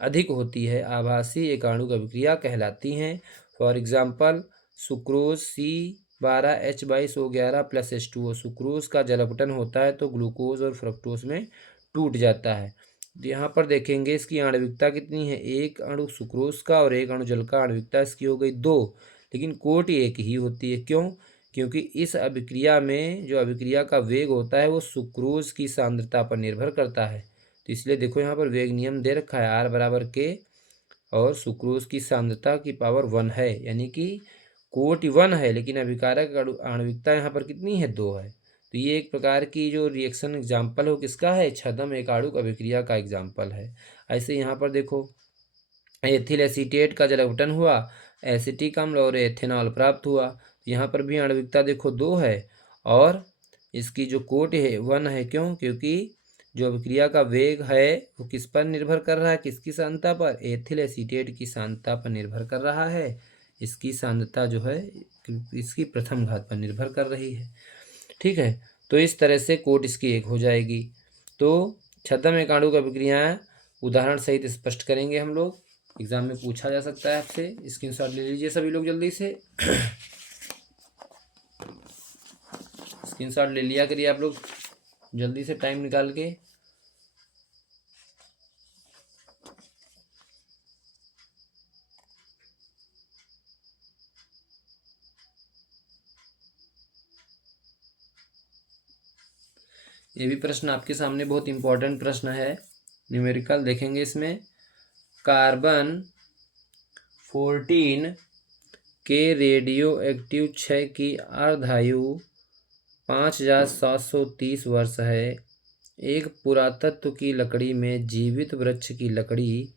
अधिक होती है, आभासी एकाणुक अभिक्रिया कहलाती हैं। For example sucrose C12H22O11 + H2O। Sucrose का जलापटन होता है तो ग्लूकोज और फ्रक्टोज में टूट जाता है। तो यहाँ पर देखेंगे इसकी आणविकता कितनी है, 1 अणु सुक्रोज का और 1 अणु जल का, आणविकता इसकी हो गई 2, लेकिन कोटि 1 ही होती है। क्यों, क्योंकि इस अभिक्रिया में जो अभिक्रिया का वेग होता है वो सुक्रोज की सांद्रता पर निर्भर करता है। तो इसलिए देखो यहाँ पर वेग नियम दे रखा है, R = K और सुक्रोज की सांद्रता की पावर 1 है, यानी कि कोटि 1 है लेकिन अभिकारक आणविकता यहाँ पर कितनी है, 2 है। तो ये एक प्रकार की जो रिएक्शन एग्जाम्पल हो किसका है, छद्म एकाणुक अभिक्रिया का एग्जाम्पल है। ऐसे यहाँ पर देखो एथिल एसीटेट का जलावटन हुआ, एसिटिक अम्ल और एथेनॉल प्राप्त हुआ। यहाँ पर भी आणविकता देखो 2 है और इसकी जो कोटि है 1 है। क्यों, क्योंकि जो अभिक्रिया का वेग है वो किस पर निर्भर कर रहा है, किसकी सांद्रता पर, एथिल एसीटेट की सांद्रता पर निर्भर कर रहा है। इसकी सांद्रता जो है इसकी प्रथम घात पर निर्भर कर रही है। ठीक है, तो इस तरह से कोटि इसकी 1 हो जाएगी। तो छद्म एकाणुक अभिक्रियाएं उदाहरण सहित स्पष्ट करेंगे हम लोग, एग्जाम में पूछा जा सकता है आपसे। स्क्रीनशॉट ले लीजिए सभी लोग जल्दी से। स्क्रीनशॉट ले लिया करिए आप लोग जल्दी से टाइम निकाल के। ये भी प्रश्न आपके सामने बहुत इंपॉर्टेंट प्रश्न है, न्यूमेरिकल देखेंगे इसमें। कार्बन 14 के रेडियो एक्टिव क्षय की अर्धायु 5730 वर्ष है। एक पुरातत्व की लकड़ी में जीवित वृक्ष की लकड़ी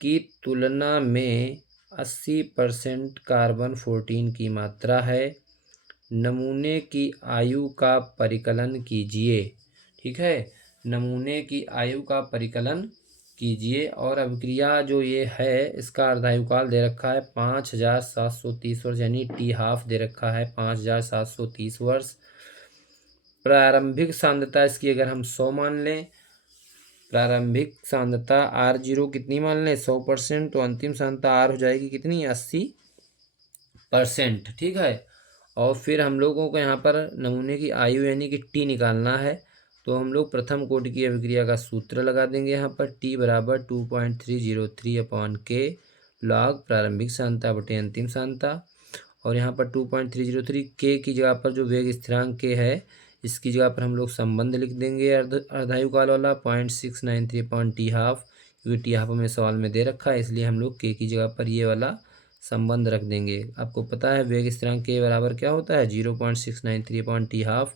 की तुलना में 80% कार्बन 14 की मात्रा है। नमूने की आयु का परिकलन कीजिए। ठीक है, नमूने की आयु का परिकलन कीजिए। और अभिक्रिया जो ये है इसका अर्धायुकाल दे रखा है 5730 वर्ष, यानी टी हाफ दे रखा है 5730 वर्ष। प्रारंभिक सांद्रता इसकी अगर हम 100 मान लें, प्रारंभिक सांद्रता R0 कितनी मान लें 100%, तो अंतिम सांद्रता R हो जाएगी कितनी 80%। ठीक है, और फिर हम लोगों को यहाँ पर नमूने की आयु यानी कि टी निकालना है। तो हम लोग प्रथम कोटि की अभिक्रिया का सूत्र लगा देंगे यहाँ पर, टी बराबर 2.303/K लॉग प्रारंभिक सांद्रता बटे अंतिम सांद्रता। और यहाँ पर 2.303 के की जगह पर जो वेग स्थिरांक के है इसकी जगह पर हम लोग संबंध लिख देंगे अर्धायुकाल वाला 0.693/टी हाफ, क्योंकि टी हाफ हमें सवाल में दे रखा है, इसलिए हम लोग के की जगह पर ये वाला संबंध रख देंगे। आपको पता है वेग स्थिरांक के बराबर क्या होता है 0.693/टी हाफ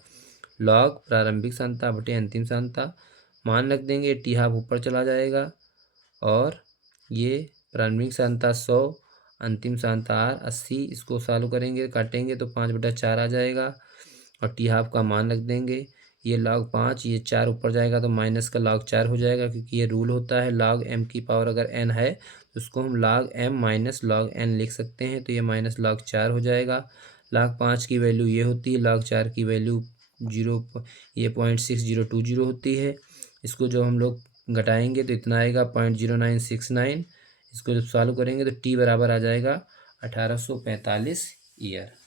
लॉग प्रारंभिक सांद्रता बटे अंतिम सांद्रता। मान रख देंगे, टी हाफ ऊपर चला जाएगा और ये प्रारंभिक सांद्रता 100, अंतिम सांद्रता 80। इसको सॉल्व करेंगे, काटेंगे तो 5/4 आ जाएगा और टी हाफ का मान रख देंगे। ये log 5, ये 4 ऊपर जाएगा तो माइनस का log 4 हो जाएगा, क्योंकि ये रूल होता है log m की पावर अगर n है तो उसको हम log m minus log n लिख सकते हैं। तो ये माइनस log 4 हो जाएगा। log 5 की वैल्यू ये होती है, log 4 की वैल्यू 0.6020 होती है। इसको जो हम लोग घटाएंगे तो इतना आएगा 0.0969। इसको जब सॉल्व करेंगे तो टी बराबर आ जाएगा 1845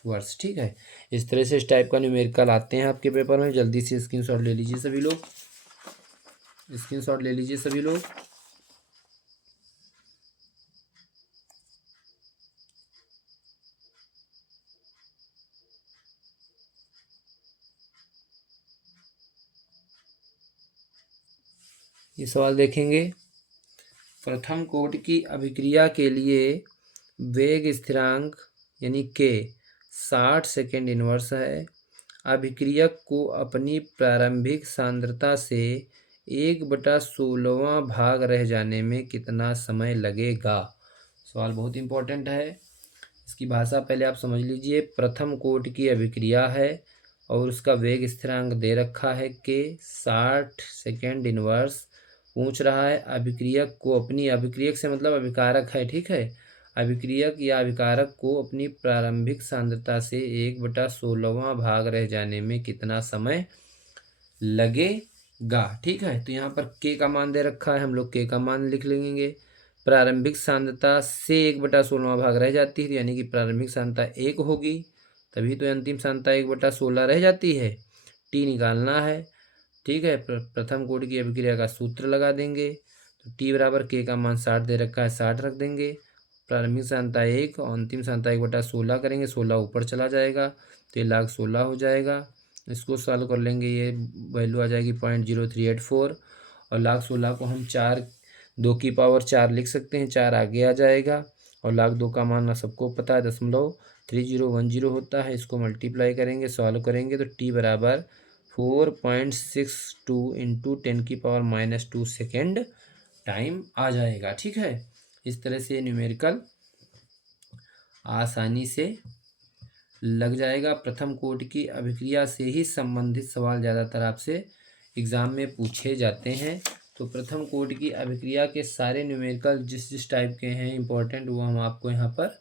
वर्ष। ठीक है, इस तरह से इस टाइप का न्यूमेरिकल आते हैं आपके पेपर में। जल्दी से स्क्रीनशॉट ले लीजिए सभी लोग, स्क्रीनशॉट ले लीजिए सभी लोग। ये सवाल देखेंगे, प्रथम कोटि की अभिक्रिया के लिए वेग स्थिरांक यानी के 60 सेकेंड इनवर्स है। अभिक्रियक को अपनी प्रारंभिक सांद्रता से 1/16वां भाग रह जाने में कितना समय लगेगा। सवाल बहुत इंपॉर्टेंट है, इसकी भाषा पहले आप समझ लीजिए। प्रथम कोटि की अभिक्रिया है और उसका वेग स्थिरांक दे रखा है के 60 सेकेंड इनवर्स। पूछ रहा है अभिक्रियक को अपनी, अभिक्रियक से मतलब अभिकारक है, ठीक है, अभिक्रियक या अभिकारक को अपनी प्रारंभिक सांद्रता से 1/16वां भाग रह जाने में कितना समय लगेगा। ठीक है, तो यहाँ पर के का मान दे रखा है, हम लोग के का मान लिख लेंगे। प्रारंभिक सांद्रता से 1/16वां भाग रह जाती है, यानी कि प्रारंभिक सांद्रता 1 होगी, तभी तो अंतिम सांद्रता 1/16 रह जाती है। टी निकालना है। ठीक है, प्रथम कोटि की अभिक्रिया का सूत्र लगा देंगे। तो टी बराबर के का मान 60 दे रखा है, 60 रख देंगे। प्रारंभिक सांद्रता 1 और अंतिम सांद्रता 1/16 करेंगे, 16 ऊपर चला जाएगा तो ये log 16 हो जाएगा। इसको सॉल्व कर लेंगे, ये वैल्यू आ जाएगी 0.0384 और log 16 को हम 2 की पावर 4 लिख सकते हैं, 4 आगे आ जाएगा। और log 2 का मान सबको पता है 0.3010 होता है। इसको मल्टीप्लाई करेंगे, सॉल्व करेंगे तो टी बराबर 4.62 इंटू 10⁻⁻2 सेकेंड टाइम आ जाएगा। ठीक है, इस तरह से न्यूमेरिकल आसानी से लग जाएगा। प्रथम कोटि की अभिक्रिया से ही संबंधित सवाल ज़्यादातर आपसे एग्ज़ाम में पूछे जाते हैं। तो प्रथम कोटि की अभिक्रिया के सारे न्यूमेरिकल जिस टाइप के हैं इंपॉर्टेंट, वो हम आपको यहाँ पर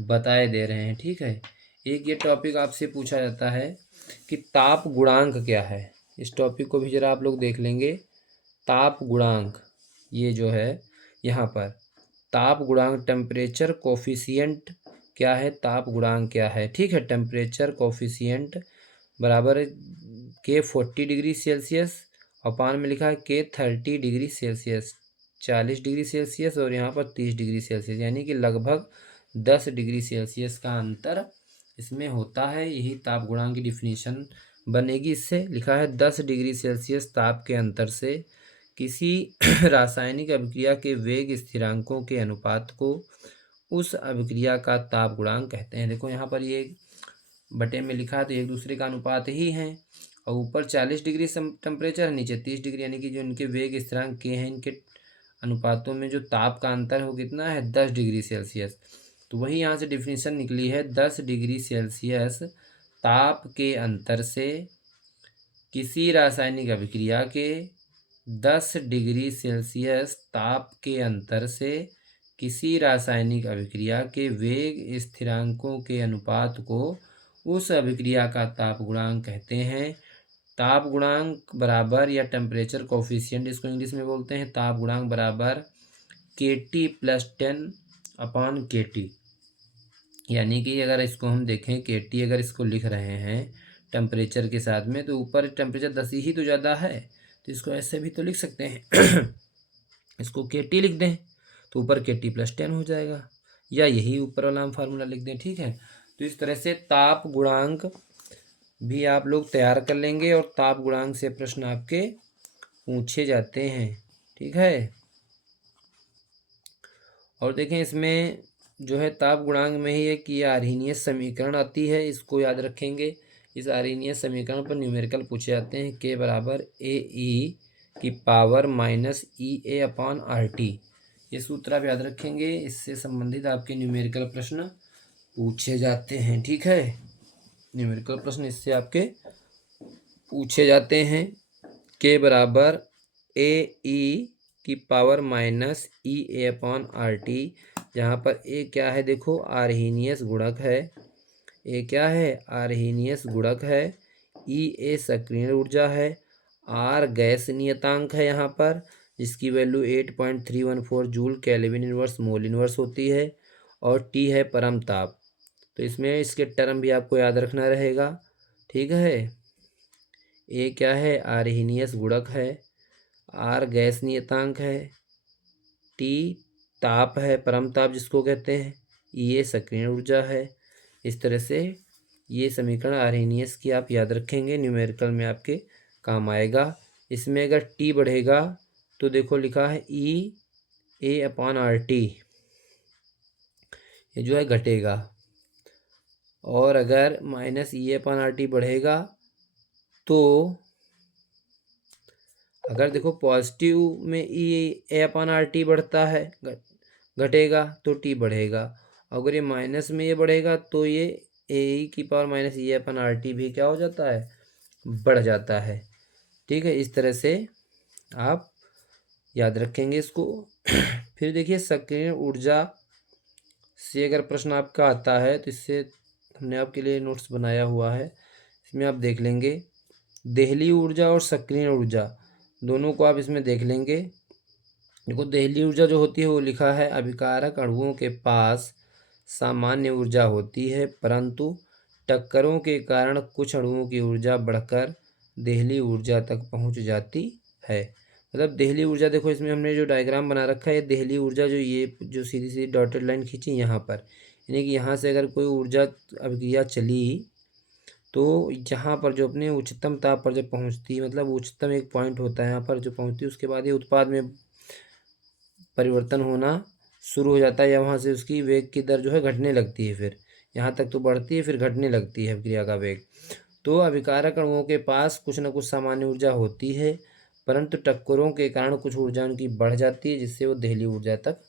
बताए दे रहे हैं। ठीक है, एक ये टॉपिक आपसे पूछा जाता है कि ताप गुणांक क्या है। इस टॉपिक को भी ज़रा आप लोग देख लेंगे। ताप गुणांक, ये जो है यहाँ पर ताप गुणांक, टेम्परेचर कोफिशिएंट क्या है, ताप गुणांक क्या है। ठीक है, टेम्परेचर कोफिशिएंट बराबर के 40 डिग्री सेल्सियस और पान में लिखा है के 30 डिग्री सेल्सियस, 40 डिग्री सेल्सियस और यहाँ पर 30 डिग्री सेल्सियस, यानी कि लगभग 10 डिग्री सेल्सियस का अंतर इसमें होता है। यही ताप गुणांक की डिफिनीशन बनेगी। इससे लिखा है 10 डिग्री सेल्सियस ताप के अंतर से किसी रासायनिक अभिक्रिया के वेग स्थिरांकों के अनुपात को उस अभिक्रिया का ताप गुणांक कहते हैं। देखो यहाँ पर ये बटे में लिखा है तो एक दूसरे का अनुपात ही है, और ऊपर 40 डिग्री टेम्परेचर, नीचे 30 डिग्री, यानी कि जो इनके वेग स्थिरांक के हैं, इनके अनुपातों में जो ताप का अंतर है वो कितना है 10 डिग्री सेल्सियस। तो वही यहाँ से डिफिनीशन निकली है, 10 डिग्री सेल्सियस ताप के अंतर से किसी रासायनिक अभिक्रिया के 10 डिग्री सेल्सियस ताप के अंतर से किसी रासायनिक अभिक्रिया के वेग स्थिरांकों के अनुपात को उस अभिक्रिया का ताप गुणांक कहते हैं। ताप गुणांक बराबर, या टेम्परेचर कोफिशिएंट इसको इंग्लिश में बोलते हैं, ताप गुणांक बराबर KT + 10 अपॉन KT। यानी कि अगर इसको हम देखें KT, अगर इसको लिख रहे हैं टेम्परेचर के साथ में, तो ऊपर टेम्परेचर 10 ही तो ज़्यादा है, तो इसको ऐसे भी तो लिख सकते हैं इसको KT लिख दें तो ऊपर KT + 10 हो जाएगा, या यही ऊपर वाला हम फार्मूला लिख दें। ठीक है, तो इस तरह से ताप गुणांक भी आप लोग तैयार कर लेंगे और ताप गुणांक से प्रश्न आपके पूछे जाते हैं। ठीक है, और देखें इसमें जो है ताप गुणांक में ही एक ये आर्हीनियस समीकरण आती है, इसको याद रखेंगे। इस आर्हीनियस समीकरण पर न्यूमेरिकल पूछे जाते हैं, K बराबर AE की पावर -EA अपॉन RT। ये सूत्र आप याद रखेंगे, इससे संबंधित आपके न्यूमेरिकल प्रश्न पूछे जाते हैं। ठीक है, न्यूमेरिकल प्रश्न इससे आपके पूछे जाते हैं। K बराबर AE की पावर -EA अपॉन RT, जहाँ पर ए क्या है, देखो आर्हीनियस गुणक है, ए क्या है, आर्हीनियस गुणक है, EA सक्रिय ऊर्जा है, R गैस नियतांक है यहाँ पर, जिसकी value 8.314 joule kelvin inverse mole inverse होती है, और T है परम ताप। तो इसमें इसके टर्म भी आपको याद रखना रहेगा। ठीक है, ए क्या है, आर्हीनियस गुणक है, R गैस नियतांक है, T ताप है, परम ताप जिसको कहते हैं, EA सक्रिय ऊर्जा है। इस तरह से ये समीकरण आर्हीनियस की आप याद रखेंगे, न्यूमेरिकल में आपके काम आएगा। इसमें अगर T बढ़ेगा तो देखो लिखा है EA अपॉन RT, ये जो है घटेगा, और अगर -EA अपॉन RT बढ़ेगा तो अगर देखो पॉजिटिव में EA अपॉन RT बढ़ता है, घटेगा तो T बढ़ेगा, अगर ये माइनस में ये बढ़ेगा तो ये AE की पावर -EA अपॉन RT भी क्या हो जाता है, बढ़ जाता है। ठीक है, इस तरह से आप याद रखेंगे इसको। फिर देखिए सक्रिय ऊर्जा से अगर प्रश्न आपका आता है तो इससे हमने आपके लिए नोट्स बनाया हुआ है, इसमें आप देख लेंगे देहली ऊर्जा और सक्रिय ऊर्जा दोनों को आप इसमें देख लेंगे। देखो देहली ऊर्जा जो होती है वो लिखा है, अभिकारक अणुओं के पास सामान्य ऊर्जा होती है, परंतु टक्करों के कारण कुछ अणुओं की ऊर्जा बढ़कर देहली ऊर्जा तक पहुंच जाती है। मतलब देहली ऊर्जा, देखो इसमें हमने जो डायग्राम बना रखा है, देहली ऊर्जा जो ये जो सीधी सीधी डॉटेड लाइन खींची यहाँ पर, यानी कि यहाँ से अगर कोई ऊर्जा अभिक्रिया चली तो जहाँ पर जो अपने उच्चतम ताप पर जब पहुँचती है, मतलब उच्चतम एक पॉइंट होता है यहाँ पर जो पहुँचती है, उसके बाद ये उत्पाद में परिवर्तन होना शुरू हो जाता है, या वहाँ से उसकी वेग की दर जो है घटने लगती है, फिर यहाँ तक तो बढ़ती है फिर घटने लगती है अभिक्रिया का वेग। तो अभिकारक अणुओं के पास कुछ न कुछ सामान्य ऊर्जा होती है, परंतु टक्करों के कारण कुछ ऊर्जा उनकी बढ़ जाती है, जिससे वो देहली ऊर्जा तक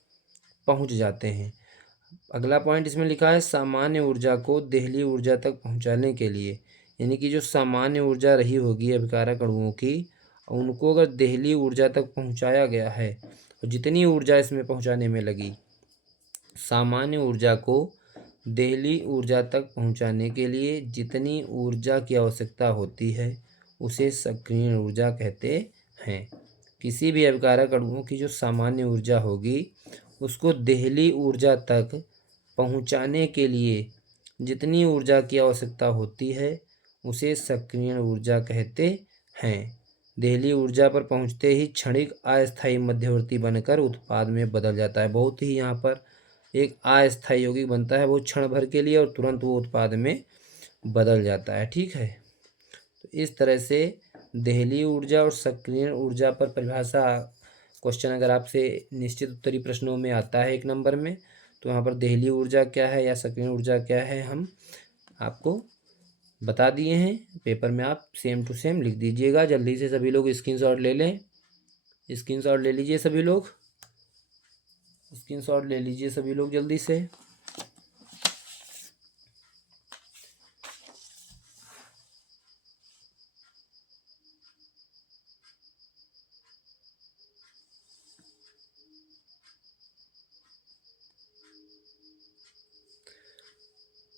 पहुँच जाते हैं। अगला पॉइंट इसमें लिखा है, सामान्य ऊर्जा को देहली ऊर्जा तक पहुँचाने के लिए, यानी कि जो सामान्य ऊर्जा रही होगी अभिकारक अणुओं की, उनको अगर देहली ऊर्जा तक पहुँचाया गया है, और जितनी ऊर्जा इसमें पहुँचाने में लगी, सामान्य ऊर्जा को देहली ऊर्जा तक पहुँचाने के लिए जितनी ऊर्जा की आवश्यकता होती है उसे सक्रिय ऊर्जा कहते हैं। किसी भी अभिकारक अणुओं की जो सामान्य ऊर्जा होगी उसको देहली ऊर्जा तक पहुँचाने के लिए जितनी ऊर्जा की आवश्यकता होती है उसे सक्रिय ऊर्जा कहते हैं। देहली ऊर्जा पर पहुँचते ही क्षणिक अस्थायी मध्यवर्ती बनकर उत्पाद में बदल जाता है। बहुत ही यहाँ पर एक अस्थायी यौगिक बनता है, वो क्षण भर के लिए, और तुरंत वो उत्पाद में बदल जाता है। ठीक है, तो इस तरह से देहली ऊर्जा और सक्रिय ऊर्जा पर परिभाषा क्वेश्चन अगर आपसे निश्चित उत्तरी प्रश्नों में आता है 1 नंबर में, तो यहाँ पर देहली ऊर्जा क्या है या सक्रिय ऊर्जा क्या है हम आपको बता दिए हैं। पेपर में आप सेम टू सेम लिख दीजिएगा। जल्दी से सभी लोग स्क्रीनशॉट ले लें, स्क्रीनशॉट ले लीजिए सभी लोग, स्क्रीनशॉट ले लीजिए सभी लोग जल्दी से।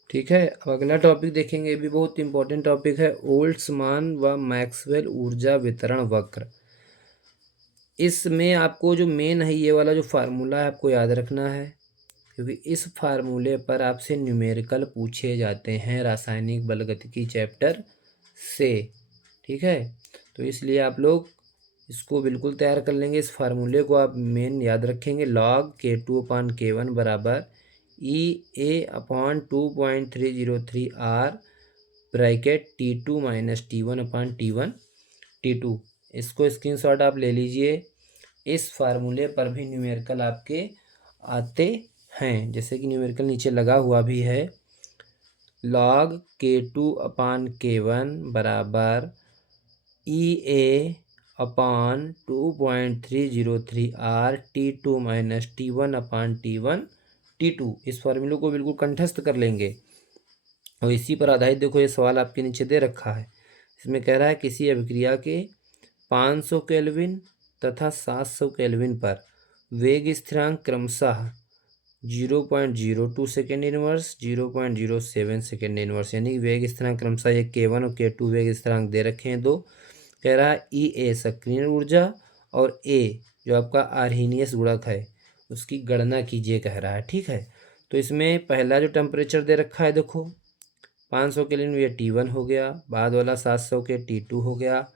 ठीक है। अब अगला टॉपिक देखेंगे, ये भी बहुत इंपॉर्टेंट टॉपिक है, बोल्ट्जमान व मैक्सवेल ऊर्जा वितरण वक्र। इसमें आपको जो मेन है ये वाला जो फार्मूला है आपको याद रखना है, क्योंकि इस फार्मूले पर आपसे न्यूमेरिकल पूछे जाते हैं रासायनिक बलगतिकी चैप्टर से। ठीक है, तो इसलिए आप लोग इसको बिल्कुल तैयार कर लेंगे। इस फार्मूले को आप मेन याद रखेंगे, log K2/K1 बराबर EA/2.303R bracket T2 minus T1/T1 इसको स्क्रीनशॉट आप ले लीजिए। इस फार्मूले पर भी न्यूमेरिकल आपके आते हैं, जैसे कि न्यूमेरिकल नीचे लगा हुआ भी है, log K2/K1 बराबर EA/2.303R T2 माइनस T1/T1 इस फार्मूले को बिल्कुल कंठस्थ कर लेंगे। और इसी पर आधारित देखो ये सवाल आपके नीचे दे रखा है, इसमें कह रहा है किसी अभिक्रिया के 500 केल्विन तथा 700 केल्विन पर वेग स्थिरांक क्रमशः 0.02 सेकेंड इनवर्स 0.07 सेकेंड इनवर्स, यानी वेग स्थिरांक क्रमशः ये K1 और K2 वेग स्थिरांक दे रखे हैं दो। कह रहा है EA सक्रियण ऊर्जा और A जो आपका आर्हीनियस गुणक है उसकी गणना कीजिए कह रहा है। ठीक है, तो इसमें पहला जो टेम्परेचर दे रखा है देखो 500 केल्विन ये T1 हो गया, बाद वाला 700 के T2 हो गया,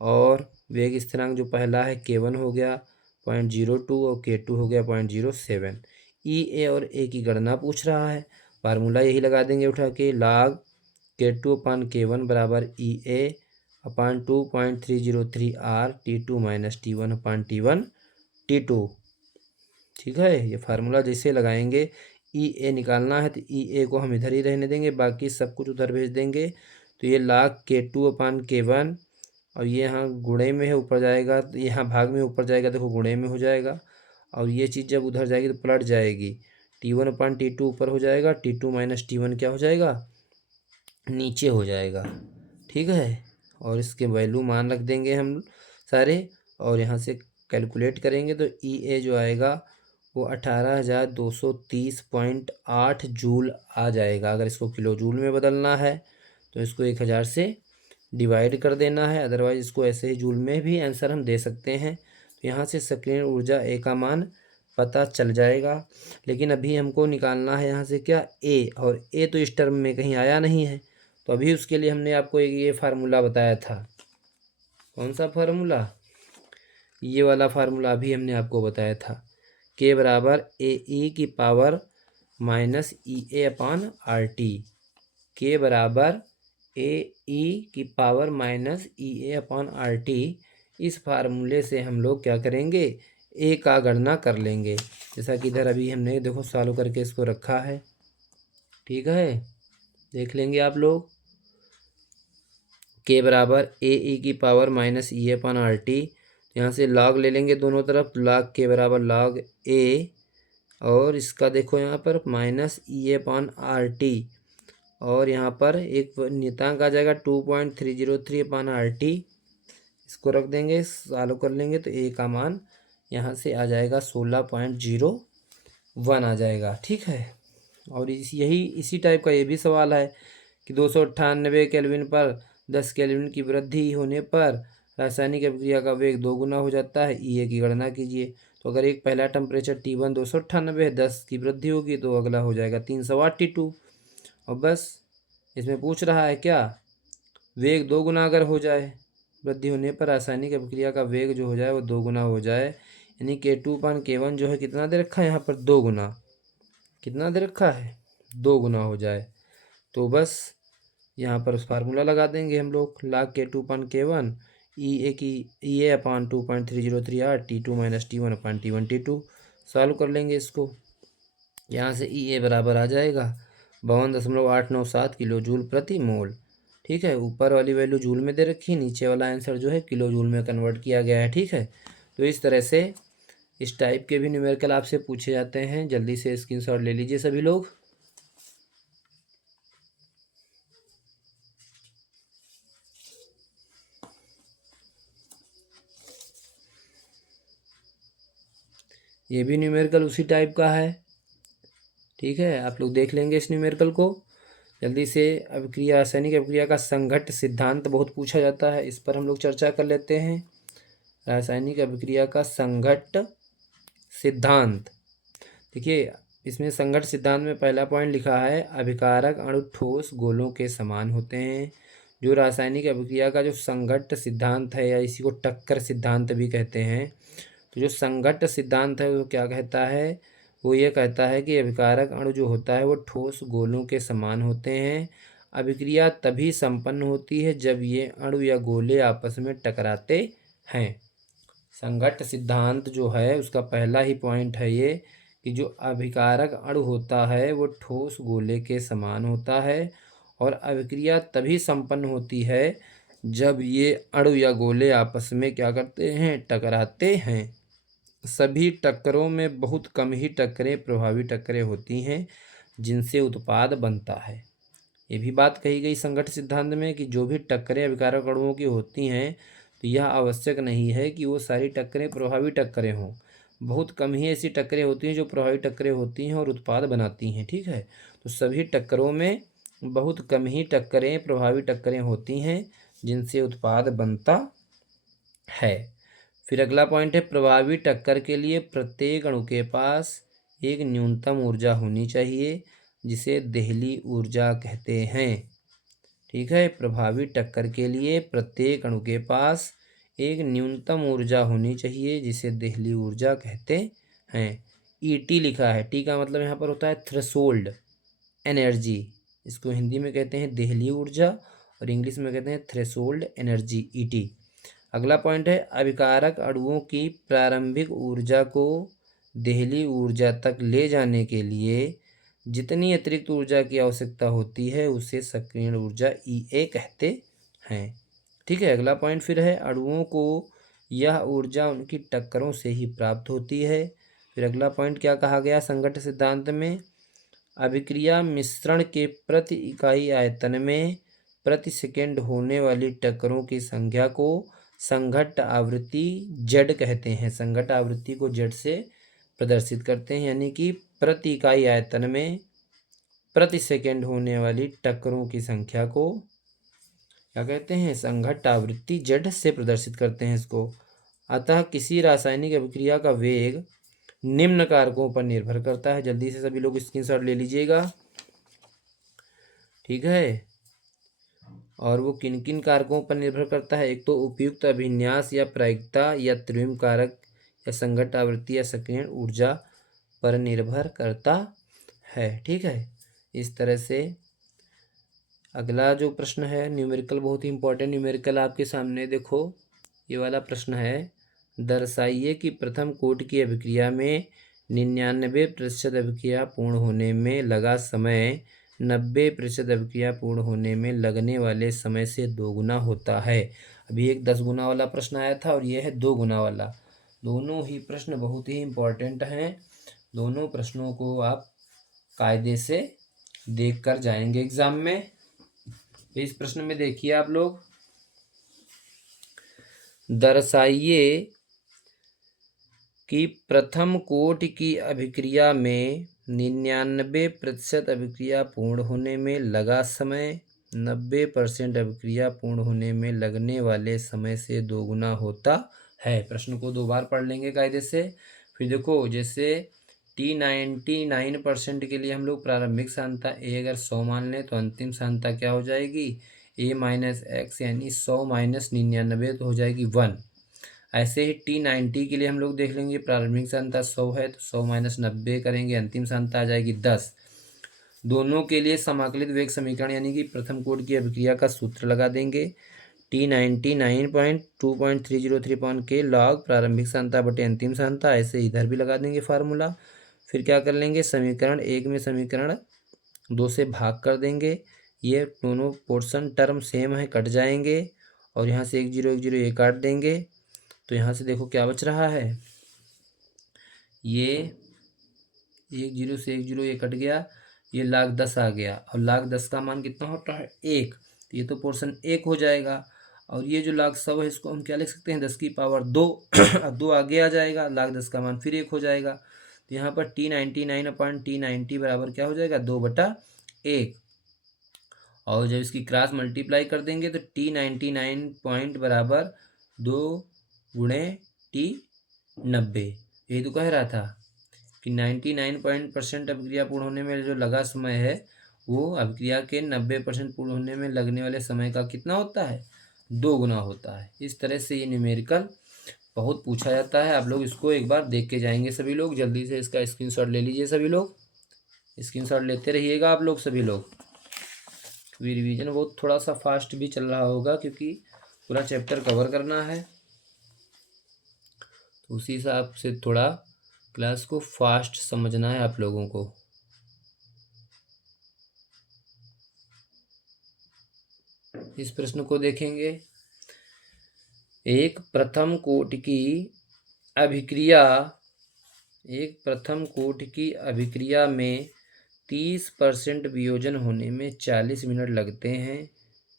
और वेग स्थिरांक जो पहला है K1 हो गया 0.02 और K2 हो गया 0.07। EA और A की गणना पूछ रहा है, फार्मूला यही लगा देंगे उठा के, log K2/K1 बराबर EA/2.303R T2 माइनस T1/T1 ठीक है, ये फार्मूला जैसे लगाएंगे EA निकालना है तो EA को हम इधर ही रहने देंगे, बाकी सब कुछ उधर भेज देंगे। तो ये log K2/K1 और ये यहाँ गुणे में है ऊपर जाएगा, तो यहाँ भाग में ऊपर जाएगा देखो गुणे में हो जाएगा, और ये चीज़ जब उधर जाएगी तो पलट जाएगी, T1/T2 ऊपर हो जाएगा, T2 माइनस T1 क्या हो जाएगा नीचे हो जाएगा। ठीक है, और इसके वैल्यू मान रख देंगे हम सारे, और यहाँ से कैलकुलेट करेंगे तो EA जो आएगा वो 18,230.8 जूल आ जाएगा। अगर इसको किलो जूल में बदलना है तो इसको 1000 से डिवाइड कर देना है, अदरवाइज इसको ऐसे ही जूल में भी आंसर हम दे सकते हैं। तो यहाँ से सक्रिय ऊर्जा A का मान पता चल जाएगा, लेकिन अभी हमको निकालना है यहाँ से क्या A, और A तो इस टर्म में कहीं आया नहीं है, तो अभी उसके लिए हमने आपको ये फार्मूला बताया था। कौन सा फार्मूला, ये वाला फार्मूला अभी हमने आपको बताया था, K बराबर AE की पावर माइनस EA/RT, K बराबर AE की पावर माइनस EA/RT। इस फार्मूले से हम लोग क्या करेंगे A का गणना कर लेंगे, जैसा कि इधर अभी हमने देखो सॉल्व करके इसको रखा है। ठीक है, देख लेंगे आप लोग, K बराबर AE की पावर माइनस EA/RT, यहाँ से log ले लेंगे दोनों तरफ, log K बराबर log A, और इसका देखो यहाँ पर माइनस EA/RT, और यहाँ पर एक नियतांक आ जाएगा 2.303/RT, इसको रख देंगे, सॉल्व कर लेंगे तो A का मान यहाँ से आ जाएगा 16.01 आ जाएगा। ठीक है, और इसी टाइप का ये भी सवाल है कि 298 केल्विन पर 10 केल्विन की वृद्धि होने पर रासायनिक अभिक्रिया का वेग 2 गुना हो जाता है, EA की गणना कीजिए। तो अगर एक पहला टेम्परेचर T1 298 है, 10 की वृद्धि होगी तो अगला हो जाएगा 308 T2, और बस इसमें पूछ रहा है क्या वेग 2 गुना अगर हो जाए, वृद्धि होने पर रासायनिक अभिक्रिया का वेग जो हो जाए वो 2 गुना हो जाए, यानी K2/K1 जो है कितना दे रखा है यहाँ पर 2 गुना, कितना दे रखा है 2 गुना हो जाए, तो बस यहाँ पर फार्मूला लगा देंगे हम लोग, log K2/K1 EA/2.303R T2 minus T1/T1 solve कर लेंगे इसको, यहाँ से EA बराबर आ जाएगा 52.897 किलो जूल प्रति मोल। ठीक है, ऊपर वाली वैल्यू जूल में दे रखी है, नीचे वाला आंसर जो है किलो जूल में कन्वर्ट किया गया है। ठीक है, तो इस तरह से इस टाइप के भी न्यूमेरिकल आपसे पूछे जाते हैं, जल्दी से स्क्रीनशॉट ले लीजिए सभी लोग। ये भी न्यूमेरिकल उसी टाइप का है। ठीक है, आप लोग देख लेंगे इस न्यूमेरिकल को, जल्दी से अभिक्रिया, रासायनिक अभिक्रिया का संघट्ट सिद्धांत बहुत पूछा जाता है, इस पर हम लोग चर्चा कर लेते हैं। रासायनिक अभिक्रिया का संघट्ट सिद्धांत, देखिए इसमें संघट्ट सिद्धांत में पहला पॉइंट लिखा है, अभिकारक अणु ठोस गोलों के समान होते हैं। जो रासायनिक अभिक्रिया का जो संघट्ट सिद्धांत है, या इसी को टक्कर सिद्धांत भी कहते हैं, तो जो संघट्ट सिद्धांत है वो क्या कहता है, वो ये कहता है कि अभिकारक अणु जो होता है वो ठोस गोलों के समान होते हैं। अभिक्रिया तभी संपन्न होती है जब ये अणु या गोले आपस में टकराते हैं। संघट्ट सिद्धांत जो है उसका पहला ही पॉइंट है ये कि जो अभिकारक अणु होता है वो ठोस गोले के समान होता है, और अभिक्रिया तभी संपन्न होती है जब ये अणु या गोले आपस में क्या करते हैं, टकराते हैं। सभी टक्करों में बहुत कम ही टक्करें प्रभावी टक्करें होती हैं जिनसे उत्पाद बनता है। ये भी बात कही गई संघट्ट सिद्धांत में कि जो भी टक्करें अभिकारक अणुओं की होती हैं, तो यह आवश्यक नहीं है कि वो सारी टक्करें प्रभावी टक्करें हों। बहुत कम ही ऐसी टक्करें होती हैं जो प्रभावी टक्करें होती हैं और उत्पाद बनाती हैं। ठीक है, तो सभी टक्करों में बहुत कम ही टक्करें प्रभावी टक्करें होती हैं जिनसे उत्पाद बनता है। फिर अगला पॉइंट है, प्रभावी टक्कर के लिए प्रत्येक अणु के पास एक न्यूनतम ऊर्जा होनी चाहिए जिसे देहली ऊर्जा कहते हैं। ठीक है, प्रभावी टक्कर के लिए प्रत्येक अणु के पास एक न्यूनतम ऊर्जा होनी चाहिए जिसे देहली ऊर्जा कहते हैं। ईटी लिखा है, टी का मतलब यहाँ पर होता है थ्रेशोल्ड एनर्जी, इसको हिंदी में कहते हैं देहली ऊर्जा और इंग्लिश में कहते हैं थ्रेशोल्ड एनर्जी, ईटी। अगला पॉइंट है, अभिकारक अणुओं की प्रारंभिक ऊर्जा को देहली ऊर्जा तक ले जाने के लिए जितनी अतिरिक्त ऊर्जा की आवश्यकता होती है उसे सक्रियण ऊर्जा EA कहते हैं। ठीक है, अगला पॉइंट फिर है, अणुओं को यह ऊर्जा उनकी टक्करों से ही प्राप्त होती है। फिर अगला पॉइंट क्या कहा गया संघट्ट सिद्धांत में, अभिक्रिया मिश्रण के प्रति इकाई आयतन में प्रति सेकेंड होने वाली टक्करों की संख्या को संघट्ट आवृत्ति Z कहते हैं। संघट्ट आवृत्ति को Z से प्रदर्शित करते हैं, यानी कि प्रति इकाई आयतन में प्रति सेकेंड होने वाली टक्करों की संख्या को क्या कहते हैं, संघट्ट आवृत्ति Z से प्रदर्शित करते हैं इसको। अतः किसी रासायनिक अभिक्रिया का वेग निम्न कारकों पर निर्भर करता है। जल्दी से सभी लोग स्क्रीनशॉट ले लीजिएगा। ठीक है, और वो किन किन कारकों पर निर्भर करता है, एक तो उपयुक्त अभिन्यास या प्रायिकता या त्रिविम कारक या संघट्ट आवृत्ति या सक्रियण ऊर्जा पर निर्भर करता है। ठीक है, इस तरह से अगला जो प्रश्न है न्यूमेरिकल, बहुत ही इंपॉर्टेंट न्यूमेरिकल आपके सामने देखो, ये वाला प्रश्न है, दर्शाइए कि प्रथम कोट की अभिक्रिया में 99% अभिक्रिया पूर्ण होने में लगा समय 90% अभिक्रिया पूर्ण होने में लगने वाले समय से 2 गुना होता है। अभी एक 10 गुना वाला प्रश्न आया था और ये है 2 गुना वाला। दोनों ही प्रश्न बहुत ही इम्पोर्टेंट हैं, दोनों प्रश्नों को आप कायदे से देख कर जाएंगे एग्जाम में। तो इस प्रश्न में देखिए आप लोग, दर्शाइए कि प्रथम कोट की अभिक्रिया में 99% अभिक्रिया पूर्ण होने में लगा समय 90% अभिक्रिया पूर्ण होने में लगने वाले समय से 2 गुना होता है। प्रश्न को 2 बार पढ़ लेंगे कायदे से। फिर देखो, जैसे T99% के लिए हम लोग प्रारंभिक सांद्रता A अगर 100 मान लें तो अंतिम सांद्रता क्या हो जाएगी, A - x, यानी 100 - 99 तो हो जाएगी 1। ऐसे ही T90 के लिए हम लोग देख लेंगे, प्रारंभिक सांद्रता 100 है तो 100 - 90 करेंगे, अंतिम सांद्रता आ जाएगी 10। दोनों के लिए समाकलित वेग समीकरण यानी कि प्रथम कोट की अभिक्रिया का सूत्र लगा देंगे, T99.2.303 लॉग प्रारंभिक सांद्रता बटे अंतिम सांद्रता। ऐसे इधर भी लगा देंगे फार्मूला। फिर क्या कर लेंगे, समीकरण 1 में समीकरण 2 से भाग कर देंगे, ये दोनों पोर्शन टर्म सेम है, कट जाएंगे, और यहाँ से 1 0 1 0 ये काट देंगे, तो यहाँ से देखो क्या बच रहा है, ये 1 0 से 1 0 ये कट गया, ये log 10 आ गया, और log 10 का मान कितना होता है 1, तो ये तो पोर्शन 1 हो जाएगा। और ये जो log 100 है इसको हम क्या लिख सकते हैं 10 की पावर 2 2 आगे आ जाएगा, log 10 का मान फिर 1 हो जाएगा। तो यहाँ पर T99/T90 बराबर क्या हो जाएगा 2/1। और जब इसकी क्रॉस मल्टीप्लाई कर देंगे तो T99 पॉइंट बराबर 2 गुणे T90। यही तो कह रहा था कि 99% अभिक्रिया पूर्ण होने में जो लगा समय है वो अभिक्रिया के 90% पूर्ण होने में लगने वाले समय का कितना होता है, 2 गुना होता है। इस तरह से ये न्यूमेरिकल बहुत पूछा जाता है। आप लोग इसको एक बार देख के जाएंगे सभी लोग। जल्दी से इसका स्क्रीनशॉट ले लीजिए सभी लोग, स्क्रीनशॉट लेते रहिएगा आप लोग सभी लोग। रिवीजन बहुत थोड़ा सा फास्ट भी चल रहा होगा क्योंकि पूरा चैप्टर कवर करना है, तो उसी हिसाब से थोड़ा क्लास को फास्ट समझना है आप लोगों को। इस प्रश्न को देखेंगे। एक प्रथम कोटि की अभिक्रिया में 30% वियोजन होने में 40 मिनट लगते हैं।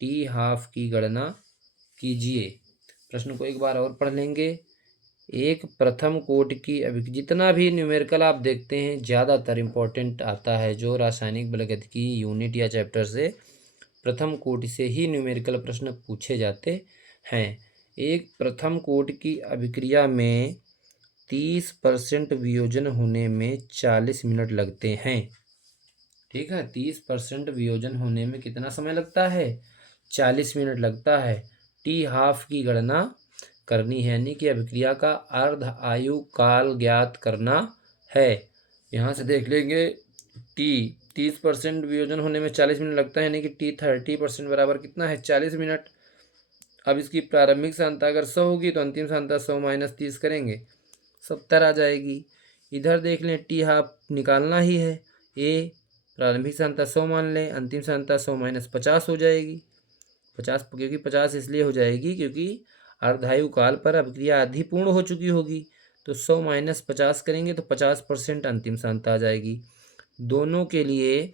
T½ की गणना कीजिए। प्रश्न को एक बार और पढ़ लेंगे। एक प्रथम कोटि की अभिक्रिया, जितना भी न्यूमेरिकल आप देखते हैं ज़्यादातर इम्पोर्टेंट आता है जो रासायनिक बलगतिकी यूनिट या चैप्टर से प्रथम कोटि से ही न्यूमेरिकल प्रश्न पूछे जाते हैं। एक प्रथम कोटि की अभिक्रिया में 30% वियोजन होने में 40 मिनट लगते हैं। ठीक है, 30% वियोजन होने में कितना समय लगता है, 40 मिनट लगता है। T½ की गणना करनी है, यानी कि अभिक्रिया का अर्ध आयु काल ज्ञात करना है। यहाँ से देख लेंगे 30% वियोजन होने में 40 मिनट लगता है, यानी कि T30% बराबर कितना है, 40 मिनट। अब इसकी प्रारंभिक सांद्रता अगर 100 होगी तो अंतिम सांद्रता 100 - 30 करेंगे 70 आ जाएगी। इधर देख लें T½ निकालना ही है। ए प्रारंभिक सांद्रता 100 मान लें, अंतिम सांद्रता 100 - 50 हो जाएगी। 50 क्योंकि 50 इसलिए हो जाएगी क्योंकि अर्धायु काल पर अभिक्रिया आधी पूर्ण हो चुकी होगी, तो 100 - 50 करेंगे तो 50% अंतिम सांद्रता आ जाएगी। दोनों के लिए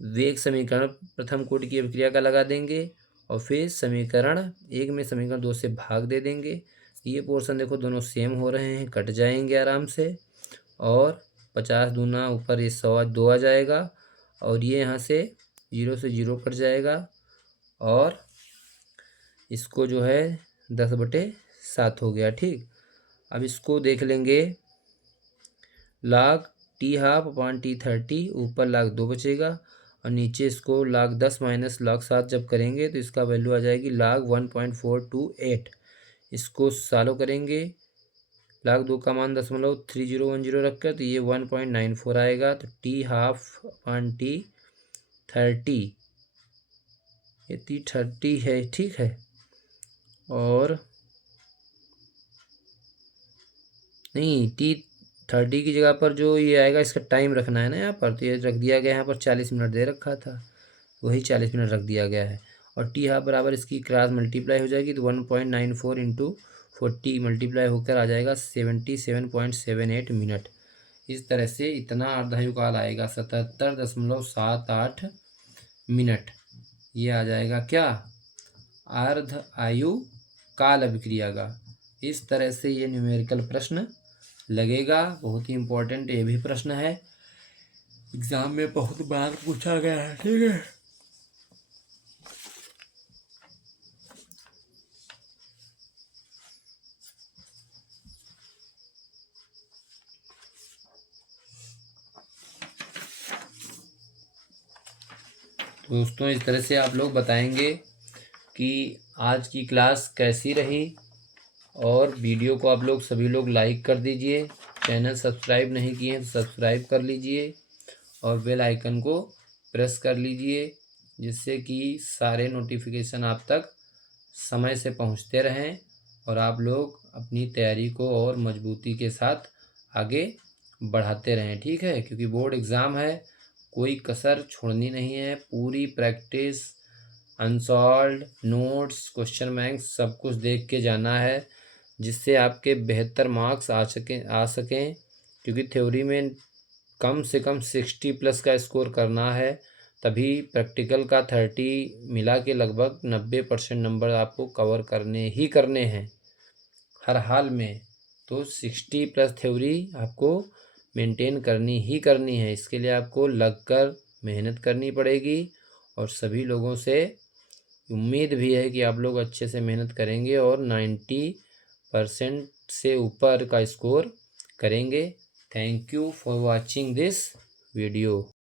वेग समीकरण प्रथम कोटि की अभिक्रिया का लगा देंगे और फिर समीकरण 1 में समीकरण 2 से भाग दे देंगे। ये पोर्शन देखो दोनों सेम हो रहे हैं, कट जाएंगे आराम से, और 50 दूना ऊपर ये 100 2 आ जाएगा, और ये यहाँ से 0 से 0 कट जाएगा, और इसको जो है 10/7 हो गया। ठीक, अब इसको देख लेंगे। log T½ T30, ऊपर log 2 बचेगा और नीचे इसको log 10 - log 7 जब करेंगे तो इसका वैल्यू आ जाएगी log 1.428। इसको सॉल्व करेंगे, log 2 का मान 0.3010 रखकर तो ये 1.94 आएगा। तो T½ T30, ये T30 है, ठीक है। और नहीं, T30 की जगह पर जो ये आएगा इसका टाइम रखना है ना यहाँ पर, तो ये रख दिया गया यहाँ पर 40 मिनट दे रखा था, वही 40 मिनट रख दिया गया है। और T½ बराबर इसकी क्रॉस मल्टीप्लाई हो जाएगी तो 1.94 × 40 मल्टीप्लाई होकर आ जाएगा 77.78 मिनट। इस तरह से इतना अर्धायु काल आएगा 77.78 मिनट। ये आ जाएगा क्या, अर्ध आयु काल अभिक्रिया का। इस तरह से ये न्यूमेरिकल प्रश्न लगेगा। बहुत ही इम्पोर्टेंट ये भी प्रश्न है, एग्जाम में बहुत बार पूछा गया है। ठीक है, दोस्तों इस तरह से आप लोग बताएंगे कि आज की क्लास कैसी रही, और वीडियो को आप लोग सभी लोग लाइक कर दीजिए। चैनल सब्सक्राइब नहीं किए हैं तो सब्सक्राइब कर लीजिए और बेल आइकन को प्रेस कर लीजिए, जिससे कि सारे नोटिफिकेशन आप तक समय से पहुंचते रहें और आप लोग अपनी तैयारी को और मजबूती के साथ आगे बढ़ाते रहें। ठीक है, क्योंकि बोर्ड एग्ज़ाम है, कोई कसर छोड़नी नहीं है। पूरी practice, unsolved notes, question bank सब कुछ देख के जाना है, जिससे आपके बेहतर मार्क्स आ सकें। क्योंकि थ्योरी में कम से कम 60+ का स्कोर करना है, तभी प्रैक्टिकल का 30 मिला के लगभग 90% नंबर आपको कवर करने हैं हर हाल में। तो 60+ थ्योरी आपको मेंटेन करनी है। इसके लिए आपको लगकर मेहनत करनी पड़ेगी और सभी लोगों से उम्मीद भी है कि आप लोग अच्छे से मेहनत करेंगे और 90% से ऊपर का स्कोर करेंगे। Thank you for watching this video.